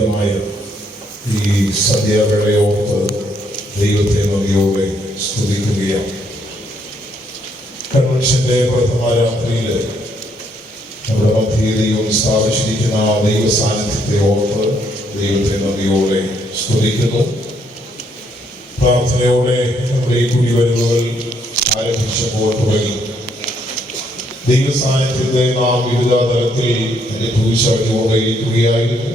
അനുഗ്രഹീതമായ ഈ സന്ധ്യാവേളയോർത്ത് ദൈവത്തെ നന്ദിയോടെ സ്തുതിക്കുകയാണ്. കൺവെൻഷന്റെ പ്രഥമ രാത്രിയിൽ നമ്മുടെ മധ്യേ ദൈവം സ്ഥാപിച്ചിരിക്കുന്ന ആ ദൈവ സാന്നിധ്യത്തെ ഓർത്ത് ദൈവത്തെ നന്ദിയോടെ സ്തുതിക്കുന്നു. പ്രാർത്ഥനയോടെ നമ്മുടെ ഈ കുടിവരവുകൾ ആരംഭിച്ചപ്പോൾ തുടങ്ങി ദൈവ സാന്നിധ്യത്തെ നാം വിവിധ തലത്തിൽ അനുഭവിച്ചറിഞ്ഞുകൊണ്ടേയിരിക്കുകയായിരുന്നു.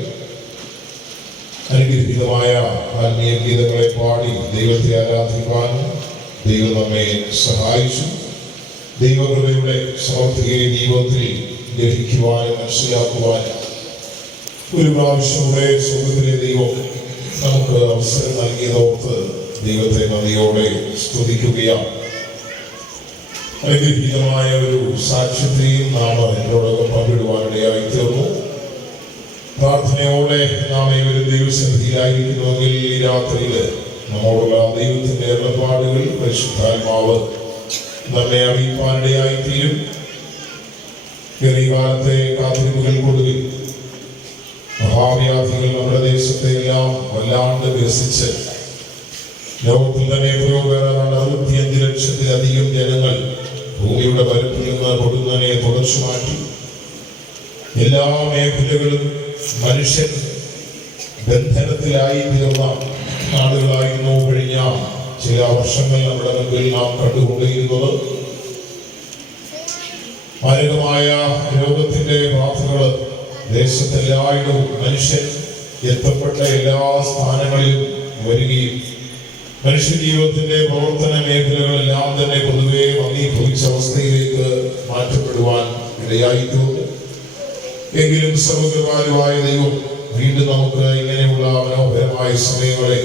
അനുഗ്രഹീതമായ ആത്മീയ ഗീതങ്ങളെ പാടി ദൈവത്തെ ആരാധിക്കാൻ ദൈവം നമ്മെ സഹായിച്ചു. ദൈവകൃപയുടെ സമൃദ്ധിയെ ജീവിതത്തിൽ ഗ്രഹിക്കുവാനും മനസ്സിലാക്കുവാനും ഒരു പ്രാവശ്യം കൂടെ സ്വർഗ്ഗത്തിലെ ദൈവം നമുക്ക് അവസരം നൽകിയതോർത്ത് ദൈവത്തെ നന്ദിയോടെ സ്തുതിക്കുകയാണ്. അനുഗ്രഹീതമായ ഒരു സാക്ഷ്യത്തെയും നാം എന്നോടൊപ്പം പങ്കിടുവാനിടയായി തീർന്നു. പ്രാർത്ഥനയോടെ നാം ഏവരും ദൈവസന്നിധിയിലായിരിക്കുന്നുവെങ്കിൽ ഈ രാത്രിയിൽ നമ്മോടുള്ള ദൈവത്തിന്റെ ഏർപ്പാടുകൾ പരിശുദ്ധാത്മാവ് നമ്മെ അറിയിപ്പാനിടയായി തീരും. ഈ കാലത്തെ കാത്തിരിപ്പുകൾക്കൊടുവിൽ മഹാവ്യാധികൾ നമ്മുടെ ദേശത്തെ എല്ലാം വല്ലാണ്ട് വികസിച്ച് ലോകത്തിൽ തന്നെ 65 ലക്ഷത്തിലധികം ജനങ്ങൾ ഭൂമിയുടെ പരപ്പിൽ നിന്ന് പൊടുന്നനെ തുടച്ചു മാറ്റി. എല്ലാ മേഖലകളും മനുഷ്യൻ ബന്ധനത്തിലായി തീർന്ന നാടുകളായിരുന്നു കഴിഞ്ഞ ചില വർഷങ്ങൾ നമ്മുടെ മുമ്പിൽ നാം കണ്ടുകൊണ്ടിരുന്നത്. മാരകമായ രോഗത്തിന്റെ ബാധകള് ദേശത്തെല്ലായിടവും മനുഷ്യൻ എത്തപ്പെട്ട എല്ലാ സ്ഥാനങ്ങളിലും വരികയും മനുഷ്യ ജീവിതത്തിന്റെ പ്രവർത്തന മേഖലകളെല്ലാം തന്നെ പൊതുവെ മന്ദീഭവിച്ച അവസ്ഥയിലേക്ക് മാറ്റപ്പെടുവാൻ ഇടയായിട്ടുണ്ട്. എങ്കിലും സർവകൃപാലുവായ ദൈവം വീണ്ടും നമുക്ക് ഇങ്ങനെയുള്ള മനോഹരമായ സമയങ്ങളെ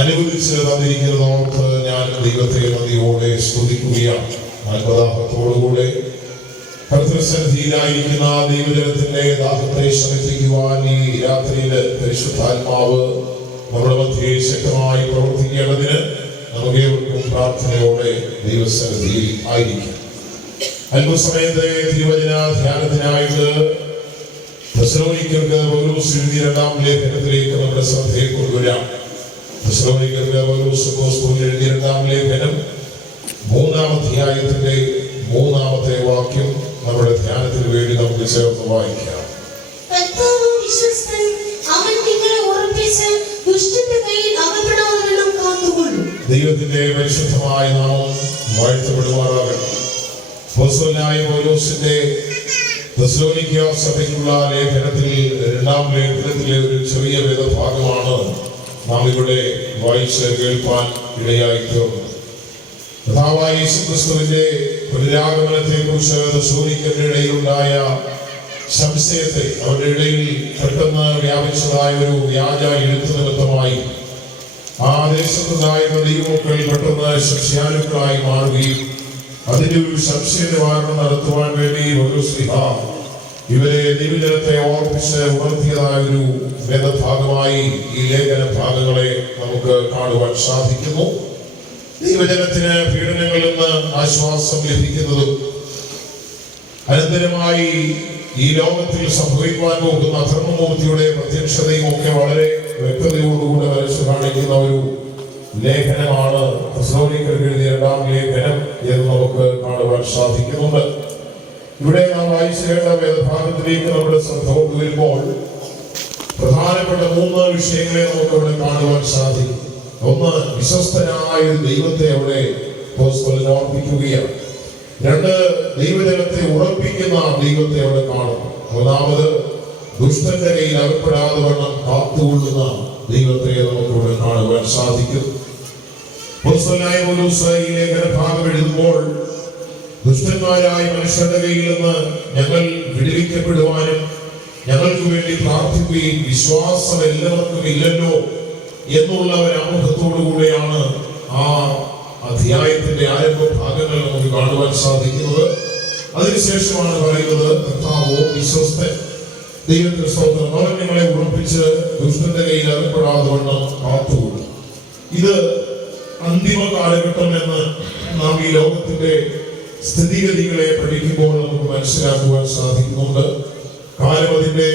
അനുവദിച്ച് തന്നിരിക്കുന്നതോർത്ത് ഞാൻ ദൈവത്തെ നന്ദിയോടെ സ്തുതിക്കുകയാണ്. ആത്മദാഹത്തോടുകൂടെ കർത്തൃസന്നിധിയിലായിരിക്കുന്ന ദൈവജനത്തിന്റെ ദാഹത്തെ ശമിപ്പിക്കുവാൻ ഈ രാത്രിയില് പരിശുദ്ധാത്മാവ് നമ്മുടെ മധ്യേ ശക്തമായി പ്രവർത്തിക്കേണ്ടതിന് നമുക്കേവർക്കും പ്രാർത്ഥനയോടെ ദൈവസന്നിധിയിൽ ആയിരിക്കും. അല്പസമയത്തെ തിരുവചന ധ്യാനത്തിനായിട്ട് തെസ്സലോനിക്കർക്ക് പൗലോസ് എഴുതിയ 2-ാം ലേഖനത്തിലേക്ക് നമ്മുടെ ശ്രദ്ധയെ കൊണ്ടുവരാം. തെസ്സലോനിക്കർക്ക് പൗലോസ് അപ്പോസ്തലൻ എഴുതിയ 2-ാം ലേഖനം 3-ാം അധ്യായത്തിന്റെ 3-ാമത്തെ വാക്യം നമ്മുടെ ധ്യാനത്തിന് വേണ്ടി നമുക്ക് ചേർത്ത് വായിക്കാം. ദൈവത്തിന്റെ പരിശുദ്ധമായ നാമം വാഴ്ത്തപ്പെടുമാറാകട്ടെ. അപ്പോസ്തലനായ പൗലോസിന്റെ തെസ്സലോനിക്ക സഭയ്ക്കുള്ള ലേഖനത്തിൽ 2-ാം ലേഖനത്തിലെ ഒരു ചെറിയ വേദഭാഗമാണ് നാം ഇവിടെ വായിച്ച് കേൾപ്പാൻ ഇടയായി തീർന്നത്. കർത്താവായ യേശുക്രിസ്തുവിന്റെ പുനരാഗമനത്തെ കുറിച്ച് തെസ്സലോനിക്കരുടെ ഇടയിലുണ്ടായ സംശയത്തെ അവരുടെ ഇടയിൽ പെട്ടെന്ന് വ്യാപിച്ചതായ ഒരു വ്യാജ എഴുത്ത് നിമിത്തമായി ആ ദേശത്തുണ്ടായിരുന്ന ദൈവമക്കൾ പെട്ടെന്ന് ശിഷ്യാലുക്കളായി മാറുകയും അതിന്റെ ഒരു സംശയ നിവാരണം നടത്തുവാൻ വേണ്ടി ഇവരെ ദൈവജനത്തെ ഓർപ്പിച്ച് ഉണർത്തിയതായ ഒരു വേദഭാഗമായി ഈ ലേഖന ഭാഗങ്ങളെ നമുക്ക് കാണുവാൻ സാധിക്കുന്നു. ദൈവജനത്തിന് പീഡനങ്ങളിൽ നിന്ന് ആശ്വാസം ലഭിക്കുന്നതും അനന്തരമായി ഈ ലോകത്തിൽ സംഭവിക്കുവാൻ പോകുന്ന അധർമ്മമൂർത്തിയുടെ പ്രത്യക്ഷതയും ഒക്കെ വളരെ വ്യക്തതയോടുകൂടെ വരച്ചു കാണിക്കുന്ന ഒരു ലേഖനമാണ് തെസ്സലോനിക്കർക്ക് എഴുതിയ 2-ാം ലേഖനം എന്ന് നമുക്ക് കാണുവാൻ സാധിക്കുന്നുണ്ട്. ഇവിടെ നാം വായിച്ചു കേട്ട വേദഭാഗത്തിലേക്ക് നമ്മുടെ ശ്രദ്ധ കൊണ്ടുവരുമ്പോൾ പ്രധാനപ്പെട്ട 3 വിഷയങ്ങളെ നമുക്ക് ഇവിടെ കാണുവാൻ സാധിക്കും. ഒന്ന്, വിശ്വസ്തനായ ദൈവത്തെ അവിടെ അപ്പോസ്തലൻ ഓർപ്പിക്കുകയാണ്. 2, ദൈവജനത്തെ ഉറപ്പിക്കുന്ന ദൈവത്തെ അവിടെ കാണുന്നു. 3, ദുഷ്ടന്റെ കയ്യിൽ അകപ്പെടാതെ വണ്ണം കാത്തുകൊള്ളുന്ന ദൈവത്തെ നമുക്കിവിടെ കാണുവാൻ സാധിക്കും. അപ്പോസ്തലനായ പൗലോസ് ഈ ലേഖനഭാഗം എഴുതുമ്പോൾ ദുഷ്ടന്മാരായ മനുഷ്യരുടെ കയ്യിൽ നിന്ന് ഞങ്ങൾ വിടുവിക്കപ്പെടുവാനും ഞങ്ങൾക്ക് വേണ്ടി പ്രാർത്ഥിക്കുകയും വിശ്വാസം എല്ലാവർക്കും ഇല്ലല്ലോ എന്നുള്ള ഒരു ആമുഖത്തോടു കൂടെയാണ് ആ അധ്യായത്തിന്റെ ആരംഭ ഭാഗങ്ങൾ നമുക്ക് കാണുവാൻ സാധിക്കുന്നത്. അതിനുശേഷമാണ് പറയുന്നത്, കർത്താവോ വിശ്വസ്തൻ, ദൈവത്തിന്റെ സ്തോത്രം, അവൻ നിങ്ങളെ ഉറപ്പിച്ച് ദുഷ്ടന്റെ കയ്യിൽ അകപ്പെടാതെ വണ്ണം കാത്തുകൊള്ളും. ഇത് അന്തിമ കാലഘട്ടം എന്ന് നാം ഈ ലോകത്തിന്റെ സ്ഥിതിഗതികളെ പഠിക്കുമ്പോൾ നമുക്ക് മനസ്സിലാക്കുവാൻ സാധിക്കുന്നുണ്ട്. കാലം അതിന്റെ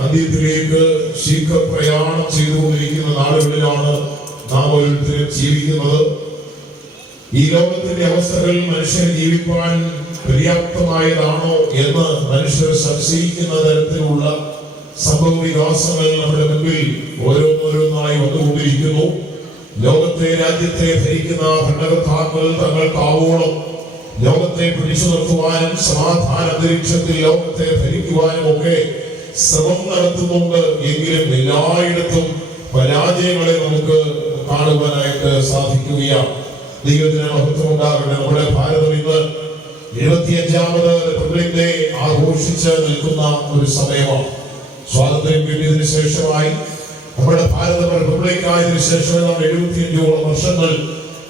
അന്ത്യത്തിലേക്ക് ശീഘ്ര പ്രയാണം ചെയ്തുകൊണ്ടിരിക്കുന്ന നാളുകളിലാണ് നാം ഓരോരുത്തരും ജീവിക്കുന്നത്. ഈ ലോകത്തിന്റെ അവസ്ഥകൾ മനുഷ്യന് ജീവിക്കാൻ പര്യാപ്തമായതാണോ എന്ന് മനുഷ്യർ സംശയിക്കുന്ന തരത്തിലുള്ള സംഭവ വികാസങ്ങൾ നമ്മുടെ മുമ്പിൽ ഓരോന്നോരോന്നായി വന്നുകൊണ്ടിരിക്കുന്നു. ലോകത്തെ രാജ്യത്തെ ഭരിക്കുന്ന ഭരണകർത്താക്കൾ തങ്ങൾക്കാവോളം ലോകത്തെ പിടിച്ചു നിർത്തുവാനും സമാധാന അന്തരീക്ഷത്തിൽ ലോകത്തെ ഭരിക്കുവാനും ഒക്കെ ശ്രമം നടത്തുന്നുണ്ട്. എങ്കിലും എല്ലായിടത്തും പരാജയങ്ങളെ നമുക്ക് കാണുവാനായിട്ട് സാധിക്കുകയാണ്. ദൈവത്തിന് മഹത്വം ഉണ്ടാകട്ടെ. നമ്മുടെ ഭാരതം ഇന്ന് 75ാമത് റിപ്പബ്ലിക് ഡേ ആഘോഷിച്ച് നിൽക്കുന്ന ഒരു സമയമാണ്. സ്വാതന്ത്ര്യം കിട്ടിയതിനു ശേഷമായി നമ്മുടെ ഭാരതം റിപ്പബ്ലിക് ആയതിനു ശേഷം നാം 75ഓളം വർഷങ്ങൾ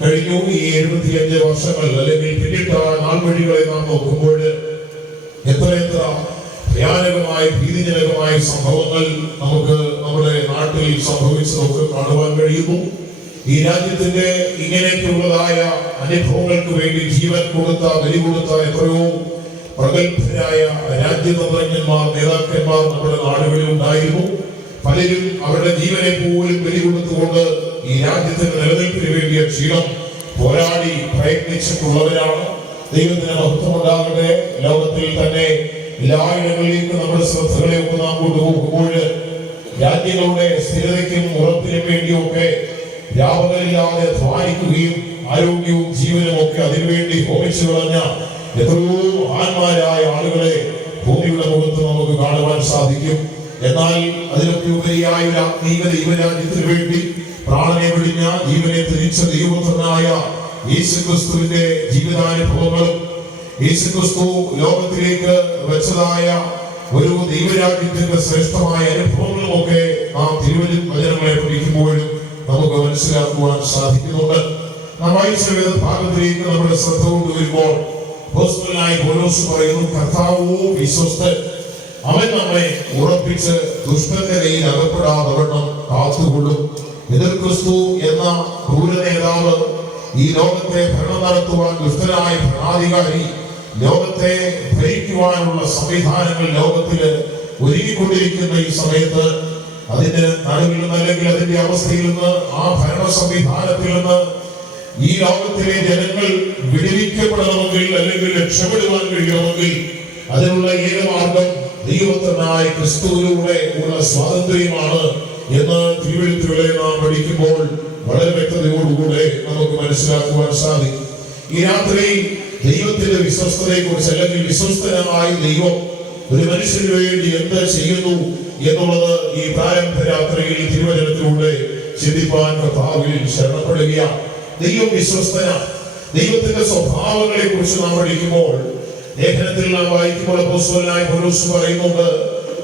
കഴിഞ്ഞു. ഈ 75 വർഷങ്ങൾ അല്ലെങ്കിൽ പിന്നിട്ട നാൾവഴികളെ നാം നോക്കുമ്പോൾ എത്രയെത്ര ഭയാനകമായ ഭീതിജനകമായ സംഭവങ്ങൾ നമുക്ക് നമ്മുടെ നാട്ടിൽ സംഭവിച്ചതൊക്കെ കാണുവാൻ കഴിയുന്നു. ഈ രാജ്യത്തിന്റെ ഇങ്ങനെയൊക്കെയുള്ളതായ അനുഭവങ്ങൾക്ക് വേണ്ടി ജീവൻ കൊടുത്ത ബലി കൊടുത്ത എത്രയോ പ്രഗത്ഭരായ രാജ്യതന്ത്രജ്ഞന്മാർ നേതാക്കന്മാർ നമ്മുടെ നാടുകളിൽ ഉണ്ടായിരുന്നു. പലരും അവരുടെ ജീവനെ പോലും ബലി കൊടുത്തുകൊണ്ട് ഈ രാജ്യത്തിന്റെ നിലനിൽപ്പിന് വേണ്ടിയ ക്ഷീണം പോരാടി പ്രയത്നിച്ചിട്ടുള്ളവരാണ്. ദൈവത്തിന് മഹത്വം ഉണ്ടാകട്ടെ. ലോകത്തിൽ തന്നെ എല്ലായിടങ്ങളിലേക്കും നമ്മുടെ ശ്രദ്ധകളെ ഒക്കെ നാം കൊണ്ടുപോകുമ്പോൾ രാജ്യങ്ങളുടെ സ്ഥിരതയ്ക്കും ഉറപ്പിനും വേണ്ടിയൊക്കെ വ്യാപകമില്ലാതെ ധ്വാനിക്കുകയും ആരോഗ്യവും ജീവനും ഒക്കെ അതിനുവേണ്ടി ഹോമിച്ചു കളഞ്ഞ എത്രയോ മഹാന്മാരായ ആളുകളെ ഭൂമിയുടെ മുഖത്ത് നമുക്ക് കാണുവാൻ സാധിക്കും. എന്നാൽ അതിനൊക്കെ ഉപരിയായ ഒരു ആത്മീയ ദൈവരാജ്യത്തിന് വേണ്ടി പ്രാണനെ വെടിഞ്ഞ ജീവനെ തിരിച്ച ദൈവപുത്രനായ യേശുക്രിസ്തുവിന്റെ ജീവിതാനുഭവങ്ങളും യേശുക്രിസ്തു ലോകത്തിലേക്ക് വെച്ചതായ ഒരു ദൈവരാജ്യത്തിന്റെ ശ്രേഷ്ഠമായ അനുഭവങ്ങളും ഒക്കെ നാം തിരുവചനങ്ങളെ പഠിക്കുമ്പോഴും നമുക്ക് മനസ്സിലാക്കുവാൻ സാധിക്കുന്നുണ്ട്. നാം വായിച്ച വേദഭാഗത്തിലേക്ക് നമ്മുടെ ശ്രദ്ധ കൊണ്ടുവരുമ്പോൾ അപ്പോസ്തലനായ പൗലോസ് പറയുന്നു, കർത്താവോ വിശ്വസ്തൻ, അവൻ നമ്മെ ഉറപ്പിച്ച് ദുഷ്ടന്റെ കയ്യിൽ അകപ്പെടാതവണ്ണം കാത്തുകൊള്ളും. എതിർ ക്രിസ്തു എന്ന ക്രൂര നേതാവ് ഈ ലോകത്തെ ഭരണം നടത്തുവാൻ ദുഷ്ടനായ ഭരണാധികാരി ലോകത്തെ ഭരിക്കുവാനുള്ള സംവിധാനങ്ങൾ ലോകത്തില് ഒരുങ്ങിക്കൊണ്ടിരിക്കുന്ന ഈ സമയത്ത് അതിന്റെ നടുവിൽ നിന്ന് അല്ലെങ്കിൽ അതിന്റെ അവസ്ഥയിൽ നിന്ന് ആ ഭരണ സംവിധാനത്തിൽ നിന്ന് ഈ ലോകത്തിലെ ജനങ്ങൾ വിടുവിക്കപ്പെടണമെങ്കിൽ അല്ലെങ്കിൽ രക്ഷപ്പെടുവാൻ കഴിയണമെങ്കിൽ അതിനുള്ള ഏക മാർഗം ദൈവപുത്രനായ ക്രിസ്തുവിലൂടെ ഉള്ള സ്വാതന്ത്ര്യമാണ് എന്ന് തിരുവെഴുത്തുകളെ നാം പഠിക്കുമ്പോൾ വളരെ വ്യക്തതയോടുകൂടെ നമുക്ക് മനസ്സിലാക്കുവാൻ സാധിക്കും. ഈ രാത്രി ദൈവത്തിന്റെ വിശ്വസ്തതയെ കുറിച്ച് അല്ലെങ്കിൽ വിശ്വസ്തനായ ദൈവം ഒരു മനുഷ്യന് വേണ്ടി എന്ത് ചെയ്യുന്നു എന്നുള്ളത് ഈ പ്രാരംഭ രാത്രിയിൽ തിരുവചനത്തിലൂടെ ചിന്തിപ്പാൻ കർത്താവിൽ ശരണപ്പെടുകയാണ്. ദൈവം വിശ്വസ്തനാണ്. ദൈവത്തിന്റെ സ്വഭാവങ്ങളെ കുറിച്ച് നാം പഠിക്കുമ്പോൾ ലേഖനത്തിൽ നാം വായിക്കുമ്പോൾ അപ്പോസ്തലനായ പൗലോസ് പറയുന്നുണ്ട്,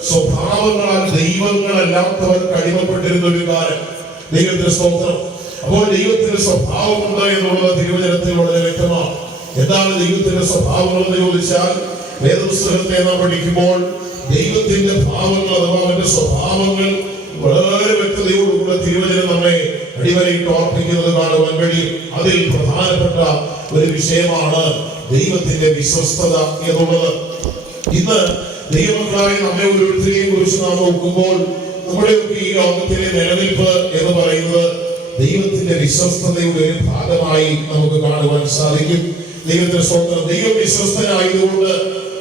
സ്വഭാവങ്ങളാൽ ദൈവങ്ങളല്ലാത്തവർക്ക് അടിമപ്പെട്ടിരുന്ന ഒരു കാലം. ദൈവത്തിന്റെ സ്തോത്രം. അപ്പോൾ ദൈവത്തിന്റെ സ്വഭാവമുണ്ട് എന്നുള്ളത് തിരുവചനത്തിൽ വളരെ വ്യക്തമാണ്. എന്താണ് ദൈവത്തിന്റെ സ്വഭാവങ്ങൾ എന്ന് ചോദിച്ചാൽ വേദപുസ്തകത്തെ നാം പഠിക്കുമ്പോൾ ദൈവത്തിന്റെ ഭാവങ്ങൾ അഥവാ അവന്റെ സ്വഭാവങ്ങൾ വളരെ വ്യക്തതയോടുകൂടെ തിരുവചനം നമ്മെ അടിവരയിട്ട് ഓർപ്പിക്കുന്നത് കാണുവാൻ കഴിയും. അതിൽ പ്രധാനപ്പെട്ട ഒരു വിഷയമാണ് ദൈവത്തിന്റെ വിശ്വസ്തത എന്നുള്ളത്. ഇന്ന് ദൈവമക്കളായി നമ്മെ ഓരോരുത്തരെയും കുറിച്ച് നാം നോക്കുമ്പോൾ നമ്മുടെയൊക്കെ ഈ ലോകത്തിലെ നിലനിൽപ്പ് എന്ന് പറയുന്നത് ദൈവത്തിന്റെ വിശ്വസ്തതയുടെ ഒരു ഭാഗമായി നമുക്ക് കാണുവാൻ സാധിക്കും. ദൈവത്തിന്റെ സ്വന്തം ദൈവം വിശ്വസ്തനായതുകൊണ്ട്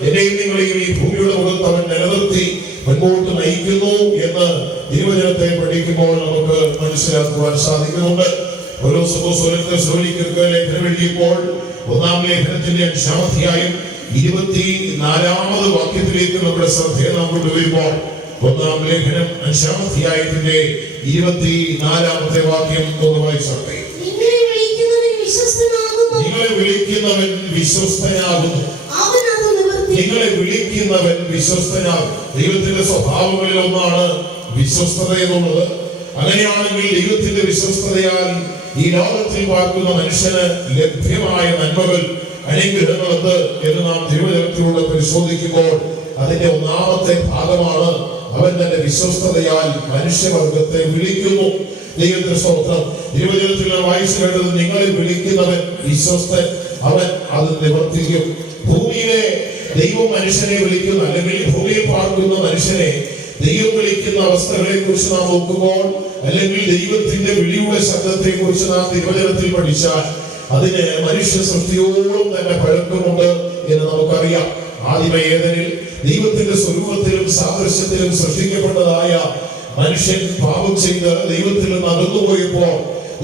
എന്നെയും നിങ്ങളെയും ഈ ഭൂമിയുടെ മുഖത്ത് അവൻ നിലനിർത്തി മുൻപോട്ട് നയിക്കുന്നു എന്ന് തിരുവചനത്തെ പഠിക്കുമ്പോൾ നമുക്ക് മനസ്സിലാക്കുവാൻ സാധിക്കുന്നുണ്ട്. ഓരോ ലേഖനമെഴുതിയപ്പോൾ 1-ാം ലേഖനത്തിന്റെ 5-ാം അധ്യായം 24-ാമത് വാക്യത്തിലേക്ക് നമ്മുടെ ശ്രദ്ധയെ നാം കൊണ്ടുവരുമ്പോൾ 1-ാം ലേഖനം 5-ാം അധ്യായത്തിന്റെ 24-ാമത്തെ വാക്യം ഒന്ന് വായിച്ചാട്ടെ. നിങ്ങളെ വിളിക്കുന്നവൻ വിശ്വസ്തനാകുന്നു. നിങ്ങളെ വിളിക്കുന്നവൻ വിശ്വസ്തനാകും. ദൈവത്തിന്റെ സ്വഭാവങ്ങളിൽ ഒന്നാണ് വിശ്വസ്തത എന്നുള്ളത്. അങ്ങനെയാണെങ്കിൽ ദൈവത്തിന്റെ വിശ്വസ്തതയാൽ ഈ ലോകത്തിൽ പാർക്കുന്ന മനുഷ്യന് ലഭ്യമായ നന്മകൾ അനുഗ്രഹങ്ങൾ എന്ത് എന്ന് നാം തിരുവചനത്തിലൂടെ പരിശോധിക്കുമ്പോൾ അതിന്റെ ഒന്നാമത്തെ ഭാഗമാണ് അവൻ തന്റെ വിശ്വസ്തതയാൽ മനുഷ്യവർഗത്തെ വിളിക്കുന്നു. ദൈവത്തിന്റെ സ്തോത്രം. തിരുവചനത്തിൽ വായിച്ചു കേട്ടത്, നിങ്ങളെ വിളിക്കുന്നവൻ വിശ്വസ്തൻ, അവൻ അത് നിവർത്തിക്കും. ഭൂമിയിലെ ദൈവം മനുഷ്യനെ വിളിക്കുന്ന അല്ലെങ്കിൽ ഭൂമിയിൽ പാർക്കുന്ന മനുഷ്യനെ ദൈവം വിളിക്കുന്ന അവസ്ഥകളെ കുറിച്ച് നാം നോക്കുമ്പോൾ, അല്ലെങ്കിൽ ദൈവത്തിന്റെ വിളിയുടെ ശബ്ദത്തെ കുറിച്ച് നാം തിരുവചനത്തിൽ പഠിച്ചാൽ അതിന് മനുഷ്യ സൃഷ്ടിയോളം തന്നെ പഴക്കമുണ്ട് എന്ന് നമുക്കറിയാം. ആദിമ ഏദനിൽ ദൈവത്തിന്റെ സ്വരൂപത്തിലും സാദൃശ്യത്തിലും സൃഷ്ടിക്കപ്പെട്ടതായ മനുഷ്യൻ പാപം ചെയ്ത് ദൈവത്തിൽ നിന്ന് അകന്നുപോയപ്പോൾ,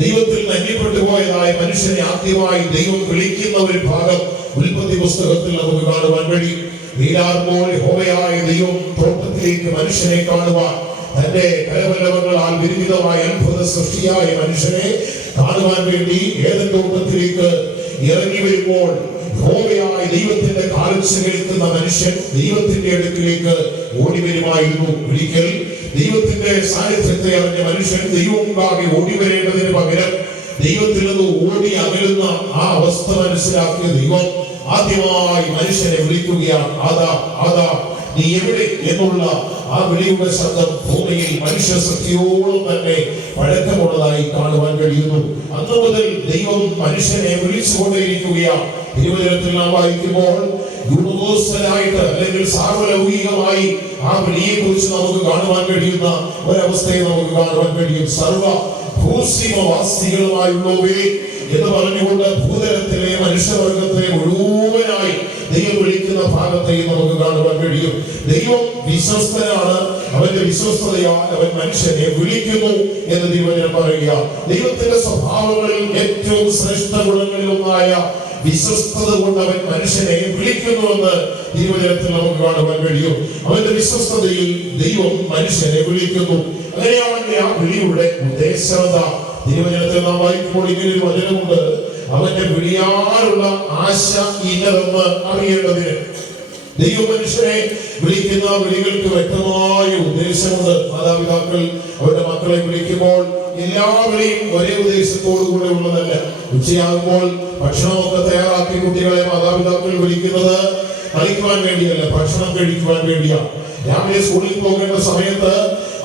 ദൈവത്തിൽ നന്ദിപ്പെട്ടു പോയതായ മനുഷ്യനെ ആദ്യമായി ദൈവം വിളിക്കുന്ന ഒരു ഭാഗം ഉൽപ്പത്തി പുസ്തകത്തിൽ നമുക്ക് കാണുവാൻ കഴിയും. വീരാർപ്പോൾ യഹോവയായ ദൈവം തോട്ടത്തിലേക്ക് മനുഷ്യനെ കാണുവാൻ, തന്റെ കരവല്ലവങ്ങളാൽ വിരിമിതമായ അത്ഭുത സൃഷ്ടിയായ മനുഷ്യനെ കാണുവാൻ വേണ്ടി ഏദൻ തോട്ടത്തിലേക്ക് ഇറങ്ങി വരുമ്പോൾ, യഹോവയായ ദൈവത്തിന്റെ കാലച്ച കേൾക്കുന്ന മനുഷ്യൻ ദൈവത്തിന്റെ അടുക്കിലേക്ക് ഓടി വരുമായിരുന്നു. ഒരിക്കൽ ദൈവത്തിന്റെ സാന്നിധ്യത്തെ അറിഞ്ഞ മനുഷ്യൻ ദൈവം മുമ്പാകെ ഓടി വരേണ്ടതിന് പകരം ദൈവത്തിൽ നിന്ന് ഓടി അകലുന്ന ആ അവസ്ഥ മനസ്സിലാക്കിയ ദൈവം ആദ്യമായി മനുഷ്യനെ വിളിക്കുകയാണ്. ആദാ ആദാ, നീ എവിടെ എന്നുള്ള ആ വിളിയുടെ ശബ്ദം ഭൂമിയിൽ മനുഷ്യ സൃഷ്ടിയോളം തന്നെ പഴക്കമുള്ളതായി കാണുവാൻ കഴിയുന്നു. അന്ന് മുതൽ ദൈവം മനുഷ്യനെ വിളിച്ചുകൊണ്ടേയിരിക്കുകയാണ്. തിരുവചനത്തിൽ നാം വായിക്കുമ്പോൾ യൂണിവേഴ്സലായിട്ട്, അല്ലെങ്കിൽ സാർവലൗകികമായി ആ വിളിയെ കുറിച്ച് നമുക്ക് കാണുവാൻ കഴിയുന്ന ഒരവസ്ഥയെ നമുക്ക് കാണുവാൻ കഴിയും. സർവ ഭൂസീമവാസികളുമായുള്ളവേ എന്ന് പറഞ്ഞുകൊണ്ട് ഭൂതലത്തിലെ മനുഷ്യവർഗത്തെ മുഴുവനായി ദൈവം വിളിക്കുന്ന ഭാഗത്തെയും നമുക്ക് കാണുവാൻ കഴിയും. ദൈവം വിശ്വസ്തനാണ്, അവന്റെ വിശ്വസ്തതയാൽ അവൻ മനുഷ്യനെ വിളിക്കുന്നു എന്ന് തിരുവചനം പറയുക. ദൈവത്തിന്റെ സ്വഭാവങ്ങളിൽ ഏറ്റവും ശ്രേഷ്ഠ ഗുണങ്ങളിൽ ഒന്നായ വിശ്വസ്തത കൊണ്ട് അവൻ മനുഷ്യനെ വിളിക്കുന്നുവെന്ന് തിരുവചനത്തിൽ നമുക്ക് കാണുവാൻ കഴിയും. അവന്റെ വിശ്വസ്തതയിൽ ദൈവം മനുഷ്യനെ വിളിക്കുന്നു. അങ്ങനെയാണെങ്കിൽ ആ വിളിയുടെ ഉദ്ദേശത തിരുവചനത്തിൽ നാം വായിക്കുമ്പോൾ ഇങ്ങനെ ഒരു വചനമുണ്ട്: അവന്റെ വിളിയാലുള്ള ആശ ഇന്നതെന്ന് അറിയേണ്ടതിന്. ദൈവം മനുഷ്യനെ വിളിക്കുന്ന വിളികൾക്ക് വ്യക്തമായ ഉദ്ദേശമുണ്ട്. മാതാപിതാക്കൾ അവരുടെ മക്കളെ വിളിക്കുമ്പോൾ എല്ലാ വിളിയും ഒരേ ഉദ്ദേശത്തോടു കൂടെ ഉള്ളതല്ല. ഉച്ചയാകുമ്പോൾ ഭക്ഷണമൊക്കെ തയ്യാറാക്കി കുട്ടികളെ മാതാപിതാക്കൾ വിളിക്കുന്നത് കളിക്കുവാൻ വേണ്ടിയല്ല, ഭക്ഷണം കഴിക്കുവാൻ വേണ്ടിയാണ്. രാവിലെ സ്കൂളിൽ പോകേണ്ട സമയത്ത്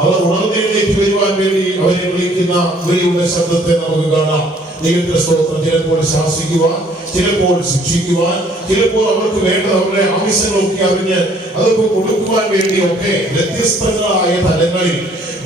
അവർ ഉണർന്നെഴുന്നേറ്റ് വരുവാൻ വേണ്ടി അവരെ വിളിക്കുന്ന വിളിയുടെ ശബ്ദത്തെ നമുക്ക് കാണാം. ദൈവത്തിന്റെ സ്തോത്രം. ചിലപ്പോൾ ശാസിക്കുവാൻ, ചിലപ്പോൾ ശിക്ഷിക്കുവാൻ, ചിലപ്പോൾ അവർക്ക് വേണ്ടത് അവരുടെ ആവശ്യങ്ങളൊക്കെ അറിഞ്ഞ് അതൊക്കെ കൊടുക്കുവാൻ വേണ്ടിയൊക്കെ വ്യത്യസ്തങ്ങളായ തലങ്ങളിൽ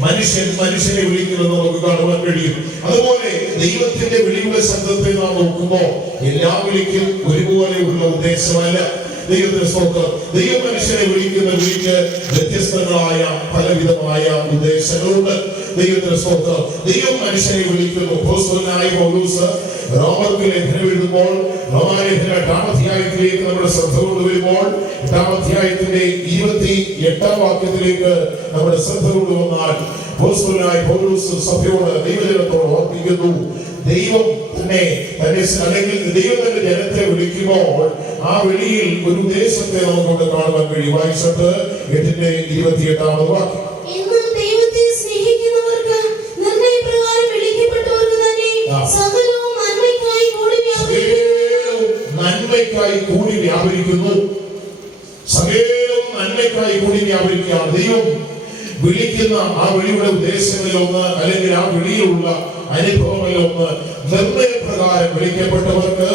മനുഷ്യനെ വിളിക്കുന്നത് നമുക്ക് കാണുവാൻ കഴിയും. അതുപോലെ ദൈവത്തിന്റെ വിളിയുടെ ശബ്ദത്തെ നാം നോക്കുമ്പോൾ എല്ലാ വിളിക്കും ഒരുപോലെയുള്ള ഉദ്ദേശമല്ല. ദൈവത്തിന്റെ സ്തോത്രം. ദൈവം മനുഷ്യനെ വിളിക്കുന്ന വിളിക്ക് വ്യത്യസ്തങ്ങളായ പലവിധമായ ഉദ്ദേശങ്ങളുണ്ട്. ദൈവത്തിന്റെ സ്തോത്രം. ദൈവം മനുഷ്യനെ വിളിക്കുന്നു. അപ്പോസ്തലനായ പൗലോസ് റോമർക്ക് ലേഖനം എഴുതുമ്പോൾ റോമാലേഖന 8-ാം അധ്യായത്തിലേക്ക് നമ്മുടെ ശ്രദ്ധ കൊണ്ടുവരുമ്പോൾ 8-ാം അധ്യായത്തിന്റെ 28-ാം വാക്യത്തിലേക്ക് നമ്മുടെ ശ്രദ്ധ കൊണ്ടുവന്നാൽ അപ്പോസ്തലനായ പൗലോസ് സഭയോട്, ദൈവജനത്തോട് ഓർപ്പിക്കുന്നു, ദൈവം തന്നെ അല്ലെങ്കിൽ ദൈവം തന്റെ ജനത്തെ വിളിക്കുമ്പോൾ ആ വിളിയിൽ ഒരു ഉദ്ദേശത്തെ നമുക്കൊക്കെ കാണുവാൻ കഴിയും. വായിച്ചിട്ട് 8-ാം വാക്യം: നന്മയ്ക്കായി കൂടി വ്യാപരിക്കുന്നു. സകലവും നന്മയ്ക്കായി കൂടി വ്യാപരിക്കുകയാണ്. ദൈവം വിളിക്കുന്ന ആ വിളിയുടെ ഉദ്ദേശങ്ങളിലൊന്ന്, അല്ലെങ്കിൽ ആ വിളിയിലുള്ള അനുഭവങ്ങളിലൊന്ന്, നിർണയപ്രകാരം വിളിക്കപ്പെട്ടവർക്ക്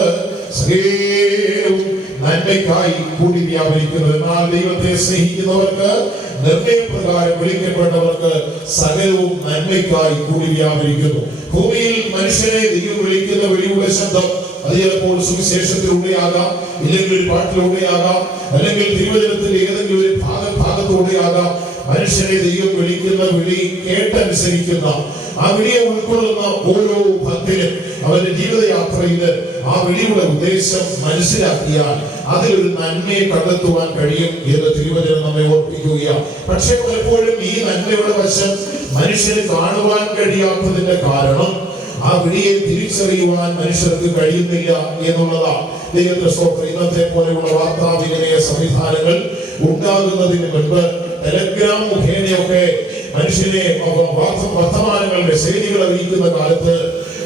സകലവും നന്മയ്ക്കായി കൂടി വ്യാപരിക്കുന്നത്. എന്നാൽ ദൈവത്തെ സ്നേഹിക്കുന്നവർക്ക്, നിർണയപ്രകാരം വിളിക്കപ്പെട്ടവർക്ക് സകലവും നന്മയ്ക്കായി കൂടി വ്യാപരിക്കുന്നു. ഭൂമിയിൽ മനുഷ്യനെ ദൈവം വിളിക്കുന്ന വിളിയുടെ ശബ്ദം അത് ചിലപ്പോൾ സുവിശേഷത്തിലൂടെയാകാം, ഇല്ലെങ്കിൽ ഒരു പാട്ടിലൂടെയാകാം, അല്ലെങ്കിൽ തിരുവചനത്തിന്റെ ഏതെങ്കിലും ഒരു ഭാഗത്തൂടെയാകാം. മനുഷ്യനെ ദൈവം വിളിക്കുന്ന വിളി കേട്ടനുസരിക്കുന്ന, ആ വിളിയെ ഉൾക്കൊള്ളുന്ന ഓരോ ഭക്തനും അവന്റെ ജീവിതയാത്രയില് ആ വിളിയുടെ ഉദ്ദേശം മനസ്സിലാക്കിയാൽ അതിലൊരു നന്മയെ കണ്ടെത്തുവാൻ കഴിയും എന്ന് തിരുവചനം നമ്മെ ഓർപ്പിക്കുകയാണ്. പക്ഷെ പലപ്പോഴും ഈ നന്മയുടെ വശം മനുഷ്യന് കാണുവാൻ കഴിയാത്തതിന്റെ കാരണം ആ വിളിയെ തിരിച്ചറിയുവാൻ മനുഷ്യർക്ക് കഴിയുന്നില്ല എന്നുള്ളതാണ്. ദൈവത്തിന്റെ സ്തോത്രം. ഇന്നത്തെ പോലെയുള്ള വാർത്താവിനിമയ സംവിധാനങ്ങൾ ഉണ്ടാകുന്നതിന് മുൻപ് ടെലഗ്രാം മുഖേനയൊക്കെ മനുഷ്യനെ വർത്തമാനങ്ങൾ, മെസ്സേജുകൾ അറിയിക്കുന്ന കാലത്ത്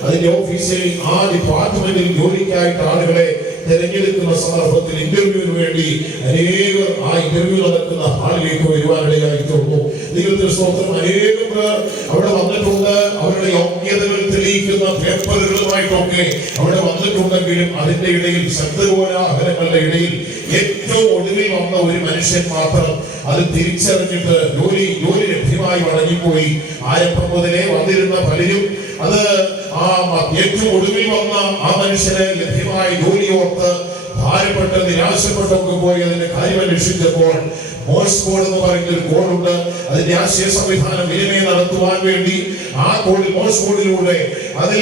അതിന്റെ ഓഫീസിൽ ആ ഡിപ്പാർട്ട്മെന്റിൽ ജോലിക്കായിട്ട് ആളുകളെ തിരഞ്ഞെടുക്കുന്ന സന്ദർഭത്തിൽ ഇന്റർവ്യൂവിന് വേണ്ടി അനേകർ ആ ഇന്റർവ്യൂ നടക്കുന്ന ഹാളിലേക്ക് വരുവാനിടയായി തീർന്നു. ദൈവത്തിന്റെ സ്തോത്രം. അനേകം പേർ അവിടെ വന്നിട്ടുണ്ട്. അവരുടെ യോഗ്യതകൾ തെളിയിക്കുന്ന പേപ്പറുകളുമായിട്ടൊക്കെ അവിടെ വന്നിട്ടുണ്ടെങ്കിലും അതിന്റെ ഇടയിൽ ശബ്ദകോലാഹലങ്ങളുടെ ഇടയിൽ ഏറ്റവും ഒടുവിൽ വന്ന ഒരു മനുഷ്യൻ മാത്രം അത് തിരിച്ചറിഞ്ഞിട്ട് ജോലി ലഭ്യമായി മടങ്ങിപ്പോയി. ആരംഭം മുതലേ വന്നിരുന്ന പലരും അത് ഏറ്റവും ഒടുവിൽ വന്ന ആ മനുഷ്യന് ലഭ്യമായ ജോലി ഓർത്ത് ഭാരപ്പെട്ട് നിരാശപ്പെട്ടൊക്കെ പോയി അതിന്റെ കാര്യം അന്വേഷിച്ചപ്പോൾ മോഴ്സ് കോഡ് എന്ന് പറയുന്ന ഒരു കോഡുണ്ട്. അതിന്റെ ആശയ സംവിധാനം വിനിമയം നടത്തുവാൻ വേണ്ടി ആ കോഡിൽ മോഴ്സ് കോഡിലൂടെ അതിൽ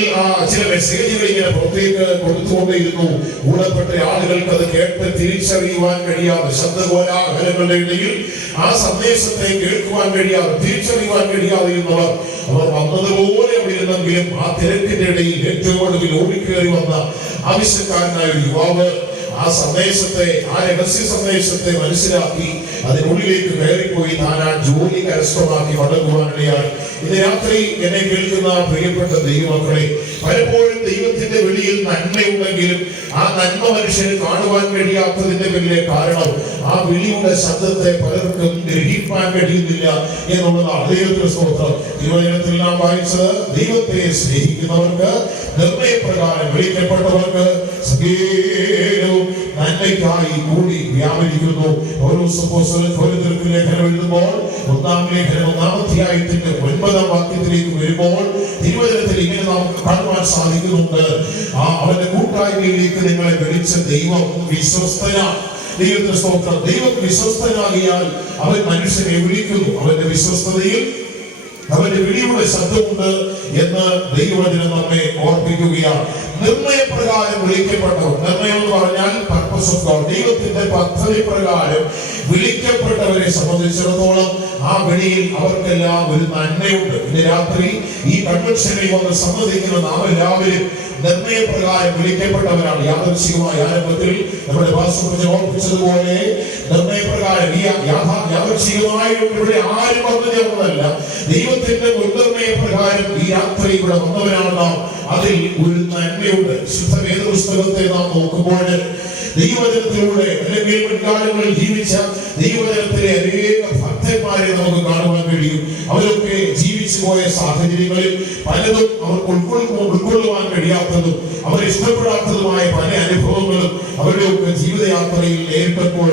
ചില മെസ്സേജുകൾ ഇങ്ങനെ പുറത്തേക്ക് കൊടുത്തുകൊണ്ടേയിരുന്നു. കൂടപ്പെട്ട ആളുകൾക്ക് അത് കേട്ട് തിരിച്ചറിയുവാൻ കഴിയാതെ, ശബ്ദകോലാഹലങ്ങളുടെ ഇടയിൽ ആ സന്ദേശത്തെ കേൾക്കുവാൻ കഴിയാതെ, തിരിച്ചറിയുവാൻ കഴിയാതെ ഇരുന്നവർ അവർ വന്നതുപോലെ അവിടെ ഇരുന്നെങ്കിലും ആ തിരക്കിന്റെ ഇടയിൽ ഏറ്റവും ഒടുവിൽ ഓടിക്കേറി വന്ന ആവശ്യക്കാരനായ ഒരു യുവാവ് ആ സന്ദേശത്തെ, ആ രഹസ്യ സന്ദേശത്തെ മനസ്സിലാക്കി അതിനുള്ളിലേക്ക് കയറിപ്പോയി താൻ ആ ജോലി കരസ്ഥമാക്കി മടങ്ങുവാനിടയായി. ഇന്ന് രാത്രി എന്നെ കേൾക്കുന്ന പ്രിയപ്പെട്ട ദൈവമക്കളെ, പലപ്പോഴും ദൈവത്തിന്റെ വെളിയിൽ നന്മയുണ്ടെങ്കിലും ആ നന്മ മനുഷ്യന് കാണുവാൻ കഴിയാത്തതിന്റെ വലിയ കാരണം ആ വിളിയുടെ ശബ്ദത്തെ പലർക്കും ഗ്രഹിക്കാൻ കഴിയുന്നില്ല എന്നുള്ളതാണ്. ദൈവത്തിന്റെ സ്തോത്രം. തിരുവചനത്തിൽ നാം വായിച്ചത്, ദൈവത്തെ സ്നേഹിക്കുന്നവർക്ക്, നിർണയപ്രകാരം വിളിക്കപ്പെട്ടവർക്ക് സകലവും നന്മയ്ക്കായി കൂടി വ്യാപരിക്കുന്നു. ലേഖനം എഴുതുമ്പോൾ 1-ാം ലേഖനം 1-ാം അധ്യായത്തിന്റെ 9-ാം വാക്യത്തിലേക്ക് വരുമ്പോൾ തിരുവചനത്തിൽ ഇങ്ങനെ നമുക്ക് കാണുവാൻ സാധിക്കുന്നുണ്ട്. അവന്റെ കൂട്ടായ്മയിലേക്ക് നിങ്ങളെ വിളിച്ച ദൈവം വിശ്വസ്തനാണ്. ദൈവത്തിന്റെ സ്തോത്രം. ദൈവം വിശ്വസ്തനാകിയാൽ അവൻ മനുഷ്യനെ വിളിക്കുന്നു. അവന്റെ വിശ്വസ്തതയിൽ അവന്റെ വിളിയുടെ ശബ്ദമുണ്ട് എന്ന് ദൈവവചനം നമ്മെ ഓർപ്പിക്കുകയാണ്. നിർണയപ്രകാരം വിളിക്കപ്പെട്ടവർ, നിർണയം എന്ന് പറഞ്ഞാൽ പർപ്പസ് ഓഫ് ഗോഡ്, ദൈവത്തിന്റെ പദ്ധതി പ്രകാരം വിളിക്കപ്പെട്ടവരെ സംബന്ധിച്ചിടത്തോളം ആ വിളിയിൽ അവർക്കെല്ലാം ഒരു നന്മയുണ്ട്. ഇന്ന് രാത്രി ഈ കൺവെൻഷനിൽ വന്ന് സംബന്ധിക്കുന്ന നാം എല്ലാവരും നിർണയപ്രകാരം വിളിക്കപ്പെട്ടവരാണ്. യാദൃശ്ചികമായ ആരംഭത്തിൽ നമ്മുടെ ഭാഷ ഓർപ്പിച്ചതുപോലെ നിർണയപ്രകാരം ഈ യാദൃശ്ചികമായി ഇവിടെ ആരും വന്നു ചേർന്നതല്ല, ദൈവത്തിന്റെ മുൻനിർണയപ്രകാരം ഈ യാത്ര ഇവിടെ വന്നവരാണ് നാം. അതിൽ ഒരു നന്മയുണ്ട്. ശുദ്ധ വേദപുസ്തകത്തെ നാം നോക്കുമ്പോൾ ദൈവവചനത്തിലൂടെ അല്ലെങ്കിൽ മുൻകാലങ്ങളിൽ ജീവിച്ച ദൈവവചനത്തിലെ അനേക ഭക്തന്മാരെ നമുക്ക് കാണുവാൻ കഴിയും. അവരൊക്കെ ജീവിച്ചു പോയ സാഹചര്യങ്ങളിൽ പലതും അവർക്ക് ഉൾക്കൊള്ളുവാൻ കഴിയാത്തതും അവർ ഇഷ്ടപ്പെടാത്തതുമായ പല അനുഭവങ്ങളും അവരുടെയൊക്കെ ജീവിതയാത്രയിൽ നേരിട്ടപ്പോൾ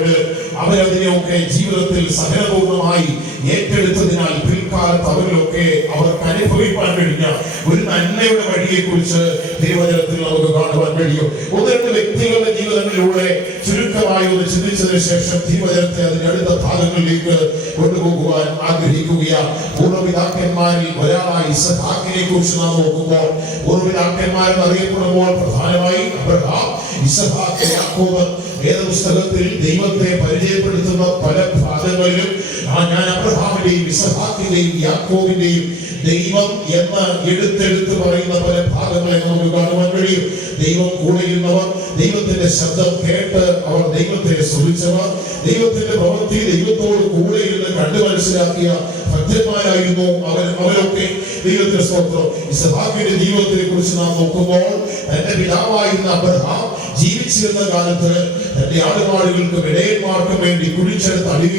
അവരതിനെയൊക്കെ ജീവിതത്തിൽ സഹനപൂർണമായി ഏറ്റെടുത്തതിനാൽ പിൽക്കാലത്ത് അവരിലൊക്കെ അവർക്ക് അനുഭവിക്കാൻ കഴിഞ്ഞ ഒരു നന്മയുടെ വഴിയെ കുറിച്ച് തിരുവചനത്തിൽ നമുക്ക് കാണുവാൻ കഴിയും. 1-2 വ്യക്തികളുടെ ജീവിതങ്ങളിലൂടെ ചുരുക്കമായി ഒന്ന് ചിന്തിച്ചതിന് ശേഷം തിരുവചനത്തെ അതിന്റെ അടുത്ത ഭാഗങ്ങളിലേക്ക് കൊണ്ടുപോകുവാൻ ആഗ്രഹിക്കുകയാണ്. പൂർവ്വപിതാക്കന്മാരിൽ ഒരാളായ ഇസഹാക്കിനെ കുറിച്ച് നാം നോക്കുമ്പോൾ, പൂർവ്വപിതാക്കന്മാരെന്ന് അറിയപ്പെടുമ്പോൾ പ്രധാനമായി അബ്രഹാം, ഇസഹാക്ക്, യാക്കോബ്. വേദപുസ്തകത്തിൽ ദൈവത്തെ പരിചയപ്പെടുത്തുന്ന പല ഭാഗങ്ങളിലും ഞാൻ അബ്രഹാമിന്റെയും ഇസഹാക്കിന്റെയും യാക്കോബിന്റെയും ദൈവം എന്ന് എടുത്തെടുത്ത് പറയുന്ന പല ഭാഗങ്ങളെ നമുക്ക് കാണുവാൻ കഴിയും. ദൈവം കൂടെയിരുന്നവർ, ദൈവത്തിന്റെ ശബ്ദം കേട്ട് അവർ ദൈവത്തെ സ്തുതിച്ചവർ, ദൈവത്തിന്റെ പ്രവൃത്തി ദൈവത്തോട് കൂടെ ഇരുന്ന് കണ്ടു മനസ്സിലാക്കിയ ഭക്തന്മാരായിരുന്നു അവരൊക്കെ. ദൈവത്തിന്റെ സ്തോത്രം. ഇസഹാക്കിന്റെ ജീവിതത്തെ കുറിച്ച് നാം നോക്കുമ്പോൾ തന്റെ പിതാവായിരുന്ന അബ്രഹാം ജീവിച്ചിരുന്ന കാലത്ത് തന്റെ ആടുമാടുകൾക്കും ഇടയന്മാർക്കും വേണ്ടി കുഴിച്ചെടുത്ത അനേക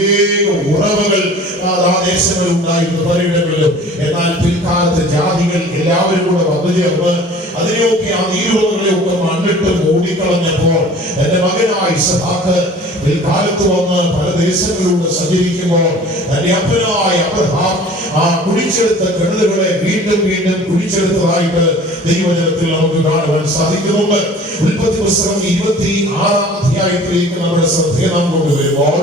ഉറവകൾ ആ ദേശങ്ങളിൽ ഉണ്ടായിരുന്നു, പലയിടങ്ങളിലും. എന്നാൽ പിൽക്കാലത്ത് ജാതികൾ എല്ലാവരും കൂടെ വന്നു ചേർന്ന് അതിനെയൊക്കെ ആ നീരുറവുകളെയൊക്കെ മണ്ണിട്ട് മൂടിക്കളഞ്ഞപ്പോൾ എന്റെ മകനായ ഇസഹാക്ക് പിൽക്കാലത്ത് വന്ന് പല ദേശങ്ങളിലൂടെ സഞ്ചരിക്കുമ്പോൾ തന്റെ അപ്പനായ അബ്രഹാം ആ കുഴിച്ചെടുത്ത കിണറുകളെ വീണ്ടും വീണ്ടും കുഴിച്ചെടുത്തതായിട്ട് ദൈവജനത്തിൽ നമുക്ക് കാണുവാൻ സാധിക്കുന്നുണ്ട്. ഉൽപ്പത്തി പുസ്തകം 26-ാം അധ്യായത്തിലേക്ക് നമ്മുടെ ശ്രദ്ധയെ നാം കൊണ്ടുവരുമ്പോൾ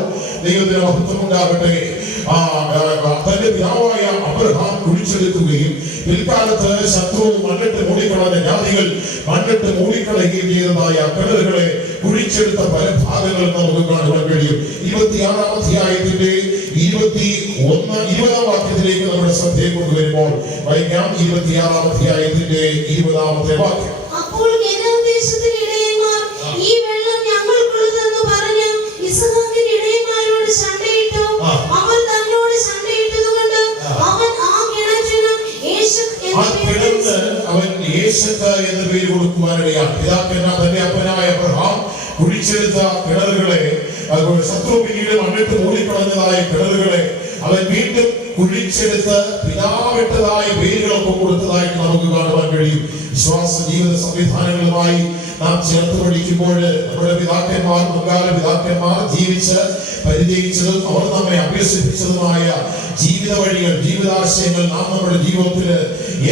ദൈവത്തിന് മഹത്വം ഉണ്ടാകട്ടെ. തന്റെ പിതാവായ അബ്രഹാം കുഴിച്ചെടുക്കുകയും പിൽക്കാലത്ത് ശത്രു മണ്ണിട്ട് മൂടിക്കളഞ്ഞ ജാതികൾ മണ്ണിട്ട് മൂടിക്കളയുകയും ചെയ്തതായ കിണറുകളെ കുഴിച്ചെടുത്ത പല ഭാഗങ്ങളും നമുക്ക് കാണുവാൻ കഴിയും. 26-ാം അധ്യായത്തിന്റെ 20-ാം വാക്യത്തിലേക്ക് നമ്മുടെ ശ്രദ്ധയെ കൊണ്ടുവരുമ്പോൾ വായിക്കാം. 26-ാം അധ്യായത്തിന്റെ 20-ാമത്തെ വാക്യം. അപ്പോൾ ദേശത്തിലെ ഇടയന്മാർ ഈ വെള്ളം ഞങ്ങൾക്കുള്ളതെന്ന് പറഞ്ഞ് ഇസഹാക്കിന്റെ ഇടയന്മാരോട് ശണ്ഠയിട്ടു. അവൻ തന്നോട് ശണ്ഠയിട്ടതുകൊണ്ട് അവൻ ആ കിണറ്റിന് യേശക്ക് എന്ന പേര് കൊടുക്കുവാനിടയാണ്. പിതാക്കന്മാർ തന്റെ അപ്പനായ അബ്രഹാം കുഴിച്ചെടുത്ത കിണറുകളെ, ശത്രു പിന്നീട് മണ്ണിട്ട് മൂടിക്കളഞ്ഞതായ കിണറുകളെ അവൻ വീണ്ടും കുഴിച്ചെടുത്ത് പിതാവിട്ടതായ പേരുകളൊക്കെ കൊടുത്തതായിട്ട് നമുക്ക് കാണുവാൻ കഴിയും. വിശ്വാസ ജീവിത സംവിധാനങ്ങളുമായി നാം ചേർത്ത് പഠിക്കുമ്പോൾ നമ്മുടെ പിതാക്കന്മാർ, മുൻകാല പിതാക്കന്മാർ ജീവിച്ച് പരിചയിച്ചതും അവർ നമ്മെ അഭ്യസിപ്പിച്ചതുമായ ജീവിത വഴികൾ, ജീവിതാശയങ്ങൾ നാം നമ്മുടെ ജീവിതത്തിൽ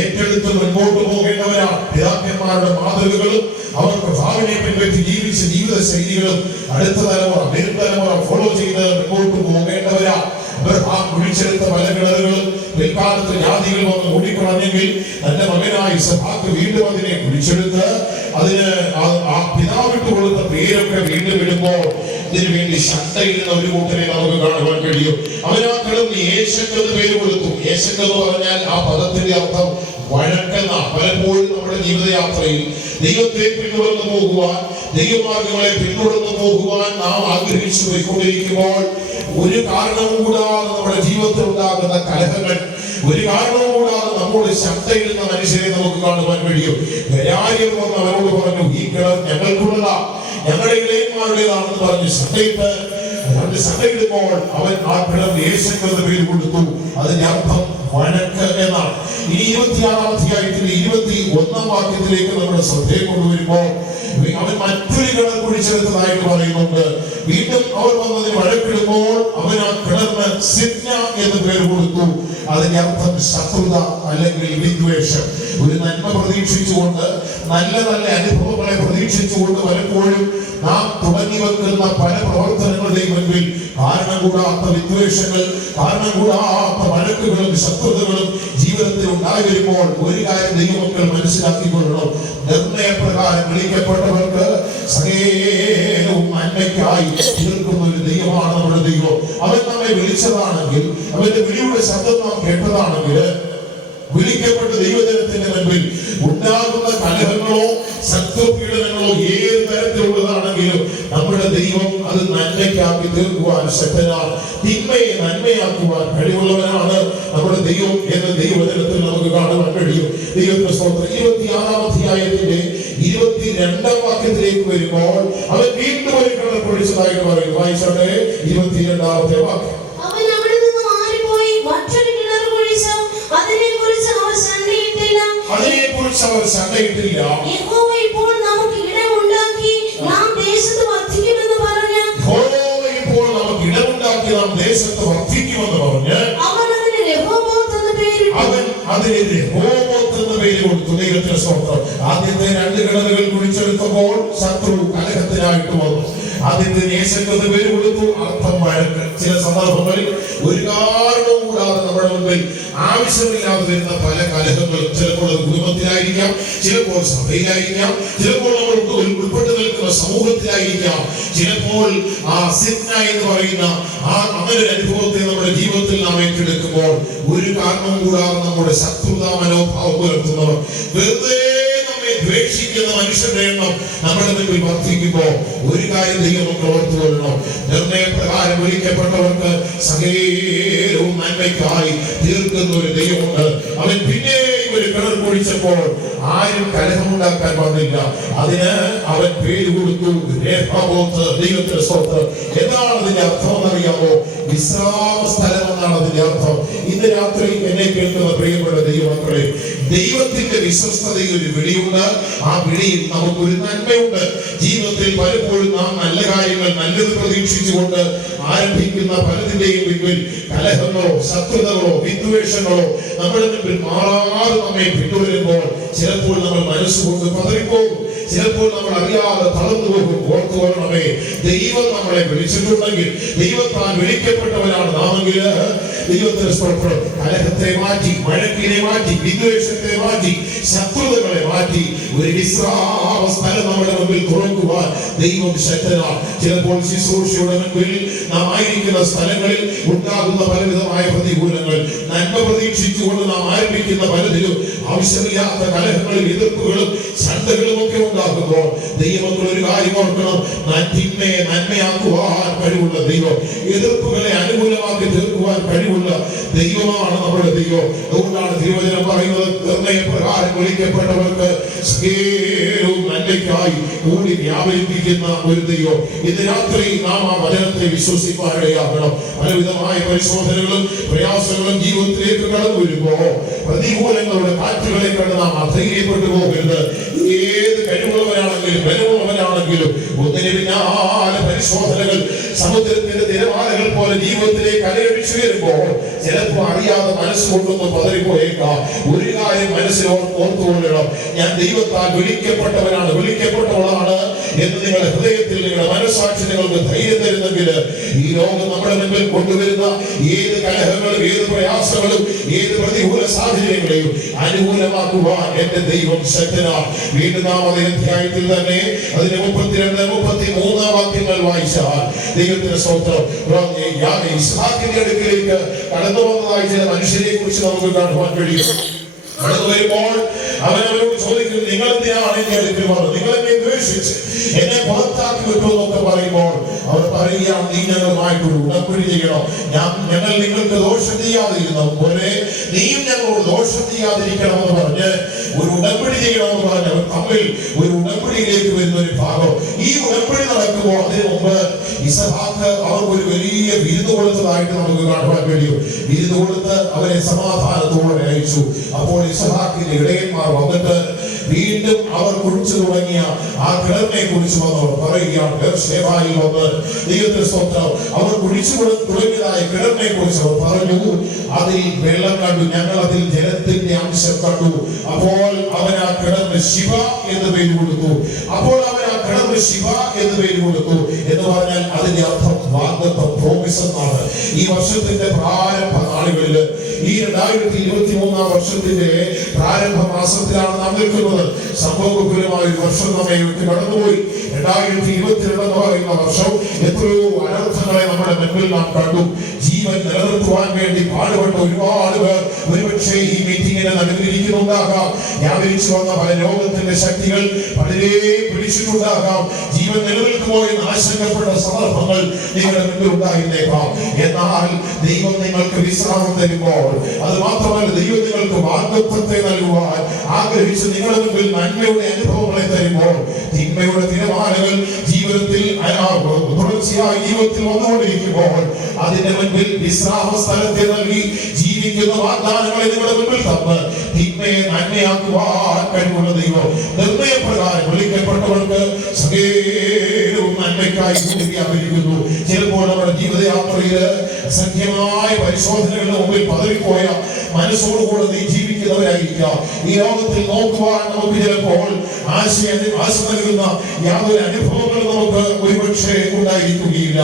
ഏറ്റെടുത്ത് മുൻപോട്ട് പോകേണ്ടവരാണ്. പിതാക്കന്മാരുടെ മാതൃകകളും അവർക്ക് ഭാവനയെ പിൻപറ്റി ജീവിച്ച ജീവിത ശൈലികളും അടുത്ത തലമുറ, വരും തലമുറ ഫോളോ ചെയ്ത് മുൻപോട്ട് പോകേണ്ടവരാണ്. അവർ ആ കുഴിച്ചെടുത്ത പല കിണറുകളും പിൽക്കാലത്ത് ജാതികൾ വന്ന് മൂടിക്കളഞ്ഞെങ്കിൽ തന്റെ മകനായ ഇസഹാക്ക് വീണ്ടും അതിനെ കുഴിച്ചെടുത്ത് അതിന് ആ പിതാവിട്ട് കൊടുത്ത പേരൊക്കെ വീണ്ടും ഇടുമ്പോൾ ഇതിനു വേണ്ടി ശക്തയിടുന്ന ഒരു കൂട്ടരെ നമുക്ക് കാണുവാൻ കഴിയും. അവനാ കിടന്ന് യേശക്ക് എന്ന് പേര് കൊടുത്തു. യേശക്ക് എന്ന് പറഞ്ഞാൽ ആ പദത്തിന്റെ അർത്ഥം വഴക്കെന്നാണ്. പലപ്പോഴും നമ്മുടെ ജീവിതയാത്രയിൽ ദൈവത്തെ പിന്തുടർന്നു പോകുവാൻ, ദൈവമാർഗങ്ങളെ പിന്തുടർന്നു പോകുവാൻ നാം ആഗ്രഹിച്ചു പോയിക്കൊണ്ടിരിക്കുമ്പോൾ ഒരു കാരണവും കൂടാതെ നമ്മുടെ ജീവിതത്തിൽ ഉണ്ടാകുന്ന കലഹങ്ങൾ, ഒരു കാരണവും കൂടാതെ നമ്മോട് ശക്തയിടുന്ന മനുഷ്യരെ നമുക്ക് കാണുവാൻ കഴിയും. ഗരാര്യം വന്ന് അവരോട് പറഞ്ഞു, ഈ കിണർ ഞങ്ങൾക്കുള്ളതാ, ഞങ്ങളുടെ ഇളയന്മാരുടേതാണെന്ന് പറഞ്ഞ് ശക്തയിടുമ്പോൾ അവൻ ആ കിണർ യേശുക്ക് എന്ന പേര് കൊടുത്തു. അതിന്റെ അർത്ഥം വഴക്ക് എന്നാണ്. ഈ 26-ാം അധ്യായത്തിന്റെ 21-ാം വാക്യത്തിലേക്ക് നമ്മുടെ ശ്രദ്ധയെ കൊണ്ടുവരുമ്പോൾ അവൻ മറ്റൊരു കിണർ കുഴിച്ചെടുത്തതായിട്ട് പറയുന്നുണ്ട്. വീണ്ടും അവർ വന്നതിന് വഴക്കിടുമ്പോൾ അവൻ ആ കിണറിന് സിഗ്ന എന്ന് പേര് കൊടുത്തു. അതിന്റെ അർത്ഥം ശത്രുത അല്ലെങ്കിൽ വിദ്വേഷം. ഒരു നന്മ പ്രതീക്ഷിച്ചുകൊണ്ട്, നല്ല നല്ല അനുഭവങ്ങളെ പ്രതീക്ഷിച്ചുകൊണ്ട് പലപ്പോഴും നാം തുടങ്ങി വെക്കുന്ന പല പ്രവർത്തനങ്ങളുടെയും മുൻപിൽ കാരണം കൂടാത്ത വിദ്വേഷങ്ങൾ, കാരണം കൂടാത്ത വഴക്കുകളും ശത്രുതകളും ജീവിതത്തിൽ ഉണ്ടായി വരുമ്പോൾ ഒരു കാര്യം ദൈവമക്കൾ മനസ്സിലാക്കിക്കൊള്ളണം. നിർണയപ്രകാരം വിളിക്കപ്പെട്ടവർക്ക് സകലവും നന്മയ്ക്കായി തീർക്കുന്ന ഒരു ദൈവമാണ് നമ്മുടെ ദൈവം. അവൻ നമ്മെ വിളിച്ചതാണെങ്കിൽ, അവന്റെ വിളിയുടെ ശബ്ദം നാം കേട്ടതാണെങ്കിൽ, വിളിക്കപ്പെട്ട ദൈവജനത്തിന്റെ മുൻപിൽ ഉണ്ടാകുന്ന കലഹങ്ങളോ ശത്രുപീഡനങ്ങളോ ഏത് തരത്തിലുള്ളതാണെങ്കിലും നമ്മുടെ ദൈവം അത് നന്മയ്ക്കാക്കി തീർക്കുവാൻ ശക്തനാണ്. തിന്മയെ നന്മയാക്കുവാൻ കഴിവുള്ളവനാണ് നമ്മുടെ ദൈവം എന്ന് ദൈവജനത്തിൽ നമുക്ക് കാണുവാൻ കഴിയും. ദൈവത്തിന്റെ സ്തോത്രം. 26-ാം അധ്യായത്തിന്റെ 22-ാം വാക്യത്തിലേക്ക് വരുമ്പോൾ അവൻ വീണ്ടും ഒരു കിണർ കുഴിച്ചതായിട്ട് പറയും. വായിച്ചോട്ടെ, 22-ാമത്തെ വാക്യം. അവൻ അവിടെ നിന്ന് മാറിപ്പോയി മറ്റൊരു കിണർ കുഴിച്ചു. അതിനെക്കുറിച്ച് അവർ ശണ്ഠയിട്ടില്ല. യഹോവ ഇപ്പോൾ നമുക്ക് ഇടമുണ്ടാക്കി നാം ദേശത്ത് വർദ്ധിക്കുമെന്ന് പറഞ്ഞ് അവൻ അതിന് രഹോബോത്ത് എന്ന് പേര് കൊടുത്തു. ദൈവത്തിന്റെ സ്തോത്രം. ആദ്യത്തെ 2 കിണറുകൾ കുഴിച്ചെടുത്തപ്പോൾ ശത്രു കലഹത്തിനായിട്ട് വന്നു. ആദ്യത്തെ യേശുക്ക് പേര് കൊടുത്തു, അർത്ഥം വഴക്ക്. ചില സന്ദർഭങ്ങളിൽ ഒരു കാരണവും കൂടാതെ നമ്മുടെ മുൻപിൽ ആവശ്യമില്ലാതെ വരുന്ന പല കലഹങ്ങളും, ചിലപ്പോൾ കുടുംബത്തിലായിരിക്കാം, ചിലപ്പോൾ സഭയിലായിരിക്കാം, ചിലപ്പോൾ നമ്മൾ ഉൾപ്പെട്ട് നിൽക്കുന്ന സമൂഹത്തിലായിരിക്കാം, ചിലപ്പോൾ ആ സിഗ്ന എന്ന് പറയുന്ന അങ്ങനെ ഒരു അനുഭവത്തെ നമ്മുടെ ജീവിതത്തിൽ നാം ഏറ്റെടുക്കുമ്പോൾ ഒരു കാരണവും കൂടാതെ നമ്മുടെ ശത്രുതാ മനോഭാവം പുലർത്തുന്നവർ, വെറുതെ ദ്വേഷിക്കുന്ന മനുഷ്യരുടെ എണ്ണം നമ്മുടെ മുൻപിൽ വർദ്ധിക്കുമ്പോൾ ഒരു കാര്യം ദൈവം നമുക്ക് ഓർത്തു കൊള്ളണം. നിർണയപ്രകാരം വിളിക്കപ്പെട്ടവർക്ക് സകലവും നന്മയ്ക്കായി തീർക്കുന്ന ഒരു ദൈവമുണ്ട്. അവൻ പിന്നെയും ഒരു കിണർ കുഴിച്ചപ്പോൾ ആരും കലഹമുണ്ടാക്കാൻ പാടില്ല. അതിന് അവൻ പേര് കൊടുത്തു രഹോബോത്ത്. ദൈവത്തിന്റെ സ്തോത്രം. എന്താണ് അതിന്റെ അർത്ഥം എന്നറിയാമോ? വിശ്രാമ സ്ഥലം എന്നാണ് അതിന്റെ അർത്ഥം. ഇന്ന് രാത്രി എന്നെ കേൾക്കുന്ന പ്രിയപ്പെട്ട ദൈവമക്കളെ, ദൈവത്തിന്റെ വിശ്വസ്തതയിൽ ഒരു വിളിയുണ്ട്. ആ വിളിയിൽ നമുക്കൊരു നന്മയുണ്ട്. ജീവിതത്തിൽ പലപ്പോഴും നാം നല്ല കാര്യങ്ങൾ, നല്ലത് പ്രതീക്ഷിച്ചുകൊണ്ട് ആരംഭിക്കുന്ന പലതിന്റെയും മുൻപിൽ കലഹങ്ങളോ ശത്രുതകളോ വിദ്വേഷങ്ങളോ നമ്മുടെ മുൻപിൽ മാറാതെ നമ്മെ പിന്തുടരുമ്പോൾ ചിലപ്പോൾ നമ്മൾ മനസ്സുകൊണ്ട് പതറിപ്പോകും, ചിലപ്പോൾ നമ്മൾ അറിയാതെ തളർന്നു പോകും. ഓർത്തു കൊള്ളണമേ, ദൈവം നമ്മളെ വിളിച്ചിട്ടുണ്ടെങ്കിൽ, ദൈവത്താൽ വിളിക്കപ്പെട്ടവരാണ് നാമെങ്കിൽ ദൈവത്തിന്റെ സ്തോത്രം. കലഹത്തെ മാറ്റി, വഴക്കിനെ മാറ്റി, വിദ്വേഷത്തെ മാറ്റി, ശത്രുതകളെ മാറ്റി ഒരു വിശ്രാമ സ്ഥലം നമ്മുടെ മുമ്പിൽ തുറക്കുവാൻ ദൈവം ശക്തനാണ്. ചിലപ്പോൾ ശുശ്രൂഷയുടെ മുൻപിൽ നാം ആയിരിക്കുന്ന സ്ഥലങ്ങളിൽ ഉണ്ടാകുന്ന പലവിധമായ പ്രതികൂലങ്ങൾ, നന്മ പ്രതീക്ഷിച്ചുകൊണ്ട് നാം ആരംഭിക്കുന്ന പലതിലും ആവശ്യമില്ലാത്ത കലഹങ്ങളും എതിർപ്പുകളും ശണ്ഠകളും ഒക്കെ ഉണ്ടാകുമ്പോൾ ദൈവങ്ങൾ ഒരു കാര്യം ഓർക്കണം. തിന്മയെ നന്മയാക്കുവാൻ കഴിവുള്ള ദൈവം, എതിർപ്പുകളെ അനുകൂലമാക്കി തീർക്കുവാൻ കഴിവുള്ള ദൈവമാണ് നമ്മുടെ ദൈവം. അതുകൊണ്ടാണ് തിരുവചനം പറയുന്നത്, നിർണയപ്രകാരം വിളിക്കപ്പെട്ടവർക്ക് നന്മയ്ക്കായി കൂടി വ്യാപരിപ്പിക്കുന്ന ഒരു ദൈവം. ഇന്ന് രാത്രി നാം ആ വചനത്തെ വിശ്വസിക്കാനിടയാകണം. പലവിധമായ പരിശോധനകളും പ്രയാസങ്ങളും ജീവിതത്തിലേക്ക് കടന്നു വരുമ്പോ പ്രതികൂലങ്ങളുടെ കാറ്റുകളെ കണ്ട് നാം അധൈര്യപ്പെട്ടു പോകരുത്. ഏത് കഴിവുള്ളവരാണെങ്കിലും ബലമുള്ളവനാണെങ്കിലും ഒന്നിന് പിന്നാലെ പരിശോധനകൾ സമുദ്രത്തിന്റെ തിരമാലകൾ പോലെ ജീവിതത്തിലേക്ക് അലയടിച്ചു വരുമ്പോൾ ചിലപ്പോൾ അറിയാതെ മനസ്സുകൊണ്ടൊന്ന് പതറിപ്പോയേക്കാം. ഒരു കാര്യം മനസ്സിൽ ഓർത്തുകൊള്ളണം, ഞാൻ ദൈവത്താൽ വിളിക്കപ്പെട്ടവനാണ്, വിളിക്കപ്പെട്ടവളാണ് എന്ന് നിങ്ങളുടെ ഹൃദയത്തിൽ നിങ്ങളുടെ മനസ്സാക്ഷി നിങ്ങൾക്ക് ധൈര്യം തരുന്നെങ്കിൽ ഈ ലോകം നമ്മുടെ മുൻപിൽ കൊണ്ടുവരുന്ന ഏത് കലഹങ്ങളും ഏത് പ്രയാസങ്ങളും ഏത് പ്രതികൂല സാഹചര്യങ്ങളെയും അനുകൂലമാക്കുവാൻ എന്റെ ദൈവം ശക്തനാണ്. വീണ്ടും നാം അതേ അധ്യായത്തിൽ തന്നെ അതിന്റെ 32, 33 വാക്യങ്ങൾ വായിച്ചാൽ ദൈവത്തിന്റെ സ്തോത്രം, ഇസ്ഹാക്കിന്റെ അടുക്കിലേക്ക് കടന്നു വന്നതായി ചില മനുഷ്യരെ കുറിച്ച് നമുക്ക് കാണുവാൻ കഴിയും. കടന്നു വരുമ്പോൾ അവനവരോട് ചോദിക്കുന്നു, നിങ്ങൾ എന്തിനാണ് എന്റെ അടുക്കൽ വന്നത്? നിങ്ങൾ എന്നെ ദ്വേഷിച്ച് എന്നെ പുറത്താക്കി വിട്ടു എന്നൊക്കെ പറയുമ്പോൾ അവർ പറയുകയാണ്, നീ ഞങ്ങളുമായിട്ടൊരു ഉടമ്പടി ചെയ്യണം. ഞങ്ങൾ നിങ്ങൾക്ക് ദോഷം ചെയ്യാതിരുന്ന പോലെ നീയും ഞങ്ങളോട് ദോഷം ചെയ്യാതിരിക്കണമെന്ന് പറഞ്ഞ് ഒരു ഉടമ്പടി ചെയ്യണമെന്ന് പറഞ്ഞ് അവർ തമ്മിൽ ഒരു ഉടമ്പടിയിലേക്ക് വരുന്ന ഒരു ഭാഗം. ഈ ഉടമ്പടി നടക്കുമ്പോൾ അതിനു മുമ്പ് ഇസഹാക്ക് അവർക്ക് ഒരു വലിയ വിരുന്ന് കൊടുത്തതായിട്ട് നമുക്ക് കാണുവാൻ കഴിയും. വിരുന്ന് കൊടുത്ത് അവരെ സമാധാനത്തോടെ അയച്ചു. അപ്പോൾ ഇസഹാക്കിന്റെ ഇടയന്മാർ വന്നിട്ട് വീണ്ടും അവർ കുഴിച്ചു തുടങ്ങിയ ആ കിണറിനെ കുറിച്ച് വന്നവർ പറയുകയാണ്, ബേർശേബയിൽ വന്ന് ദൈവത്തിന്റെ സ്തോത്രം അവർ കുഴിച്ചു തുടങ്ങിയതായ കിണറിനെ കുറിച്ച് അവർ പറഞ്ഞു, അതിൽ വെള്ളം കണ്ടു, ഞങ്ങൾ അതിൽ ജലത്തിന്റെ അംശം കണ്ടു. അപ്പോൾ അവൻ ആ കിണറിന് ശിവ എന്ന് പേര് കൊടുത്തു. എന്ന് പറഞ്ഞാൽ അതിന്റെ അർത്ഥം വാഗ്ദത്തം, പ്രോമിസ് എന്നാണ്. ഈ വർഷത്തിന്റെ പ്രാരംഭ നാളുകളിൽ, ഈ 2023 വർഷത്തിന്റെ പ്രാരംഭ മാസത്തിലാണ് നാം നിൽക്കുന്നത്. സംഭവപരമായ ഒരു വർഷം നമ്മെ വിട്ട് കടന്നുപോയി. 2022 എന്ന് പറയുന്ന വർഷം എത്രയോ അനർത്ഥങ്ങളെ നമ്മുടെ മുൻപിൽ നാം കണ്ടു. ജീവൻ നിലനിർത്തുവാൻ വേണ്ടി പാടുപെട്ട ഒരുപാട് പേർ ഒരുപക്ഷെ ഈ മീറ്റിംഗിന് നടുവിലിരിക്കുന്നുണ്ടാകാം. വ്യാപരിച്ചു വന്ന പല രോഗത്തിന്റെ ശക്തികൾ പലരെയും പിടിച്ചിട്ടുണ്ടാകാം. ജീവൻ നിലനിൽക്കുമോ എന്ന് ആശങ്കപ്പെട്ട സന്ദർഭങ്ങൾ നിങ്ങളുടെ മുൻപിൽ ഉണ്ടായിരുന്നേക്കാം. എന്നാൽ ദൈവം നിങ്ങൾക്ക് വിശ്രാമം തരുമ്പോൾ, അത് മാത്രമല്ല ദൈവം നിങ്ങൾക്ക് വാഗ്ദത്തത്തെ നൽകുവാൻ ആഗ്രഹിച്ച് നിങ്ങളുടെ മുൻപിൽ നന്മയുടെ അനുഭവങ്ങളെ തരുമ്പോൾ, തിന്മയുടെ തിരമാലകൾ ജീവിതത്തിൽ തുടർച്ചയായി ജീവിതത്തിൽ വന്നുകൊണ്ടിരിക്കുമ്പോൾ അതിന്റെ മുൻപിൽ വിശ്രാമ സ്ഥലത്തെ നൽകി ജീവിക്കുന്ന വാഗ്ദാനങ്ങളെ നിങ്ങളുടെ മുൻപിൽ തന്ന് തിന്മയെ നന്മയാക്കുവാൻ കഴിവുള്ള ദൈവം നിർണയപ്രകാരം വിളിക്കപ്പെട്ടവർക്ക് സകലവും നന്മയ്ക്കായി വ്യാപരിക്കുന്നു. ചിലപ്പോൾ നമ്മുടെ ജീവിതയാത്രയിൽ അസംഖ്യമായ പരിശോധനകളുടെ മുമ്പിൽ പതറിപ്പോയ മനസ്സോടുകൂടെ നീ ജീവിക്കുന്നവരായിരിക്കാം. ഈ ലോകത്തിൽ നോക്കുവാൻ നമുക്ക് ചിലപ്പോൾ ആശ നൽകുന്ന യാതൊരു അനുഭവങ്ങളും നമുക്ക് ഒരുപക്ഷെ ഉണ്ടായിരിക്കുകയില്ല.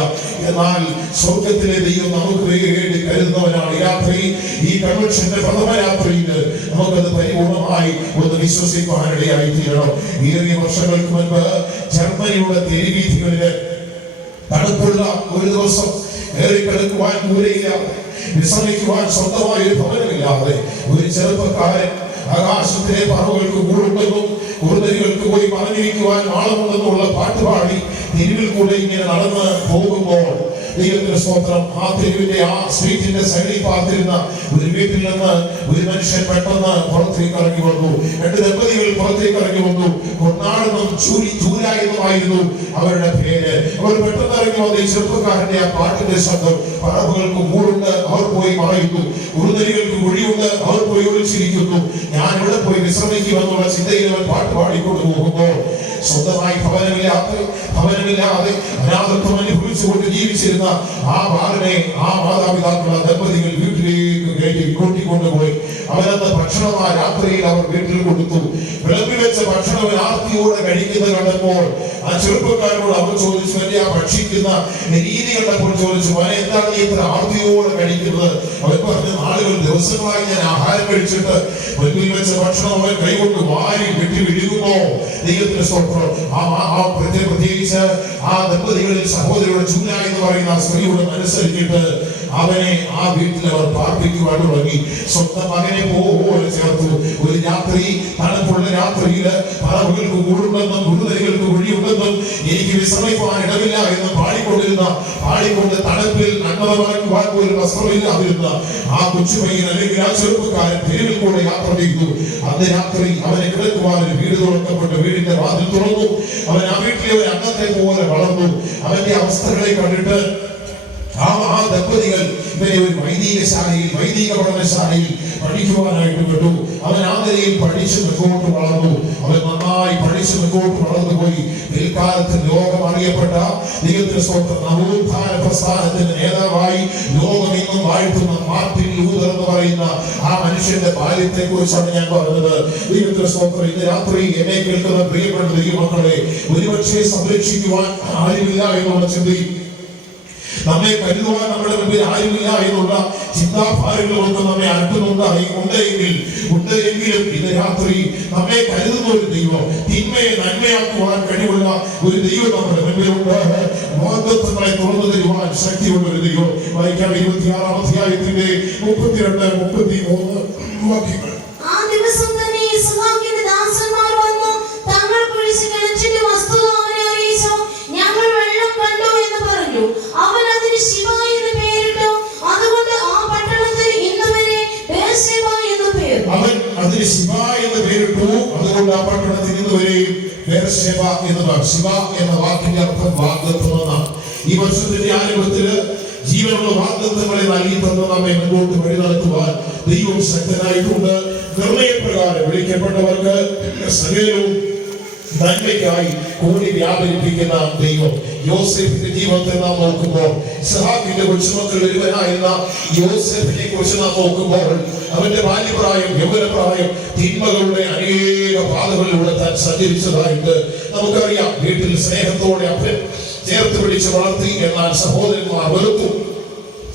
എന്നാൽ സ്വർഗത്തിലെ ദൈവം നമുക്ക് വേണ്ടി കരുതുന്നവനാണ്. രാത്രി ഈ കൺവെൻഷന്റെ പ്രഥമ രാത്രിയിൽ നമുക്കത് പരിപൂർണമായി ഒന്ന് വിശ്വസിക്കാനിടയായി തീരണം. ഏറിയ വർഷങ്ങൾക്ക് മുൻപ് ജർമ്മനിയുടെ തെരുവീഥികളില് തണുപ്പുള്ള ഒരു ദിവസം ഏറിക്കിടക്കുവാൻ കൂരയില്ലാതെ, വിശ്രമിക്കുവാൻ സ്വന്തമായ ഒരു ഭവനമില്ലാതെ ഒരു ചെറുപ്പക്കാരൻ ആകാശത്തിലെ പറവുകൾക്ക് കൂടുണ്ടെന്നും കുറുനരികൾക്ക് പോയി പറഞ്ഞിരിക്കുവാൻ ആളുണ്ടെന്നുള്ള പാട്ടുപാടി തെരുവിൽ കൂടെ ഇങ്ങനെ നടന്ന് പോകുമ്പോൾ ദൈവത്തിന്റെ സ്തോത്രം, ആ തെരുവിന്റെ ആ സ്ട്രീറ്റിന്റെ സൈഡിൽ പാർത്തിരുന്ന ഒരു വീട്ടിൽ നിന്ന് ഒരു മനുഷ്യൻ പെട്ടെന്ന് പുറത്തേക്ക് ഇറങ്ങി വന്നു. 2 ദമ്പതികൾ പുറത്തേക്ക് ഇറങ്ങി വന്നു. കൊണ്ടാണെന്നും ചൂരായെന്നുമായിരുന്നു അവരുടെ പേര്. അവർ പെട്ടെന്ന് ഇറങ്ങി വന്ന ഈ ചെറുപ്പക്കാരന്റെ ആ പാട്ടിന്റെ ശബ്ദം, പറവുകൾക്ക് കൂടുണ്ട്, അവർ പോയി മറയുന്നു. കുറുനരികൾക്ക് കുഴിയുണ്ട്, അവർ പോയി ഒളിച്ചിരിക്കുന്നു. ഞാൻ ഇവിടെ പോയി വിശ്രമിക്കുമെന്നുള്ള ചിന്തയിൽ അവൻ പാട്ട് പാടിക്കൊണ്ട് പോകുമ്പോൾ സ്വന്തമായി ഭവനമില്ലാതെ അനാഥത്വം അനുഭവിച്ചുകൊണ്ട് ജീവിച്ചിരുന്ന ആ ബാലനെ ആ മാതാപിതാക്കൾ ആ ദമ്പതികൾ വീട്ടിലേക്ക് കയറ്റി കൂട്ടിക്കൊണ്ടുപോയി. അവനന്ന് ഭക്ഷണം ആ രാത്രിയിൽ അവർ വീട്ടിൽ കൊടുത്തു. വിളമ്പി വെച്ച ഭക്ഷണം ആർത്തിയോടെ കഴിക്കുന്നത് കണ്ടപ്പോൾ ആ ചെറുപ്പക്കാരോട് അവർ ചോദിച്ചു, ആ ഭക്ഷിക്കുന്ന രീതി കണ്ടപ്പോൾ ചോദിച്ചു, അവനെ എന്താണ് നീ ഇത്ര ആർത്തിയോടെ കഴിക്കുന്നത്? അവൻ പറഞ്ഞു, നാളുകൾ ദിവസങ്ങളായി ഞാൻ ആഹാരം കഴിച്ചിട്ട് മുൻപിൽ വെച്ച ഭക്ഷണം അവൻ കൈകൊണ്ട് വാരി വെട്ടി വിഴുകുമോ? ദൈവത്തിന്റെ സ്വപ്നം. പ്രത്യേകിച്ച് ആ ദമ്പതികളിൽ സഹോദരിയുടെ ചൂല എന്ന് പറയുന്ന ആ സ്ത്രീയുടെ മനസ്സരിച്ചിട്ട് അവനെ ആ വീട്ടിൽ അവർ പാർപ്പിക്കുവാൻ തുടങ്ങി. സ്വന്തം മകനെ പോലെ ചേർത്തു. ഒരു രാത്രി, തണുപ്പുള്ള രാത്രിയില് പറവുകൾക്ക് കൂടുണ്ടെന്നും കുറുനരികൾക്ക് കുഴിയുണ്ടെന്നും എനിക്ക് വിശ്രമിക്കുവാൻ ഇടമില്ല എന്ന് പാടിക്കൊണ്ട് തണുപ്പിൽ നന്മ മറക്കുവാൻ പോലും വസ്ത്രമില്ലാതിരുന്ന ആ കൊച്ചുപയ്യൻ അല്ലെങ്കിൽ ആ ചെറുപ്പക്കാരൻ തെരുവിൽ കൂടെ യാത്ര ചെയ്തു. അന്ന് രാത്രി അവനെ കിടക്കുവാൻ ഒരു വീട് തുറക്കപ്പെട്ട വീടിന്റെ വാതിൽ തുറന്നു. അവൻ ആ വീട്ടിലെ ഒരു അംഗത്തെ പോലെ വളർന്നു. അവന്റെ അവസ്ഥകളെ കണ്ടിട്ട് ആ ദമ്പതികൾ ഇവരെ ഒരു വൈദിക പഠനശാലയിൽ പഠിക്കുവാനായിട്ട് വിട്ടു. അവൻ ആ വളരെയും പഠിച്ച് മുന്നോട്ട് വളർന്നു. അവൻ നന്നായി പഠിച്ച് മുന്നോട്ട് വളർന്നുപോയി. പിൽക്കാലത്ത് ലോകം അറിയപ്പെട്ട ദൈവത്തിന്റെ സ്വന്തം നവോത്ഥാന പ്രസ്ഥാനത്തിന്റെ നേതാവായി ലോകം ഇന്നും വാഴ്ത്തുന്ന മാർട്ടിൻ ലൂതർ എന്ന് പറയുന്ന ആ മനുഷ്യന്റെ ബാല്യത്തെ കുറിച്ചാണ് ഞാൻ പറഞ്ഞത്. ദൈവത്തിന്റെ സ്വന്തം ഇന്ന് രാത്രി എന്നെ കേൾക്കുന്ന പ്രിയപ്പെട്ട ദൈവമക്കളെ, ഒരുപക്ഷെ സംരക്ഷിക്കുവാൻ ആരുമില്ല എന്നുള്ള ചിന്തയും നമ്മെ കരുതുവാൻ നമ്മുടെ മുമ്പിൽ ആരുമില്ല എന്നുള്ള ചിന്താഭാരങ്ങളൊക്കെ നമ്മെ ഉണ്ടെങ്കിലും ഇന്ന് രാത്രി നമ്മെ കരുതുന്ന ഒരു ദൈവം, തിന്മയെ നന്മയാക്കുവാൻ കഴിവുള്ള ഒരു ദൈവം നമ്മുടെ മുമ്പിലുണ്ട്. വാഗ്ദത്തങ്ങളെ തുറന്നു തരുവാൻ ശക്തിയുള്ള ഒരു ദൈവം. വായിക്കാം 26-ാം അധ്യായത്തിന്റെ 32-33 വാക്യങ്ങൾ. ആ ദിവസം തന്നെ ഇസ്ഹാക്കിന്റെ ദാസന്മാർ വന്നു തങ്ങൾ കുഴിച്ച് കിണറ്റിന്റെ വസ്തുത അവനെ അറിയിച്ചു. ഞങ്ങൾ വെള്ളം കണ്ടു എന്ന് പറഞ്ഞു. അവൻ അതിന് ശിവ എന്ന് പേരിട്ടു. അതുകൊണ്ട് ആ പട്ടണത്തിന് ഇന്നുവരെ ബേർശേബ എന്ന് പേർ. അവൻ അതിന് ശിവ എന്ന് പേരിട്ടു. അതുകൊണ്ട് ആ പട്ടണത്തിന് ഇന്നുവരെയും ബേർശേബ എന്ന് പേർ. ശിവ എന്ന വാക്കിന്റെ അർത്ഥം വാഗ്ദത്തം എന്നാണ്. ഈ വർഷത്തിന്റെ ആരംഭത്തില് ജീവനുള്ള വാഗ്ദത്തങ്ങളെ നൽകി തന്നു നമ്മെ മുൻപോട്ട് വഴി നടത്തുവാൻ ദൈവം ശക്തനായിട്ടുണ്ട്. നിർണയപ്രകാരം വിളിക്കപ്പെട്ടവർക്ക് സകലവും നന്മയ്ക്കായി കൂടി വ്യാപരിപ്പിക്കുന്ന ദൈവം. യോസേഫിന്റെ ജീവിതത്തെ നാം നോക്കുമ്പോൾ, ഇസ്ഹാക്കിന്റെ കൊച്ചുമക്കൾ ഒരുവനായിരുന്ന യോസേഫിനെ കുറിച്ച് നാം നോക്കുമ്പോൾ, അവന്റെ ബാല്യപ്രായം, യൗവനപ്രായം തിന്മകളുടെ അനേക പാതകളിലൂടെ താൻ സഞ്ചരിച്ചതായിട്ട് നമുക്കറിയാം. വീട്ടിൽ സ്നേഹത്തോടെ അപ്പൻ ചേർത്ത് പിടിച്ച് വളർത്തി. എന്നാൽ സഹോദരന്മാർ വെറുത്തു.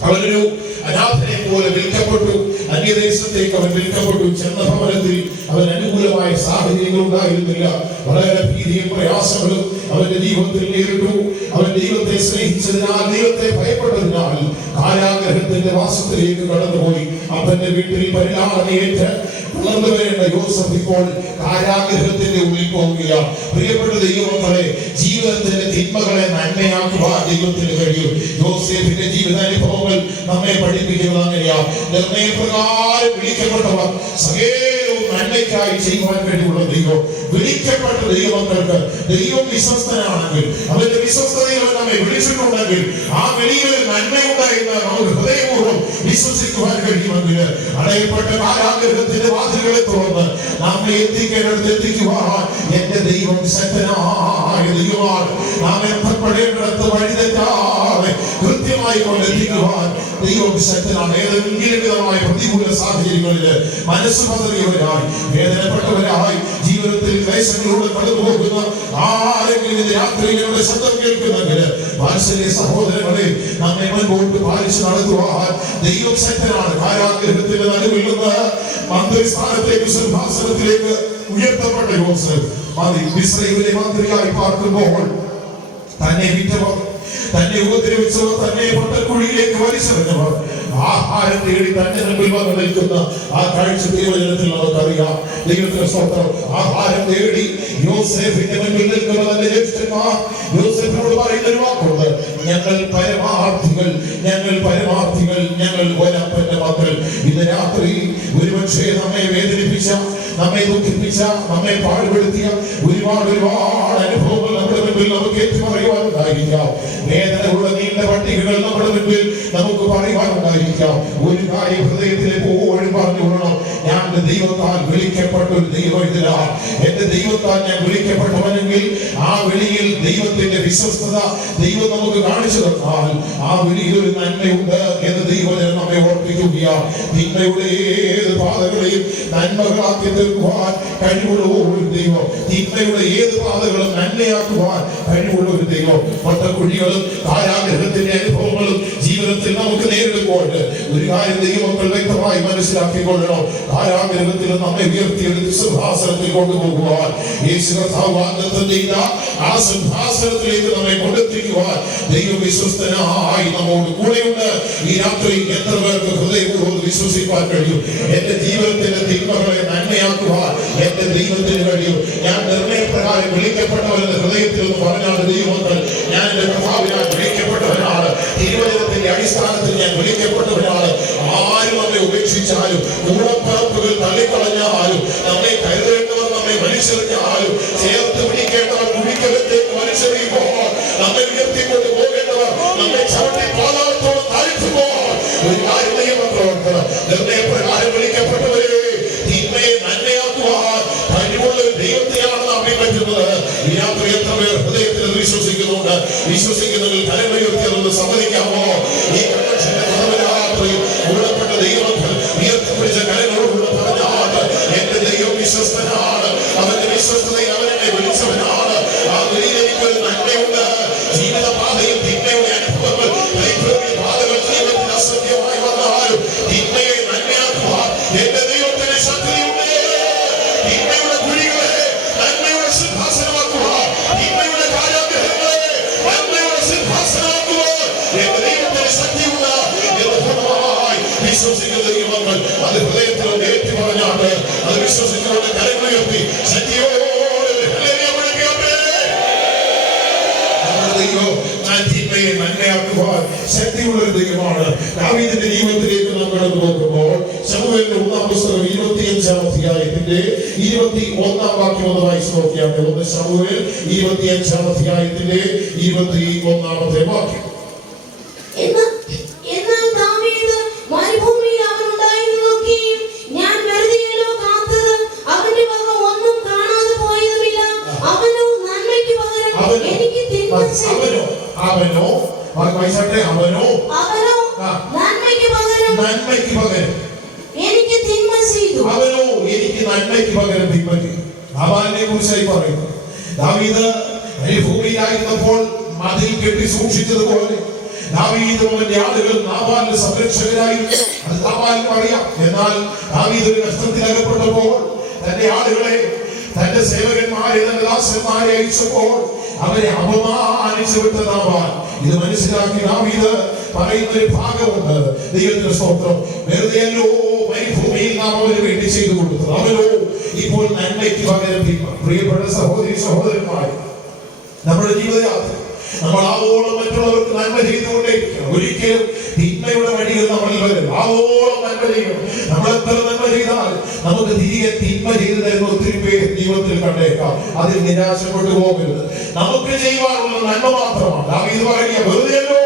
അവനൊരു അനാഥനെ പോലെ വിൽക്കപ്പെട്ടു. അന്യദേശത്തേക്ക് അവൻ വിൽക്കപ്പെട്ടു. ചെന്ന ഭവനത്തിൽ അവൻ അനുകൂലമായ സാഹചര്യങ്ങൾ ഉണ്ടായിരുന്നില്ല. വളരെ ഭീതിയും പ്രയാസങ്ങളും അവന്റെ ജീവിതത്തിൽ നേരിട്ടു. അവൻ ദൈവത്തെ സ്നേഹിച്ചതിനാൽ, ദൈവത്തെ ഭയപ്പെട്ടതിനാൽ കാരാഗ്രഹത്തിന്റെ വാസത്തിലേക്ക് കടന്നുപോയി. അപ്പന്റെ വീട്ടിൽ പരിലാളനയേറ്റ് വളർന്നു വരേണ്ട യോസഫ് ഇപ്പോൾ കാരാഗ്രഹത്തിന്റെ ഉള്ളിൽ പോവുകയാണ്. പ്രിയപ്പെട്ട ദൈവമക്കളെ, ജീവിതത്തിന്റെ തിന്മകളെ നന്മയാക്കുവാൻ ദൈവത്തിന് കഴിയും. യോസേഫിന്റെ ജീവിതാനുഭവങ്ങൾ നമ്മെ പഠിപ്പിക്കുന്നത് അങ്ങനെയാണ്. നിർണയപ്രകാരം വിളിക്കപ്പെട്ടവർ സകലവും നന്മയ്ക്കായി ചെയ്യുവാൻ കഴിവുള്ള ദൈവം. വിളിക്കപ്പെട്ട ദൈവമക്കൾക്ക് ദൈവം വിശ്വസ്തനാണെങ്കിൽ, അവന്റെ വിശ്വസ്തതയിൽ നമ്മെ വിളിച്ചിട്ടുണ്ടെങ്കിൽ, ആ വിളിയിൽ നന്മയുണ്ടായിരുന്ന നമുക്ക് ഹൃദയപൂർവ്വം വിശ്വസിക്കുവാൻ കഴിയുമെങ്കിൽ, അടയപ്പെട്ട കാരാഗ്രഹത്തിന്റെ വാതിലുകളെ തുറന്ന് നമ്മെ എത്തിക്കേണ്ടടുത്ത് എത്തിക്കുവാൻ എന്റെ ദൈവം ശക്തനായ ദൈവമാണ്. നാം എത്തപ്പെടേണ്ടിടത്ത് വഴിതെറ്റാതെ കൃത്യമായി കൊണ്ടെത്തിക്കുവാൻ ദൈവം ശക്തനാണ്. ഏതെങ്കിലും വിധമായ പ്രതികൂല സാഹചര്യങ്ങളിൽ മനസ്സ് പതറിയവരായി, വേദനപ്പെട്ടവരായി, ജീവിതത്തിൽ ക്ലേശങ്ങളിലൂടെ കടന്നുപോകുന്ന ആരെങ്കിലും രാത്രിയിലൂടെ ശബ്ദം കേൾക്കുന്നെങ്കിൽ, വാത്സല്യ സഹോദരങ്ങളെ, നമ്മെ മുൻപോട്ട് പാലിച്ച് നടത്തുവാൻ ദൈവം ശക്തനാണ്. കാരാഗ്രഹത്തിന്റെ നടുവിൽ നിന്ന് മന്ത്രിസ്ഥാനത്തേക്ക്, സിംഹാസനത്തിലേക്ക് ഉയർത്തപ്പെട്ട യോസേഫ് മിസ്രയീമിലെ മന്ത്രിയായി പാർക്കുമ്പോൾ തന്നെ വിറ്റവർ, തന്നെ ഉപദ്രവിച്ചവർ, തന്നെ പൊട്ടക്കുഴിയിലേക്ക് വലിച്ചെറിഞ്ഞവർ, ആഹാരം തേടി തന്നെ മുമ്പിൽ വന്ന് നിൽക്കുന്ന ആ കാഴ്ച ദൈവജനത്തിൽ നമുക്കറിയാം. ദൈവത്തിന്റെ സ്തോത്രം. ആഹാരം തേടി യോസേഫിന്റെ മുമ്പിൽ നിൽക്കുന്ന തന്റെ ജ്യേഷ്ഠന്മാർ യോസേഫിനോട് പറയുന്ന ഒരു വാക്കുണ്ട്: ഞങ്ങൾ പരമാർത്ഥികൾ, ഞങ്ങൾ പരമാർത്ഥികൾ, ഞങ്ങൾ ഒരപ്പന്റെ മക്കൾ. ഇന്ന് രാത്രി ഒരുപക്ഷെ നമ്മെ വേദനിപ്പിച്ച, നമ്മെ ദുഃഖിപ്പിച്ച, നമ്മെ പാടുപെടുത്തിയ ഒരുപാട് അനുഭവങ്ങൾ നമ്മുടെ മുമ്പിൽ നമുക്ക് ഏറ്റുപറയുവാനുണ്ടായിരിക്കാം. വേദനയുള്ള നീണ്ട പട്ടികകൾ നമ്മുടെ മുമ്പിൽ നമുക്ക് പറയുവാനുണ്ടായിരിക്കാം. ഒരു കാര്യം ഹൃദയത്തിൽ എപ്പോഴും പറഞ്ഞുകൊള്ളണം: ഞാൻ എന്റെ ദൈവത്താൽ വിളിക്കപ്പെട്ട ഒരു ദൈവത്തിലാണ്. എന്റെ ദൈവത്താൽ ഞാൻ വിളിക്കപ്പെട്ടവനെങ്കിൽ ആ വിളിയിൽ ദൈവത്തിന്റെ വിശ്വസ്തത ദൈവം നമുക്ക് കാണിച്ചു തന്നാൽ ആ വിളിയിൽ ഒരു നന്മയുണ്ട് എന്ന് ദൈവജനം നമ്മെ ഓർപ്പിക്കുകയാണ്. തിന്മയുടെ ഏത് പാതകളെയും നന്മകളാക്കി തീർക്കുവാൻ കഴിവുള്ള ഒരു ദൈവം, തിന്മയുടെ ഏത് പാതകളും നന്മയാക്കുവാൻ കഴിവുള്ള ഒരു ദൈവം. പൊട്ടക്കുഴികളും കാരാഗ്രഹത്തിന്റെ അനുഭവങ്ങളും ജീവിതത്തിൽ നമുക്ക് നേരിടുമ്പോൾ ഒരു കാര്യം ദൈവമക്കൾ വ്യക്തമായി മനസ്സിലാക്കിക്കൊള്ളണം: കാരാഗ്രഹത്തിൽ നമ്മെ ഉയർത്തിയെടുത്ത് സിംഹാസനത്തിൽ കൊണ്ടുപോകുവാൻ, യേശു കർത്താവ് വാഗ്ദത്തം ചെയ്ത ആ സിംഹാസനത്തിലേക്ക് നമ്മെ കൊണ്ടെത്തിക്കുവാൻ ദൈവം വിശ്വസ്തനായി നമ്മോട് കൂടെയുണ്ട്. ഈ രാത്രി എത്ര പേർക്ക് ഹൃദയപൂർവ്വം വിശ്വസിക്കാൻ കഴിയും? എന്റെ ജീവിതത്തിന്റെ തിന്മകളെ നന്മയാക്കുവാൻ എന്റെ ദൈവത്തിന് കഴിയും. ഞാൻ നിർണയപ്രകാരം വിളിക്കപ്പെട്ടവരെന്ന് ഹൃദയത്തിൽ നിന്ന് പറഞ്ഞാണ് ദൈവമക്കൾ. ഞാൻ എന്റെ കർത്താവിനാൽ വിളിക്കപ്പെട്ടവനാണ്. തിരുവചനത്തിന്റെ അടിസ്ഥാനത്തിൽ ഞാൻ വിളിക്കപ്പെട്ടവനാണ്. ആരും നമ്മെ ഉപേക്ഷിച്ചാലും, കൂടപ്പറപ്പുകൾ തള്ളിക്കളഞ്ഞാലും, നമ്മെ കരുതേണ്ടവർ നമ്മെ വലിച്ചെറിഞ്ഞാലും, ചേർത്ത് പിടിക്കേണ്ടവർ കുഴിക്കകത്തേക്ക് വലിച്ചെറിയുമ്പോൾ, നമ്മെ ഉയർത്തിക്കൊണ്ട് പോകേണ്ടവർ നമ്മെ ചവിട്ടി പാതാളത്തോളം താഴ്ത്തുമ്പോൾ, ഒരു കാര്യം ദൈവമക്കളോട് നിർണയപ്രകാരം വിളിക്കപ്പെട്ടവരെ തിന്മയെ നന്മയാക്കി ശക്തിയുള്ള ഒരു ദൈവമാണ്. ദാവീദിന്റെ ജീവിതത്തിലേക്ക് നാം കടന്നു നോക്കുമ്പോൾ ശമൂവേലിന്റെ 1-ാം പുസ്തകം 25-ാം അധ്യായത്തിന്റെ 21-ാം വാക്യം ഒന്ന് വായിച്ചു നോക്കിയാൽ 1 ശമൂവേൽ 25-ാം അധ്യായത്തിന്റെ 21-ാമത്തെ വാക്യം. എന്നാൽ ദാവീദ് മരുഭൂമിയിൽ അവൻ ഉണ്ടായിരുന്നതൊക്കെയും ഞാൻ വെറുതെയല്ലോ കാത്തത്, അവന്റെ വക ഒന്നും കാണാതെ പോയതുമില്ല. അവനോ നന്മയ്ക്ക് പകരം എനിക്ക് തിന്മ ചെയ്തു. അവനോ നന്മയ്ക്ക് പകരം എനിക്ക് തിന്മ ചെയ്തു. അവനോ എനിക്ക് നന്മയ്ക്ക് പകരം തിന്മ ചെയ്തു. നാബാലിനെ കുറിച്ചായി പറയുന്നു. ദാവീദ് മരുഭൂമിയിലായിരുന്നപ്പോൾ മതിൽ കെട്ടി സൂക്ഷിച്ചതുപോലെ ദാവീദും അവന്റെ ആളുകൾ നാബാലിന്റെ സംരക്ഷകരായിരുന്നു. അത് നാബാലിന് അറിയാം. എന്നാൽ ദാവീദ് ഒരു കഷ്ടത്തിൽ അകപ്പെട്ടപ്പോൾ തന്റെ ആളുകളെ, തന്റെ സേവകന്മാരെ, തന്റെ ദാസന്മാരെ അയച്ചപ്പോൾ അവരെ അപമാനിച്ചു വിട്ട നാബാൽ ഇത് മനസ്സിലാക്കി ദാവീദ് പറയുന്ന ഒരു ഭാഗമുണ്ട്. ദൈവത്തിന്റെ സ്തോത്രം. വെറുതെയല്ലോ മരുഭൂമിയിൽ നാം അവന് വേണ്ടി ചെയ്തു കൊടുത്തത്, അവനോ ഇപ്പോൾ നന്മയ്ക്ക് പകരം തിന്മ. പ്രിയപ്പെട്ട സഹോദരി സഹോദരന്മാർ, നമ്മുടെ ജീവിതയാത്ര നമ്മൾ ആവോളം മറ്റുള്ളവർക്ക് നന്മ ചെയ്തുകൊണ്ടേയിരിക്കണം. ഒരിക്കലും തിന്മയുടെ വഴികൾ നമ്മളിൽ വരും. ആവോളം നന്മ ചെയ്യണം. നമ്മൾ എത്ര നന്മ ചെയ്താൽ നമുക്ക് തിരികെ തിന്മ ചെയ്തു തരുന്ന ഒത്തിരി പേര് ജീവിതത്തിൽ കണ്ടേക്കാം. അതിൽ നിരാശപ്പെട്ടു പോകരുത്. നമുക്ക് ചെയ്യുവാനുള്ള നന്മ മാത്രമാണ്. ദാവീദ് പറയുക, വെറുതെയല്ലോ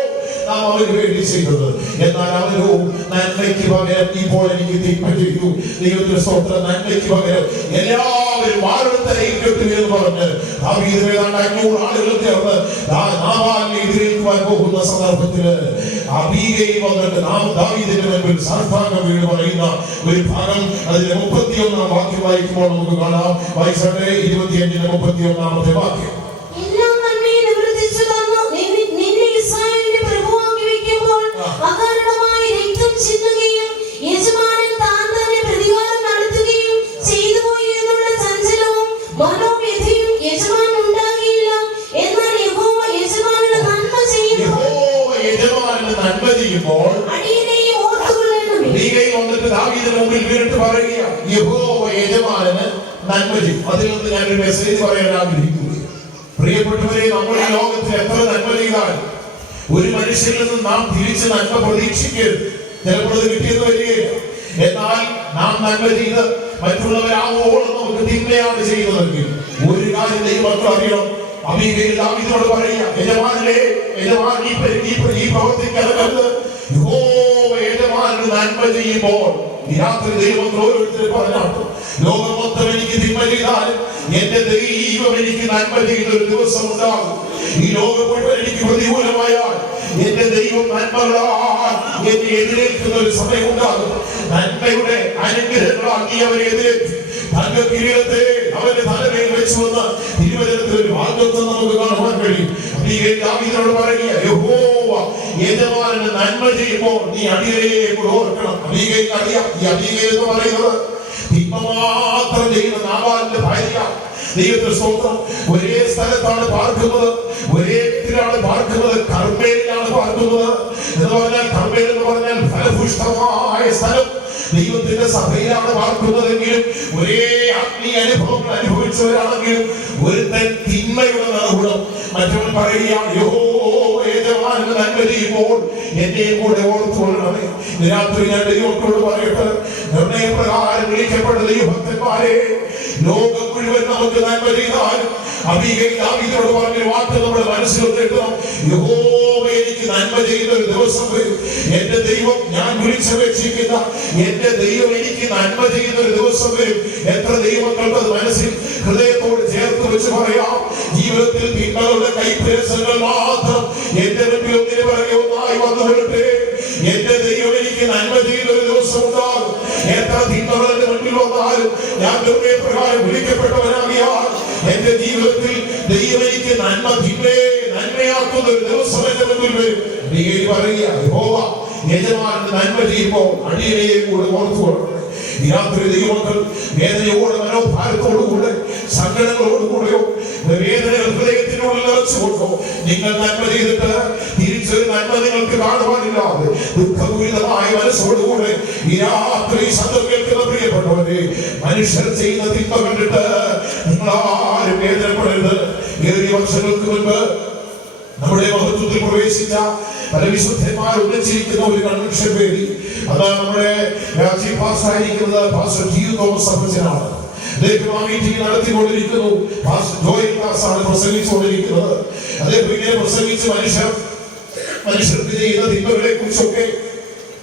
നാം അവന് വേണ്ടി ചെയ്തത്, എന്നാൽ അവനോ നന്മയ്ക്ക് പകരം ഇപ്പോൾ എനിക്ക് തിന്മ ചെയ്തു. ദൈവത്തിന്റെ സ്തോത്രം. നന്മയ്ക്ക് പകരം എല്ലാവരും വാഴത്തലയിൽ കെട്ടു എന്ന് പറഞ്ഞ് ദാവീദ് ഏതാണ്ട് 500 ആളുകൾ ചേർന്ന് നാബാലിനെ എതിരേൽക്കുവാൻ പോകുന്ന സന്ദർഭത്തില് അബീഗയിൽ വന്നിട്ട് ദാവീദിന്റെ മുൻപിൽ സാഷ്ടാംഗം വീണ് പറയുന്ന ഒരു ഭാഗം. അതിന്റെ 31-ാം വാക്യം വായിക്കുമ്പോൾ നമുക്ക് കാണാം. വായിച്ചേ 25-ന്റെ 31-ാമത്തെ വാക്യം. അകാരണമായി രക്തം ചിന്തുകയും യജമാനൻ താൻ തന്നെ പ്രതികാരം നടത്തുകയും ചെയ്തു പോയി എന്നുള്ള ചഞ്ചലവും മനോവ്യഥയും യജമാനൻ ഉണ്ടാകിയില്ല. എന്നാൽ യഹോവ യജമാനന് നന്മ ചെയ്യുമ്പോൾ അടിയനെയും ഓർത്തുകൊള്ളണമേ. വന്നിട്ട് ദാവീദിന്റെ മുമ്പിൽ വീണിട്ട് പറയുക, യഹോവ യജമാനന് നന്മ ചെയ്യും. അതിൽ നിന്ന് ഞാനൊരു മെസ്സേജ് പറയാൻ ആഗ്രഹിക്കുന്നു. പ്രിയപ്പെട്ടവരെ, നമ്മൾ ഈ ലോകത്തിൽ എത്ര നന്മ ചെയ്താൽ ഒരു മനുഷ്യരിൽ നിന്ന് നാം തിരിച്ച് നന്മ പ്രതീക്ഷിക്കരുത്. ചിലപ്പോൾ അത് കിട്ടിയെന്ന് വരികയില്ല. എന്നാൽ നാം നന്മ ചെയ്ത് മറ്റുള്ളവരാവോളം നമുക്ക് തിന്മയാണ് ചെയ്യുന്നതെങ്കിൽ ഒരു കാര്യം ദൈവമക്കൾ അറിയണം. അബീഗയിൽ ദാവീദിനോട് പറയുക, യജമാനനെ, യജമാൻ ഈ പ്രവർത്തിക്കരുത്. യഹോവ യജമാനന് നന്മ ചെയ്യുമ്പോൾ ഈ രാത്രി ദൈവമക്കൾ ഓരോരുത്തരും പറഞ്ഞാട്ട്, ലോകം മൊത്തം എനിക്ക് തിന്മ ചെയ്താലും എന്റെ ദൈവം എനിക്ക് നന്മ ചെയ്യുന്ന ഒരു ദിവസം ഉണ്ടാകും. ഈ ലോകം മുഴുവൻ എനിക്ക് പ്രതികൂലമായാൽ എന്റെ ദൈവം നന്മകളാൽ എന്നെ എതിരേൽക്കുന്ന ഒരു സമയം ഉണ്ടാകും. നന്മയുടെ അനുഗ്രഹങ്ങളാൽ നീ അവരെ എതിരേൽക്കും. തന്റെ കിരീടത്തെ അവന്റെ തലമേൽ വെച്ചുവെന്ന് തിരുവചനത്തിൽ ഒരു വാഗ്ദത്തം നമുക്ക് കാണുവാൻ കഴിയും. ദാവീദിനോട് പറയുക, യഹോവ യജമാനന് നന്മ ചെയ്യുമ്പോൾ നീ അടിയനെ കൂടെ ഓർക്കണം. അബീഗയിൽ അറിയാം. ഈ അബീഗയിൽ എന്ന് പറയുന്നത് തിന്മ മാത്രം ചെയ്യുന്ന നാബാലിന്റെ ഭാര്യ. ദൈവത്തിന്റെ സ്തോത്രം. ഒരേ സ്ഥലത്താണ് പാർക്കുന്നത്, ഒരേ വീട്ടിലാണ് പാർക്കുന്നത്, കർമ്മേലിലാണ് പാർക്കുന്നത്. എന്ന് പറഞ്ഞാൽ കർമ്മേൽ എന്ന് പറഞ്ഞാൽ ഫലഭൂഷ്ടമായ സ്ഥലം. ദൈവത്തിന്റെ സഭയിലാണ് പാർക്കുന്നതെങ്കിലും ഒരേ ആത്മീയ അനുഭവങ്ങൾ അനുഭവിച്ചവരാണെങ്കിലും ഒരുത്തൻ തിന്മയുടെ നിറകുളം. മറ്റവൻ പറയുകയാണ്, യഹോവ യജമാനന് നന്മ ചെയ്യുമ്പോൾ എന്നെയും കൂടെ ഓർത്തുകൊള്ളണമേ. രാത്രി ഞാൻ ദൈവത്തോട് പറയട്ടെ, നിർണയപ്രകാരം വിളിക്കപ്പെട്ട ദൈവഭക്തന്മാരെ, ലോകം മുഴുവൻ നമുക്ക് നന്മ ചെയ്താലും അബീഗയിൽ ദാവീദിനോട് പറഞ്ഞ വാക്ക് നമ്മുടെ മനസ്സിലൊന്നെടുക്കണം. യഹോവ എനിക്ക് നന്മ ചെയ്യുന്ന ഒരു ദിവസം വരും. എന്റെ ദൈവം ഞാൻ വിളിച്ചപേക്ഷിക്കുന്ന എന്റെ ദൈവം എനിക്ക് നന്മ ചെയ്യുന്ന ഒരു ദിവസം വരും. എത്ര ദൈവങ്ങൾക്ക് അത് മനസ്സിൽ ഹൃദയത്തോട് ചേർത്ത് വെച്ച് പറയാം. ജീവിതത്തിൽ തിന്മകളുടെ കൈപ്രേസങ്ങൾ മാത്രം എന്റെ മുമ്പിൽ ഒന്നിനു പിറകെ ഒന്നായി വന്നുകൊള്ളട്ടെ. എന്റെ ദൈവം എനിക്ക് നന്മ ചെയ്യുന്ന ഒരു ദിവസം ഉണ്ടാകും. എത്ര തിന്മകൾ എന്റെ മുൻപിൽ വന്നാലും ഞാൻ പ്രകാരം വിളിക്കപ്പെട്ടവനാകിയാൽ എന്റെ ജീവിതത്തിൽ ദൈവം എനിക്ക് നന്മയാക്കുന്ന ഒരു ദിവസം എന്റെ മുൻപിൽ വരും. പറയുക, യഹോവ യജമാനന് നന്മ ചെയ്യുമ്പോൾ അടിയനെയും കൂടെ ഓർത്തുകൊള്ളണം. ഈ രാത്രി ദൈവമക്കൾ വേദനയോടെ, മനോഭാരത്തോടുകൂടെ, സങ്കടങ്ങളോടുകൂടെയോ വേദനകൾ ഹൃദയത്തിനുള്ളിൽ നിറച്ചുകൊണ്ടോ നിങ്ങൾ നന്മ ചെയ്തിട്ട് തിരിച്ചൊരു നന്മ നിങ്ങൾക്ക് കാണുവാനില്ലാതെ ദുഃഖപൂരിതമായ മനസ്സോടുകൂടെ ഈ രാത്രി ശബ്ദം കേൾക്കുന്ന പ്രിയപ്പെട്ടവരെ, മനുഷ്യർ ചെയ്യുന്ന തിന്മ കണ്ടിട്ട് നിങ്ങൾ ആരും വേദനപ്പെടരുത്. 7 വർഷങ്ങൾക്ക് മുൻപ് നമ്മുടെ മഹത്വത്തിൽ പ്രവേശിച്ച പല വിശുദ്ധന്മാർ ഒന്നിച്ചിരിക്കുന്ന ഒരു കൺവെൻഷൻ വേദി. അത് നമ്മുടെ രാജ്യ പാസ്സായിരിക്കുന്നത് പാസ്റ്റർ ടി.യു. തോമസ് അപ്പച്ചനാണ്. അദ്ദേഹം ആ മീറ്റിംഗ് നടത്തിക്കൊണ്ടിരിക്കുന്നു. പാസ്റ്റർ ജോയൽ ദാസാണ് പ്രസംഗിച്ചുകൊണ്ടിരിക്കുന്നത്. അദ്ദേഹം ഇങ്ങനെ പ്രസംഗിച്ച് മനുഷ്യർക്ക് ചെയ്യുന്ന തിന്മകളെ കുറിച്ചൊക്കെ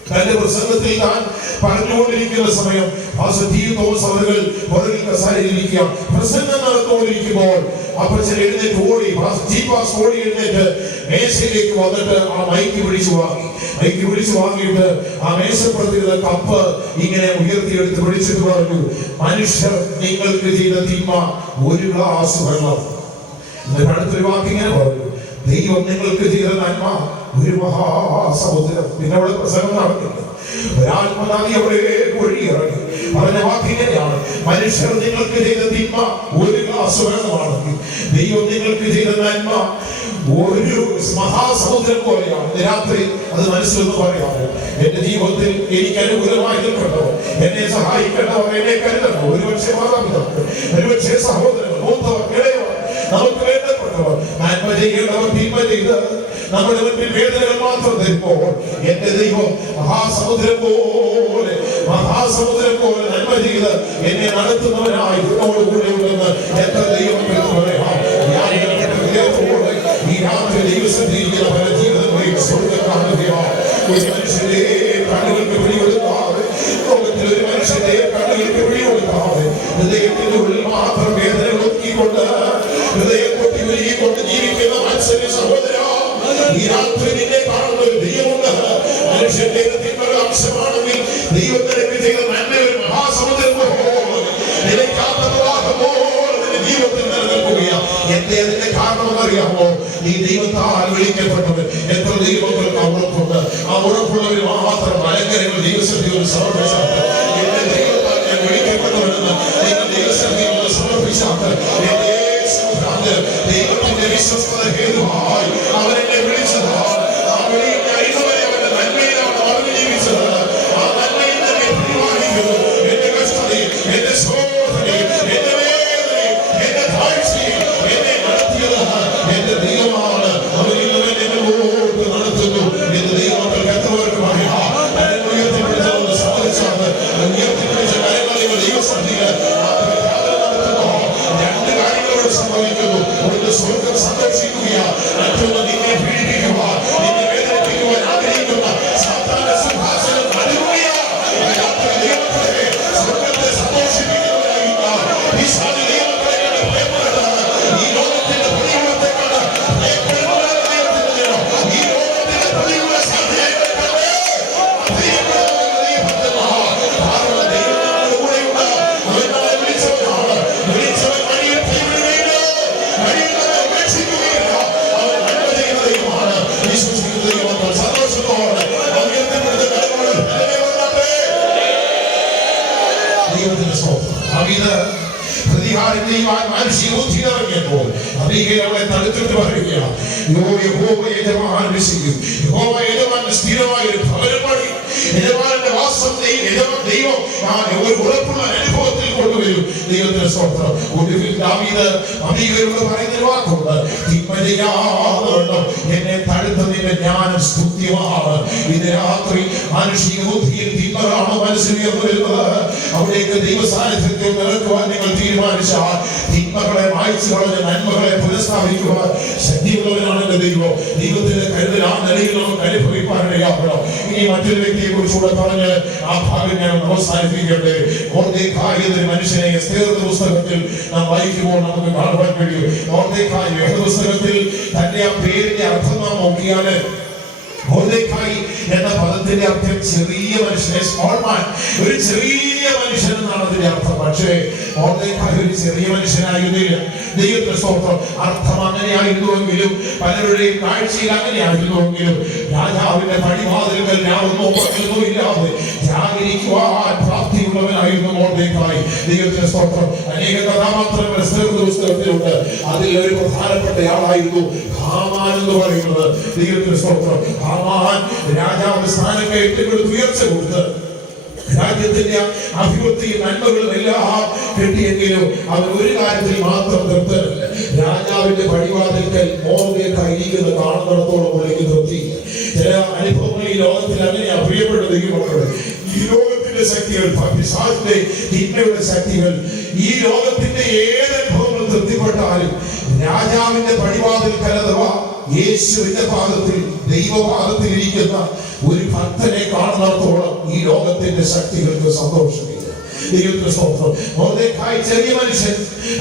തന്റെ പ്രസംഗത്തിൽ താൻ പറഞ്ഞുകൊണ്ടിരിക്കുന്ന സമയം പാസ്റ്റർ ടി.യു. തോമസ് അവர்கள் പുറകിൽ കസാരയിലിരിക്കുക. പ്രസംഗം നടന്നുകൊണ്ടിരിക്കുമ്പോൾ അപ്പച്ചൻ എഴുന്നേറ്റ് ഓടി, ഓടി എഴുന്നേറ്റ് മേശയിലേക്ക് വന്നിട്ട് ആ മൈക്ക് പിടിച്ചു വാങ്ങിയിട്ട് ആ മേശപ്പുറത്തിരുന്ന കപ്പ് ഇങ്ങനെ ഉയർത്തിയെടുത്ത് പിടിച്ചിട്ട് പറഞ്ഞു, മനുഷ്യർ നിങ്ങൾക്ക് ചെയ്ത തിന്മ ഒരു ഗ്ലാസ് വെള്ളം. അടുത്തൊരു വാക്ക് ഇങ്ങനെ പറഞ്ഞു, ദൈവം നിങ്ങൾക്ക് ചെയ്ത നന്മ ഒരു മഹാസമുദ്രം. പിന്നെ അവിടെ പ്രസംഗം നടക്കില്ല. ഒരാത്മനാഥി അവിടെ ഒഴുകിയിറങ്ങി പറഞ്ഞ വാക്ക് ഇങ്ങനെയാണ്, മനുഷ്യർ നിങ്ങൾക്ക് ചെയ്ത തിന്മ ഒരു ഗ്ലാസ് വെള്ളമാണെങ്കിൽ ദൈവം നിങ്ങൾക്ക് ചെയ്ത നന്മ ഒരു മഹാസമുദ്രം പോലെയാണ്. രാത്രി അത് മനസ്സിലൊന്ന് പറയാമോ? എന്റെ ജീവിതത്തിൽ എനിക്ക് അനുകൂലമായി നിൽക്കണ്ടോ, എന്നെ സഹായിക്കണ്ടോ, എന്നെ കരുതണോ? ഒരുപക്ഷെ മാതാപിതാക്കൾ, ഒരുപക്ഷെ സഹോദരങ്ങൾ, മൂത്തവർ, ഇളയവർ, നമുക്ക് വേണ്ടപ്പെട്ടവർ, നന്മ ചെയ്യേണ്ടവർ തിന്മ ചെയ്ത് നമ്മുടെ മുന്നിൽ വേദനകൾ മാത്രം തരുമ്പോൾ എന്റെ ദൈവം മഹാസമുദ്രം പോലെ നന്മ ചെയ്ത് എന്നെ നടത്തുന്നവനായി കൂടെ ഉണ്ടെന്ന് എത്ര ദൈവങ്ങൾക്ക് പറയാം. ഈ രാത്രി ദൈവസന്നിധിയിലുള്ള പല ജീവിതങ്ങളെയും സ്വർഗ്ഗം കാണുകയാണ്. ഒരു മനുഷ്യന്റെ കണ്ണുകൾക്ക് പിടികൊടുക്കാതെ, ലോകത്തിൽ ഒരു മനുഷ്യന്റെ കണ്ണുകൾക്ക് പിടികൊടുക്കാതെ, ഹൃദയത്തിന്റെ ഉള്ളിൽ മാത്രം വേദന ഒതുക്കിക്കൊണ്ട്, ഹൃദയം കൊട്ടി ഉരുകിക്കൊണ്ട് ജീവിക്കുന്ന മനുഷ്യന്റെ സഹോദര, ഈ രാത്രി നിന്നെ കാണുന്ന ഒരു ദൈവമുണ്ട്. മനുഷ്യന്റെ തിന്മകൾ അംശമാണെങ്കിൽ ദൈവം നിനക്ക് ചെയ്ത നന്മ ഒരു മഹാസമുദ്രം പോലെ നിലയ്ക്കാത്ത പ്രവാഹം പോലെ നിന്റെ ജീവിതത്തിൽ നിലനിൽക്കുകയാണ്. എന്തേ അതിന്റെ കാരണമെന്നറിയാമോ? ഈ ദൈവത്താൽ വിളിക്കപ്പെട്ടവൻ. എത്ര ദൈവങ്ങൾക്ക് ഉറപ്പുണ്ട്. ആ ഉറപ്പുള്ളവർ മാത്രം ഭയങ്കരങ്ങൾ ദൈവസന്നിധിയോട് സമർപ്പിച്ചാൽ, എന്റെ ദൈവത്താൽ ഞാൻ വിളിക്കപ്പെട്ടവനെന്ന് നിങ്ങൾ ദൈവസന്നിധിയോട് സമർപ്പിച്ചാൽ, ദൈവത്തിന്റെ വിശ്വസ്തത ഹേതുവായി അവൻ എന്നെ വിളിച്ചതാണ്. ആ വിളിയിൽ ഞാൻ ഇതുവരെ അവന്റെ നന്മയിലാണ് അറിവ് ജീവിച്ചത്. ആ നന്മയിൽ തന്നെ പ്രതിപാദിക്കുന്നു. എന്റെ കഷ്ടതയിൽ, എന്റെ ശോധനയിൽ, എന്റെ വേദനയിൽ, എന്റെ താഴ്ചയിൽ എന്നെ നടത്തിയത് എന്റെ ദൈവമാണ്. അവൻ ഇന്നുവരെ എന്നെ മുന്നോട്ട് നടത്തുന്നു. എന്റെ ദൈവമക്കൾക്ക് എത്രവർക്ക് പറയാം. ഉയർത്തിപ്പിടിച്ചതെന്ന് സമ്മതിച്ചാണ്. ഉയർത്തിപ്പിടിച്ച കാര്യങ്ങൾ നിങ്ങൾ ദൈവസന്നിധിയിൽ രണ്ട് കാര്യങ്ങളോട് സംഭവിക്കുന്നു. ഒന്ന് സ്വർഗ്ഗം സന്തോഷിക്കുക, മറ്റൊന്ന് നിന്നെ പീഡിപ്പിക്കുക, നിന്നെ വേദനിപ്പിക്കുവാൻ ആഗ്രഹിക്കുന്ന സാത്താന്റെ സിംഹാസനം നടുങ്ങുകയാണ്. സ്വർഗ്ഗത്തെ സന്തോഷിപ്പിക്കുന്നവരായിരിക്കുക. പിശാച് ദൈവമക്കളെ കണ്ട് ഭയപ്പെടുന്നത്, ഈ ലോകത്തിന്റെ പ്രതികൂലത്തെ കണ്ട് ഭയപ്പെടുന്നവരാണ് ദൈവത്തിന്റെ ജനം. ഈ ലോകത്തിന്റെ പ്രതികൂല സാധ്യതകളെ കണ്ട് ഭയപ്പെടുന്നവരാണ് ദൈവഭക്തന്മാർ. കാരണം ദൈവം നമ്മുടെ കൂടെയുണ്ട്. അവൻ നമ്മളെ വിളിച്ചവനാണ്. വിളിച്ചവൻ വഴിയിൽ കൈവിടുകയില്ല, വഴിയിൽ ഉപേക്ഷിക്കുകയില്ല. അവൻ നന്മ ചെയ്യുന്ന ദൈവമാണ്. വിശ്വസിക്കുന്ന ദൈവങ്ങൾ സന്തോഷത്തോടെ ഉയർത്തിപ്പിടിച്ച കരങ്ങളോട് ദൈവത്തിന്റെ സ്തോത്രം. പ്രതികാരം ചെയ്യുവാൻ മാനുഷിക ബുദ്ധി ഇറങ്ങിയപ്പോൾ അബീഗയിൽ അവളെ തടുത്തിട്ട് പറയുകയാണ്, യഹോവ യജമാനൻ വിശ്വസിക്കും. യഹോവ യജമാനൻ സ്ഥിരമായ ഒരു ഭവനം പണി. യജമാനന്റെ വാസം ദൈവം ഒരു ഉറപ്പുള്ള അനുഭവത്തിൽ കൊണ്ടുവരും. ദൈവത്തിന്റെ സ്തോത്രം. ഒടുവിൽ ദാവീദ് അബീഗയിലൂടെ പറയുന്ന വാക്കുണ്ട്, തിന്മ ചെയ്യാതെ എന്നെ തടുത്തതിന്റെ ജ്ഞാനം സ്തുത്യമാണ്. ഇത് രാത്രി മാനുഷിക ബുദ്ധിയിൽ തിന്മകളാണ് മനസ്സിലുയർന്നു വരുന്നത്. അവിടേക്ക് ദൈവ സാന്നിധ്യത്തിൽ നിലനിൽക്കുവാൻ നിങ്ങൾ തീരുമാനിച്ചാൽ തിന്മകളെ മായ്ച്ചു കളഞ്ഞ നന്മകളെ പുനഃസ്ഥാപിക്കുവാൻ ശക്തിയുള്ളവരാണ് എന്റെ ദൈവം. ദൈവത്തിന്റെ കരുതൽ ആ നിലയിൽ നമുക്ക് അനുഭവിക്കാനിടയാക്കണം. ഇനി മറ്റൊരു വ്യക്തിയെ കുറിച്ചുകൂടെ പറഞ്ഞ് ആ ഭാഗം ഞാൻ പ്രോത്സാഹിപ്പിക്കട്ടെ. മൊർദെഖായി എന്നൊരു മനുഷ്യനെ എസ്തേറിന്റെ പുസ്തകത്തിൽ നാം വായിക്കുമ്പോൾ നമുക്ക് കാണുവാൻ കഴിയും. മൊർദെഖായി വേദപുസ്തകത്തിൽ തന്റെ ആ പേരിന്റെ അർത്ഥം നാം നോക്കിയാൽ, മൊർദെഖായി എന്ന പദത്തിന്റെ അർത്ഥം ചെറിയ മനുഷ്യനെ, സ്മോൾ മാൻ, ഒരു ചെറിയ മനുഷ്യൻ എന്നാണ് അതിന്റെ അർത്ഥം. പക്ഷേ മൊർദെഖായി ഒരു ചെറിയ മനുഷ്യനായിരുന്നില്ല. ദൈവത്തിന്റെ സ്തോത്രം. അർത്ഥം അങ്ങനെയായിരുന്നുവെങ്കിലും, പലരുടെയും കാഴ്ചയിൽ അങ്ങനെയായിരുന്നുവെങ്കിലും, രാജാവിന്റെ പടിവാതിലുകൾ ഞാനൊന്നും പകരുന്നുമില്ലാതെ ജാഗരിക്കുവാൻ പ്രാപ്തിയുള്ളവനായിരുന്നു മൊർദെഖായി. ദൈവത്തിന്റെ സ്തോത്രം. അനേക കഥാപാത്രങ്ങൾ എസ്തേറിന്റെ പുസ്തകത്തിലുണ്ട്. അതിൽ ഒരു പ്രധാനപ്പെട്ട ആളായിരുന്നു ഹാമാൻ എന്ന് പറയുന്നത്. ദൈവത്തിന്റെ സ്തോത്രം. ഹാമാൻ രാജാവിന്റെ സ്ഥാനം കയറ്റിക്കൊടുത്ത് ഉയർച്ച കൊടുത്ത് രാജ്യത്തിന്റെ അഭിവൃദ്ധിയും നന്മകളും എല്ലാം കിട്ടിയെങ്കിലും അവൻ ഒരു കാര്യത്തിൽ മാത്രം തൃപ്തനല്ല. രാജാവിന്റെ പടിവാതിൽക്കൽ മോർദെഖായിരിക്കുന്നത് കാണുന്നിടത്തോളം പുള്ളിക്ക് തൃപ്തിയില്ല. ചില അനുഭവങ്ങൾ ഈ ലോകത്തിൽ അങ്ങനെയാ പ്രിയപ്പെട്ട ദൈവമക്കളെ. ഈ ലോകത്തിന്റെ ശക്തികൾ, പിശാചിന്റെ തിന്മയുടെ ശക്തികൾ, ഈ ലോകത്തിന്റെ ഏത് അനുഭവങ്ങൾ തൃപ്തിപ്പെട്ടാലും രാജാവിന്റെ പടിവാതിൽക്കൽ അഥവാ യേശുവിന്റെ പാദത്തിൽ, ദൈവപാദത്തിൽ ഇരിക്കുന്ന ഒരു ഭക്തനെ കാണുന്നിടത്തോളം ഈ ലോകത്തിന്റെ ശക്തികൾക്ക് സന്തോഷമില്ല. ദൈവത്തിന്റെ സ്തോത്രം. മൊർദെഖായി ചെറിയ മനുഷ്യൻ,